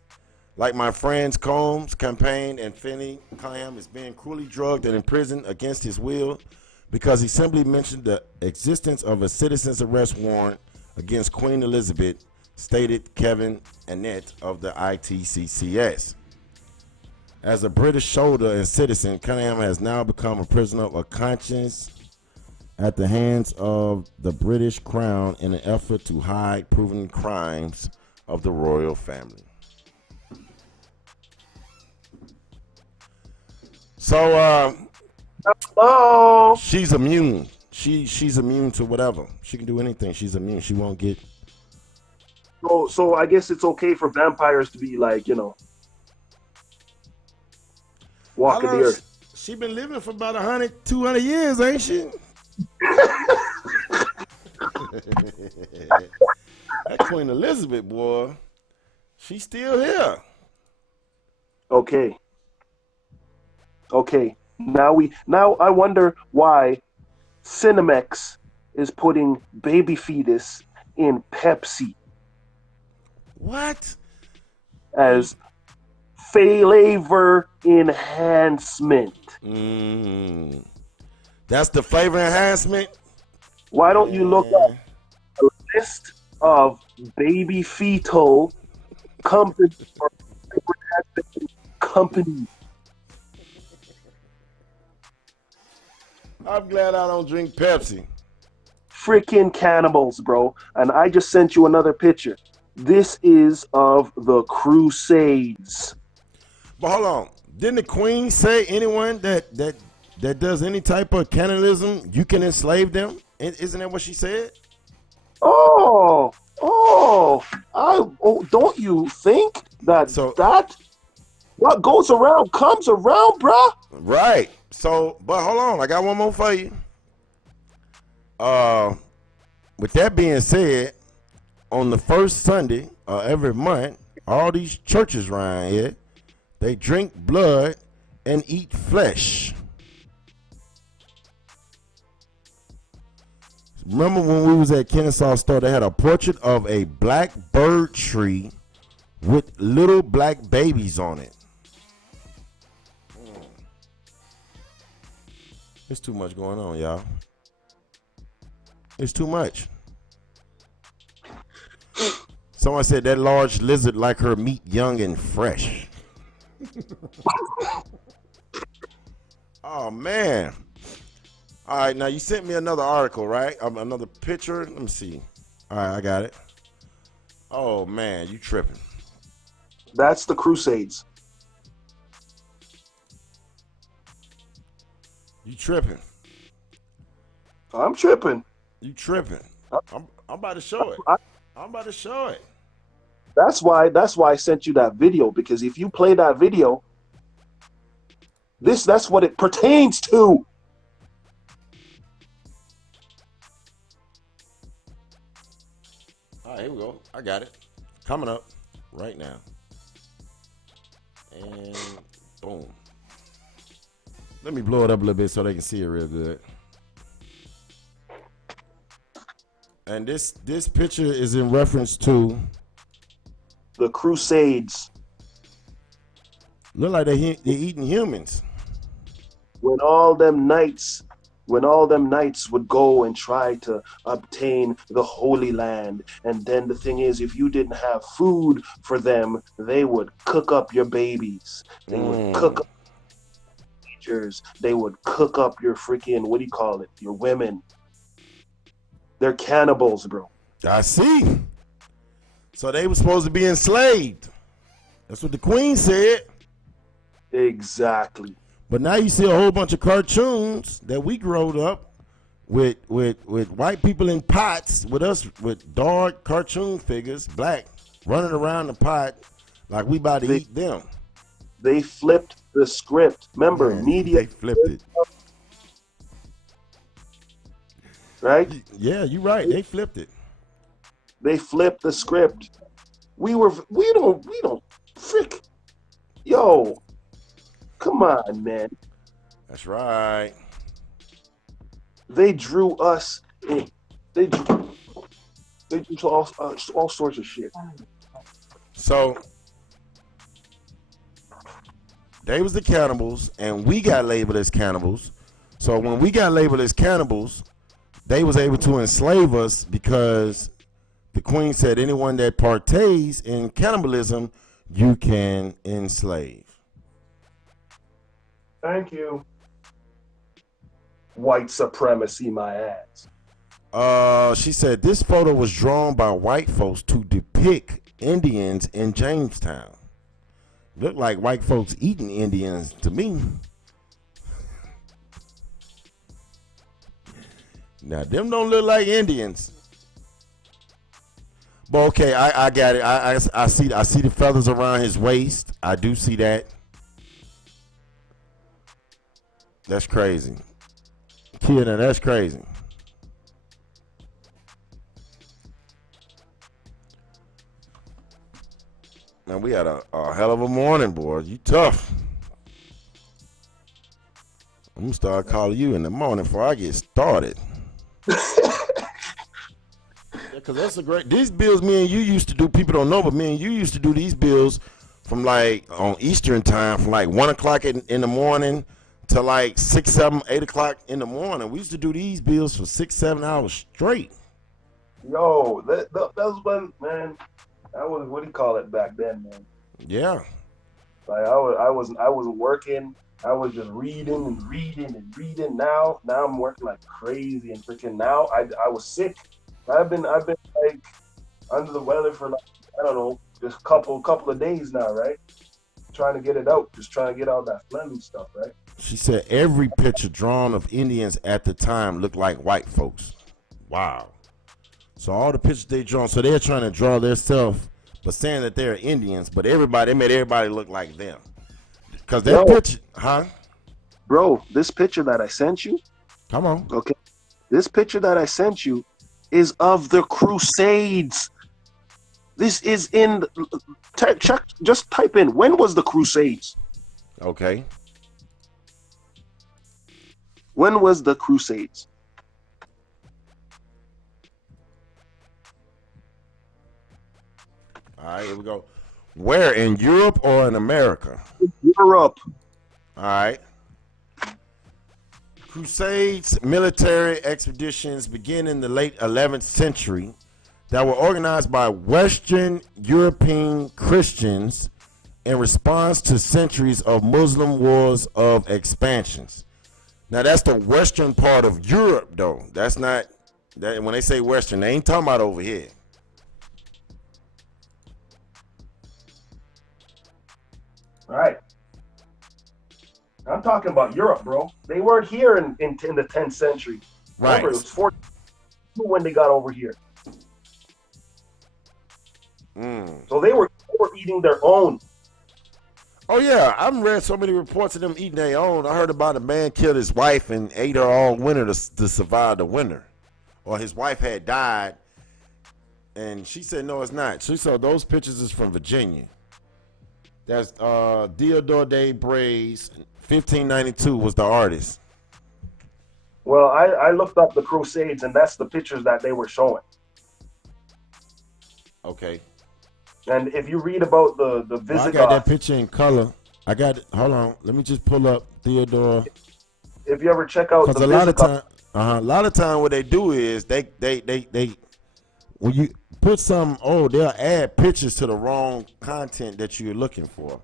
Like my friend's Combs campaign, and Finney Clam is being cruelly drugged and imprisoned against his will because he simply mentioned the existence of a citizen's arrest warrant against Queen Elizabeth, stated Kevin Annett of the ITCCS. As a British soldier and citizen, Cunningham has now become a prisoner of conscience at the hands of the British Crown in an effort to hide proven crimes of the royal family. So, Hello. she's immune. She's immune to whatever. She can do anything. She's immune. She won't get. So I guess it's okay for vampires to be like, walking the earth. She been living for about 100, 200 years, ain't she? That Queen Elizabeth, boy, she's still here. Okay. Now I wonder why Cinemex is putting baby fetus in Pepsi What? as flavor enhancement. That's the flavor enhancement. Why don't you look up a list of baby fetal companies or flavor enhancement companies? I'm glad I don't drink Pepsi. Freaking cannibals, bro. And I just sent you another picture. This is of the Crusades. But hold on. Didn't the Queen say anyone that does any type of cannibalism, you can enslave them? Isn't that what she said? Don't you think that what goes around comes around, bruh? Right. So, but hold on. I got one more for you. With that being said, on the first Sunday of every month, all these churches around here, they drink blood and eat flesh. Remember when we was at Kennesaw store, they had a portrait of a black bird tree with little black babies on it. It's too much going on, y'all. It's too much. Someone said that large lizard like her meat young and fresh. Oh, man. All right, now you sent me another article, right? Another picture. Let me see. All right, I got it. Oh, man, you tripping. That's the Crusades. You tripping. I'm tripping. You tripping. I'm about to show it. I'm about to show it. That's why I sent you that video, because if you play that video, that's what it pertains to. All right, here we go. I got it. Coming up right now. And boom. Let me blow it up a little bit so they can see it real good. And this picture is in reference to the Crusades. Look like they're eating humans. When all them knights would go and try to obtain the Holy Land, and then the thing is, if you didn't have food for them, they would cook up your babies. They would cook up teachers. They would cook up your freaking, your women. They're cannibals, bro. I see. So they were supposed to be enslaved. That's what the queen said. Exactly. But now you see a whole bunch of cartoons that we growed up with white people in pots with us with dark cartoon figures, black, running around the pot like we about to eat them. They flipped the script. Remember, Man, media. they flipped it. Right? Yeah, you're right. They flipped it. They flipped the script. We don't frick. Yo, come on, man. That's right. They drew us in. They drew all sorts of shit. So they was the cannibals, and we got labeled as cannibals. So when we got labeled as cannibals, they was able to enslave us because the queen said anyone that partakes in cannibalism, you can enslave. Thank you. White supremacy, my ass. She said this photo was drawn by white folks to depict Indians in Jamestown. Looked like white folks eating Indians to me. Now them don't look like Indians. But okay, I got it. I see the feathers around his waist. I do see that. That's crazy. Kid, that's crazy. Man, we had a hell of a morning, boy. You tough. I'm gonna start calling you in the morning before I get started. Because that's a great. These bills me and you used to do. People don't know, but me and you used to do these bills from like on Eastern time, from like 1 o'clock in the morning to like 6, 7, 8 o'clock in the morning. We used to do these bills for 6, 7 hours straight. Yo, that was when, man. That was, what do you call it back then, man? Yeah. Like I wasn't working. I was just reading and reading and reading. Now I'm working like crazy and freaking. Now I was sick. I've been like under the weather for like, I don't know, just couple of days now, right? Trying to get it out, just trying to get out that phlegm and stuff, right? She said every picture drawn of Indians at the time looked like white folks. Wow. So all the pictures they drawn, so they're trying to draw their self, but saying that they're Indians, but they made everybody look like them. Because that picture, huh? Bro, this picture that I sent you. Come on. Okay. This picture that I sent you is of the Crusades. This is in, check, just type in, when was the Crusades? Okay. When was the Crusades? All right, here we go. Where, in Europe or in America? Europe. All right. Crusades, military expeditions begin in the late 11th century that were organized by Western European Christians in response to centuries of Muslim wars of expansions. Now, that's the western part of Europe, though. That's not, that when they say western, they ain't talking about over here. All right. I'm talking about Europe, bro. They weren't here in the 10th century. Right. Remember, it was 42 when they got over here. So they were eating their own. Oh, yeah. I've read so many reports of them eating their own. I heard about a man killed his wife and ate her all winter to survive the winter. Or his wife had died, and she said, no, it's not. She saw those pictures is from Virginia. That's Theodore Day Braze, 1592 was the artist. Well, I looked up the Crusades, and that's the pictures that they were showing. Okay. And if you read about the Visigoths, I got that picture in color. I got it. Hold on. Let me just pull up Theodore. If you ever check out the a lot of time, a lot of time, what they do is they when you put some, they'll add pictures to the wrong content that you're looking for.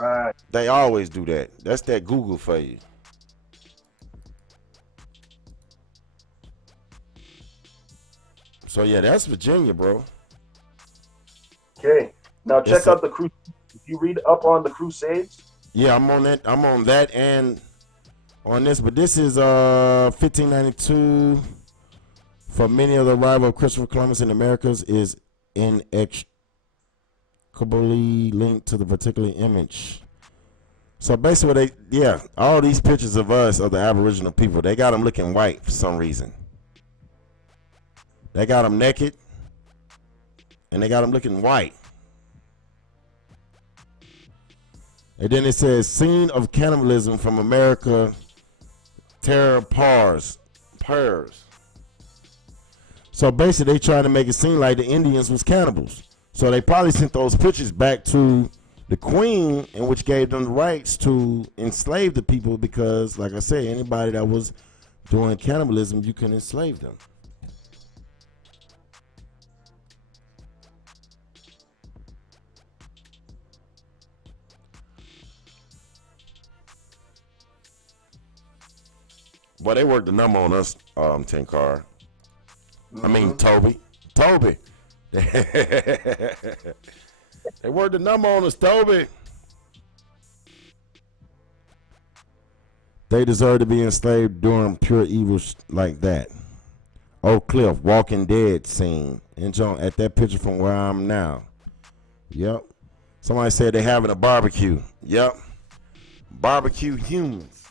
Right. They always do that. That's that Google for you. So yeah, that's Virginia, bro. Okay. Now It's check out the Crusades. If you read up on the Crusades, yeah, I'm on that. I'm on that and on this, but this is 1592. For many of the arrival of Christopher Columbus in the Americas is inextricably linked to the particular image. So basically, all these pictures of us, of the Aboriginal people, they got them looking white for some reason. They got them naked, and they got them looking white. And then it says, scene of cannibalism from America, terror pars. So basically, they trying to make it seem like the Indians was cannibals. So they probably sent those pictures back to the Queen, in which gave them the rights to enslave the people because, like I said, anybody that was doing cannibalism, you can enslave them. Well, they worked the number on us, Tenkaara. I mean, Toby. They worked the number on us, Toby. They deserve to be enslaved during pure evil like that. Oak Cliff, Walking Dead scene. And John, at that picture from where I'm now. Yep. Somebody said they having a barbecue. Yep. Barbecue humans.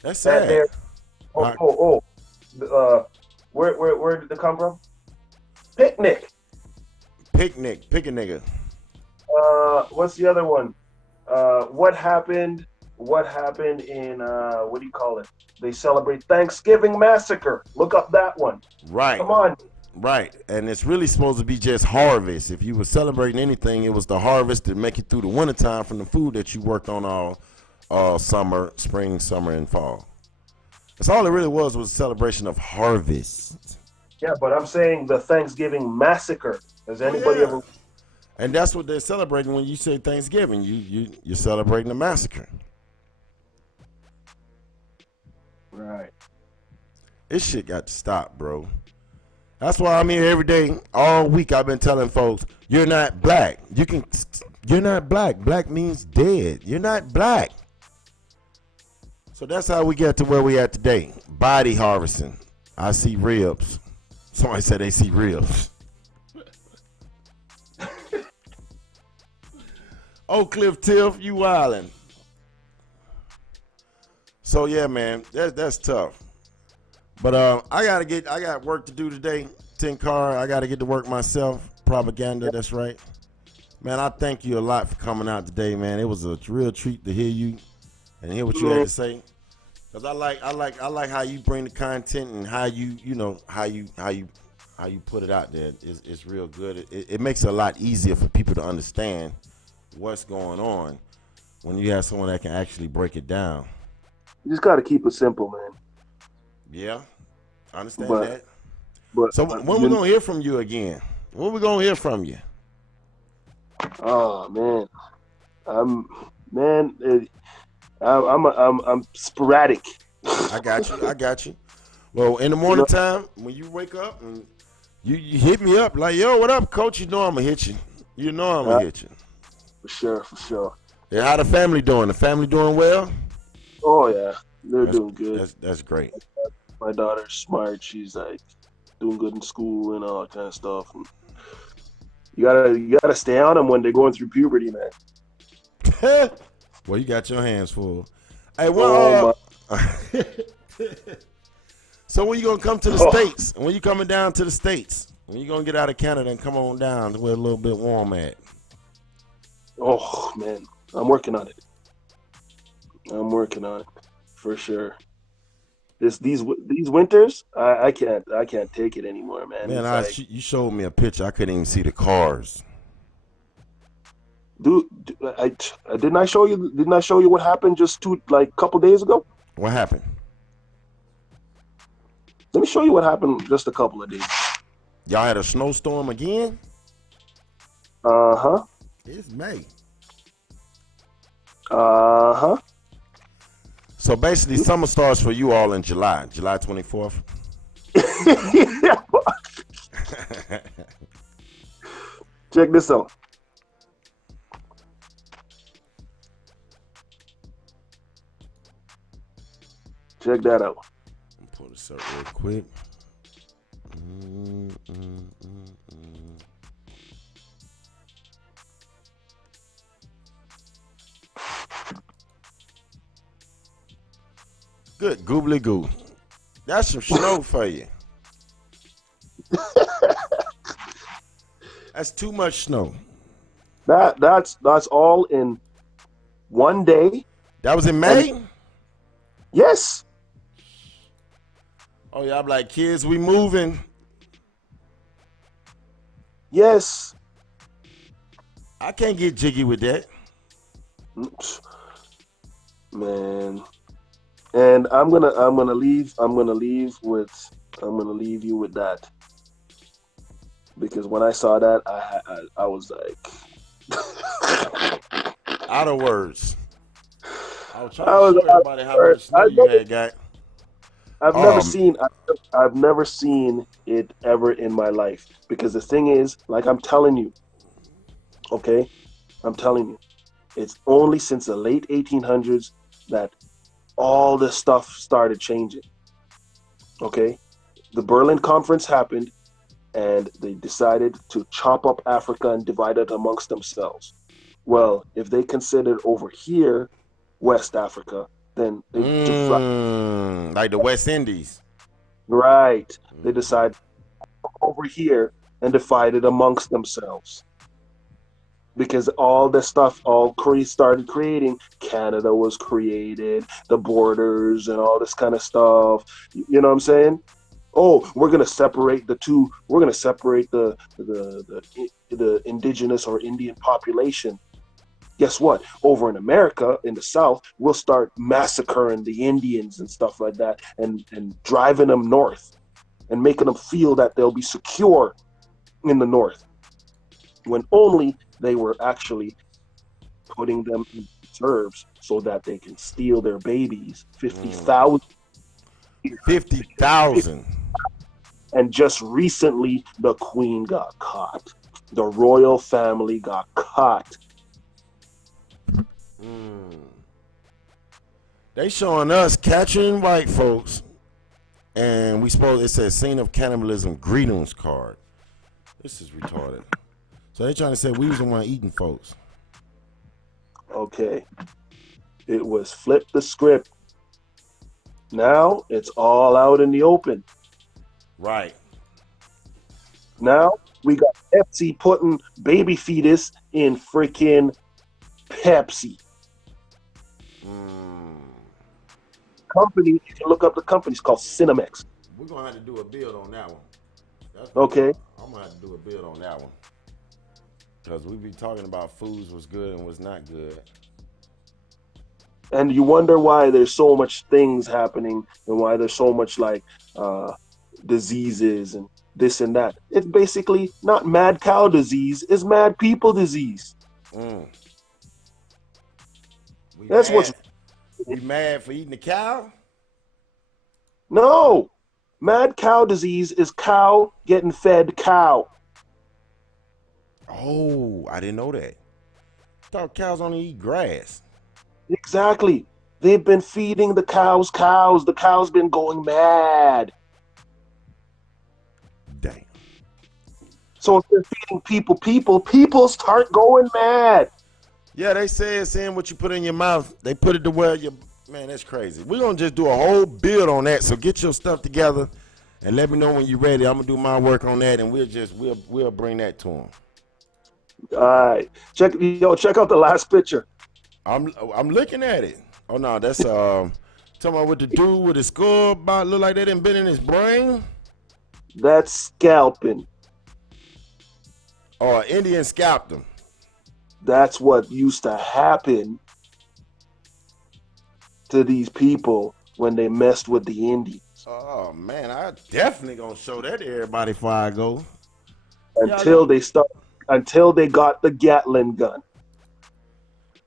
That's sad. there. Where did it come from? Picnic. Pick a nigga. What's the other one? What happened? What happened in what do you call it? They celebrate Thanksgiving Massacre. Look up that one. Right. Come on. Right. And it's really supposed to be just harvest. If you were celebrating anything, it was the harvest to make it through the wintertime from the food that you worked on all summer, spring, summer, and fall. That's all it really was a celebration of harvest. Yeah, but I'm saying the Thanksgiving Massacre. Has anybody ever? And that's what they're celebrating when you say Thanksgiving. You're celebrating the massacre. Right. This shit got to stop, bro. That's why I'm here every day. All week I've been telling folks, you're not black. You're not black. Black means dead. You're not black. So that's how we get to where we at today. Body harvesting. I see ribs. Somebody said they see ribs. Oak Cliff Tiff, you wildin'. So yeah, man, that's tough. But I got work to do today. Tenkaara, I gotta get to work myself. Propaganda, that's right. Man, I thank you a lot for coming out today, man. It was a real treat to hear you and hear what you had to say. Cause I like how you bring the content and how you put it out there. It's real good. It makes it a lot easier for people to understand what's going on when you have someone that can actually break it down. You just gotta keep it simple, man. Yeah, I understand that. But so when we gonna hear from you again? When we gonna hear from you? Oh man, I'm sporadic. I got you. Well, in the morning time when you wake up and you hit me up like, yo, what up, coach? You know I'm gonna hit you. You know I'm gonna hit you. For sure. Yeah, how the family doing? The family doing well? Oh yeah, they're doing good. That's great. My daughter's smart. She's like doing good in school and all that kind of stuff. And you gotta stay on them when they're going through puberty, man. Well, you got your hands full. Hey, well, so when you gonna come to the States? When you coming down to the States? When you gonna get out of Canada and come on down to where it's a little bit warm at? Oh man, I'm working on it. For sure. These winters, I can't take it anymore, man. Man, you showed me a picture. I couldn't even see the cars. Dude, didn't I show you what happened just couple days ago? What happened? Let me show you what happened just a couple of days. Y'all had a snowstorm again? Uh-huh. It's May. Uh-huh. So basically, summer starts for you all in July 24th. Check this out. Check that out. Pull this up real quick. Mm. Good goobly goo. That's some snow for you. That's too much snow. That's all in one day. That was in May? Yes. Oh, yeah, I'm like, kids, we moving. Yes. I can't get jiggy with that. Man. And I'm gonna leave you with that. Because when I saw that, I was like out of words. I was trying to show everybody how much snow you had got. I've never seen it ever in my life. Because the thing is, like I'm telling you, okay? I'm telling you, it's only since the late 1800s that all this stuff started changing. Okay? The Berlin Conference happened, and they decided to chop up Africa and divide it amongst themselves. Well, if they considered over here West Africa, then they like the West Indies. Right. They decided over here and divide it amongst themselves. Because all this stuff started creating. Canada was created, the borders and all this kind of stuff. You know what I'm saying? Oh, we're gonna separate the two. We're gonna separate the indigenous or Indian population. Guess what? Over in America, in the South, we'll start massacring the Indians and stuff like that, and driving them north, and making them feel that they'll be secure in the north, when only they were actually putting them in reserves so that they can steal their babies. 50,000. 50,000. And just recently, the Queen got caught. The royal family got caught. They showing us capturing white folks, and it says scene of cannibalism greetings card. This is retarded. So they trying to say we was the one eating folks. Okay. It was flip the script. Now it's all out in the open. Right. Now we got Pepsi putting baby fetus in freaking Pepsi. Company, you can look up the company. It's called Cinemex. We're going to have to do a build on that one. Okay. I'm going to have to do a build on that one. Because we be talking about foods was good and was not good. And you wonder why there's so much things happening and why there's so much like diseases and this and that. It's basically not mad cow disease, it's mad people disease. That's what's... We mad for eating the cow? No. Mad cow disease is cow getting fed cow. Oh, I didn't know that. I thought cows only eat grass. Exactly. They've been feeding the cows. The cow's been going mad. Dang. So if they're feeding people start going mad. Yeah, they say it's in what you put in your mouth. They put it to where you... Man, that's crazy. We're going to just do a whole build on that. So get your stuff together and let me know when you're ready. I'm going to do my work on that, and we'll bring that to them. All right. Check out the last picture. I'm looking at it. Oh, no, that's... talking about what the dude with his skull about look like they done been in his brain? That's scalping. Oh, an Indian scalped him. That's what used to happen to these people when they messed with the Indians. Oh man, I definitely gonna show that to everybody before I go. Until they got the Gatling gun.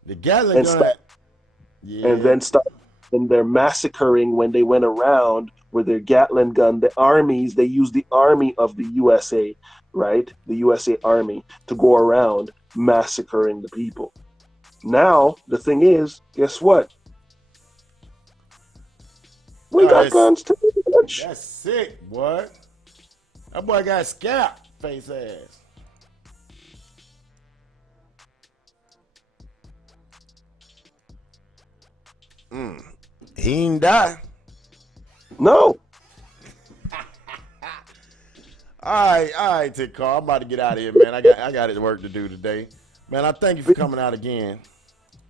The Gatling gun. And then start and they're massacring when they went around with their Gatling gun. The armies, they use the army of the USA, right? The USA Army to go around massacring the people. Now, the thing is, guess what? We Oh, got guns too, bitch. that's sick, boy. That boy got scalped, face ass. He ain't die. No. All right, Tenkaara. I'm about to get out of here, man. I got work to do today. Man, I thank you for coming out again.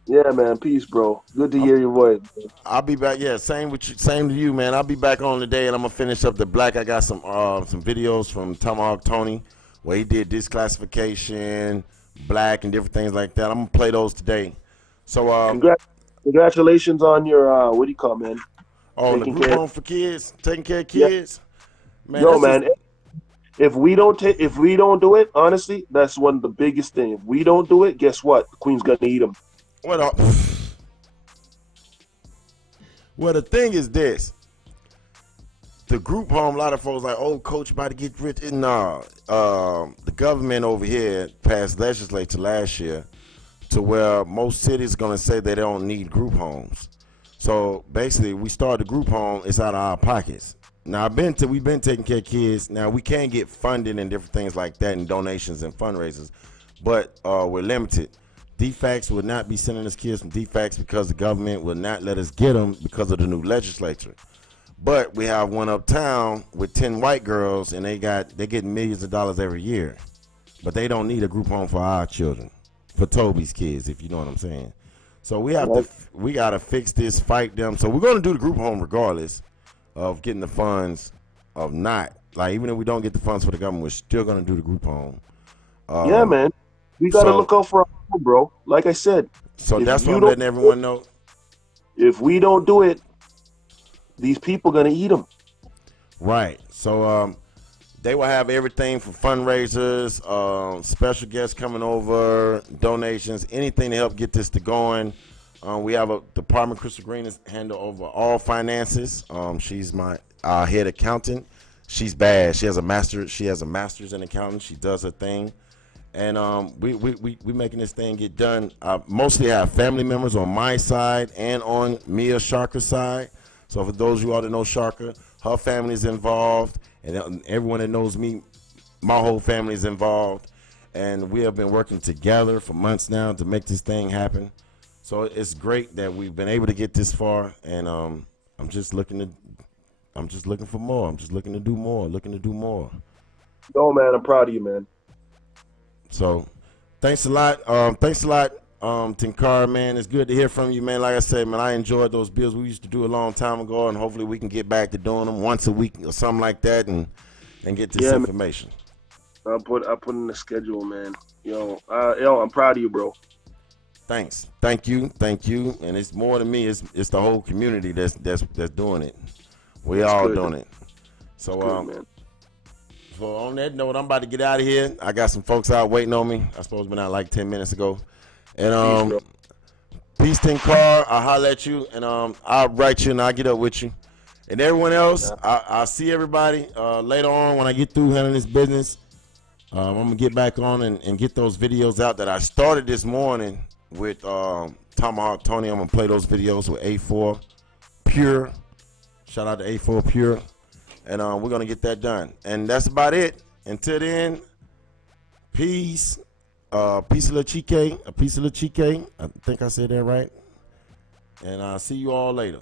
Yeah, man. Peace, bro. Good to hear your voice. I'll be back. Yeah, same to you, man. I'll be back on today, and I'm gonna finish up the black. I got some videos from Tomahawk Tony where he did disclassification, black, and different things like that. I'm gonna play those today. So, Congratulations on your what do you call it, man? on the Taking group care. home for kids, taking care of Yeah. kids. Man, Yo, that's man. just, If we don't do it, honestly, that's one of the biggest things. If we don't do it, guess what? The Queen's gonna eat them. what up? Well, the thing is this. The group home, a lot of folks like, oh, coach about to get rich. Nah, the government over here passed legislature last year to where most cities going to say they don't need group homes. So basically, we started the group home. It's out of our pockets. Now we've been taking care of kids. Now we can get funding and different things like that, and donations and fundraisers, but we're limited. DFACS will not be sending us kids from DFACS because the government will not let us get them because of the new legislature. But we have one uptown with 10 white girls, and they're getting millions of dollars every year, but they don't need a group home for our children, for Toby's kids, if you know what I'm saying. So we gotta fix this, fight them. So we're gonna do the group home regardless of getting the funds of not. Like, even if we don't get the funds for the government, we're still gonna do the group home. Yeah, man. We gotta look out for our own, bro. Like I said. So that's what I'm letting everyone know. If we don't do it, these people gonna eat them. Right. So they will have everything from fundraisers, special guests coming over, donations, anything to help get this to going. We have a department. Crystal Green is handle over all finances. She's my head accountant. She's bad. She has a master's in accounting. She does her thing, and we making this thing get done. I mostly have family members on my side and on Mia Sharka's side. So for those of you all that know Sharka, her family is involved, and everyone that knows me, my whole family is involved, and we have been working together for months now to make this thing happen. So it's great that we've been able to get this far, and I'm just looking for more. I'm just looking to do more. Yo, man, I'm proud of you, man. So thanks a lot. Tenkaara, man. It's good to hear from you, man. Like I said, man, I enjoyed those bills we used to do a long time ago, and hopefully we can get back to doing them once a week or something like that, and get this information. I put in the schedule, man. Yo, I'm proud of you, bro. Thanks. Thank you. And it's more than me. It's the whole community that's doing it. We all doing it. So man. So on that note, I'm about to get out of here. I got some folks out waiting on me. I supposed to been out like 10 minutes ago. And peace, Tenkaara. I'll holler at you, and I'll write you and I'll get up with you. And everyone else, I'll see everybody later on when I get through handling this business. I'm gonna get back on and get those videos out that I started this morning with Tomahawk Tony. I'm gonna play those videos with A4 Pure. Shout out to A4 Pure. And we're gonna get that done. And that's about it. Until then, peace. Piece of la chique. I think I said that right. And I'll see you all later.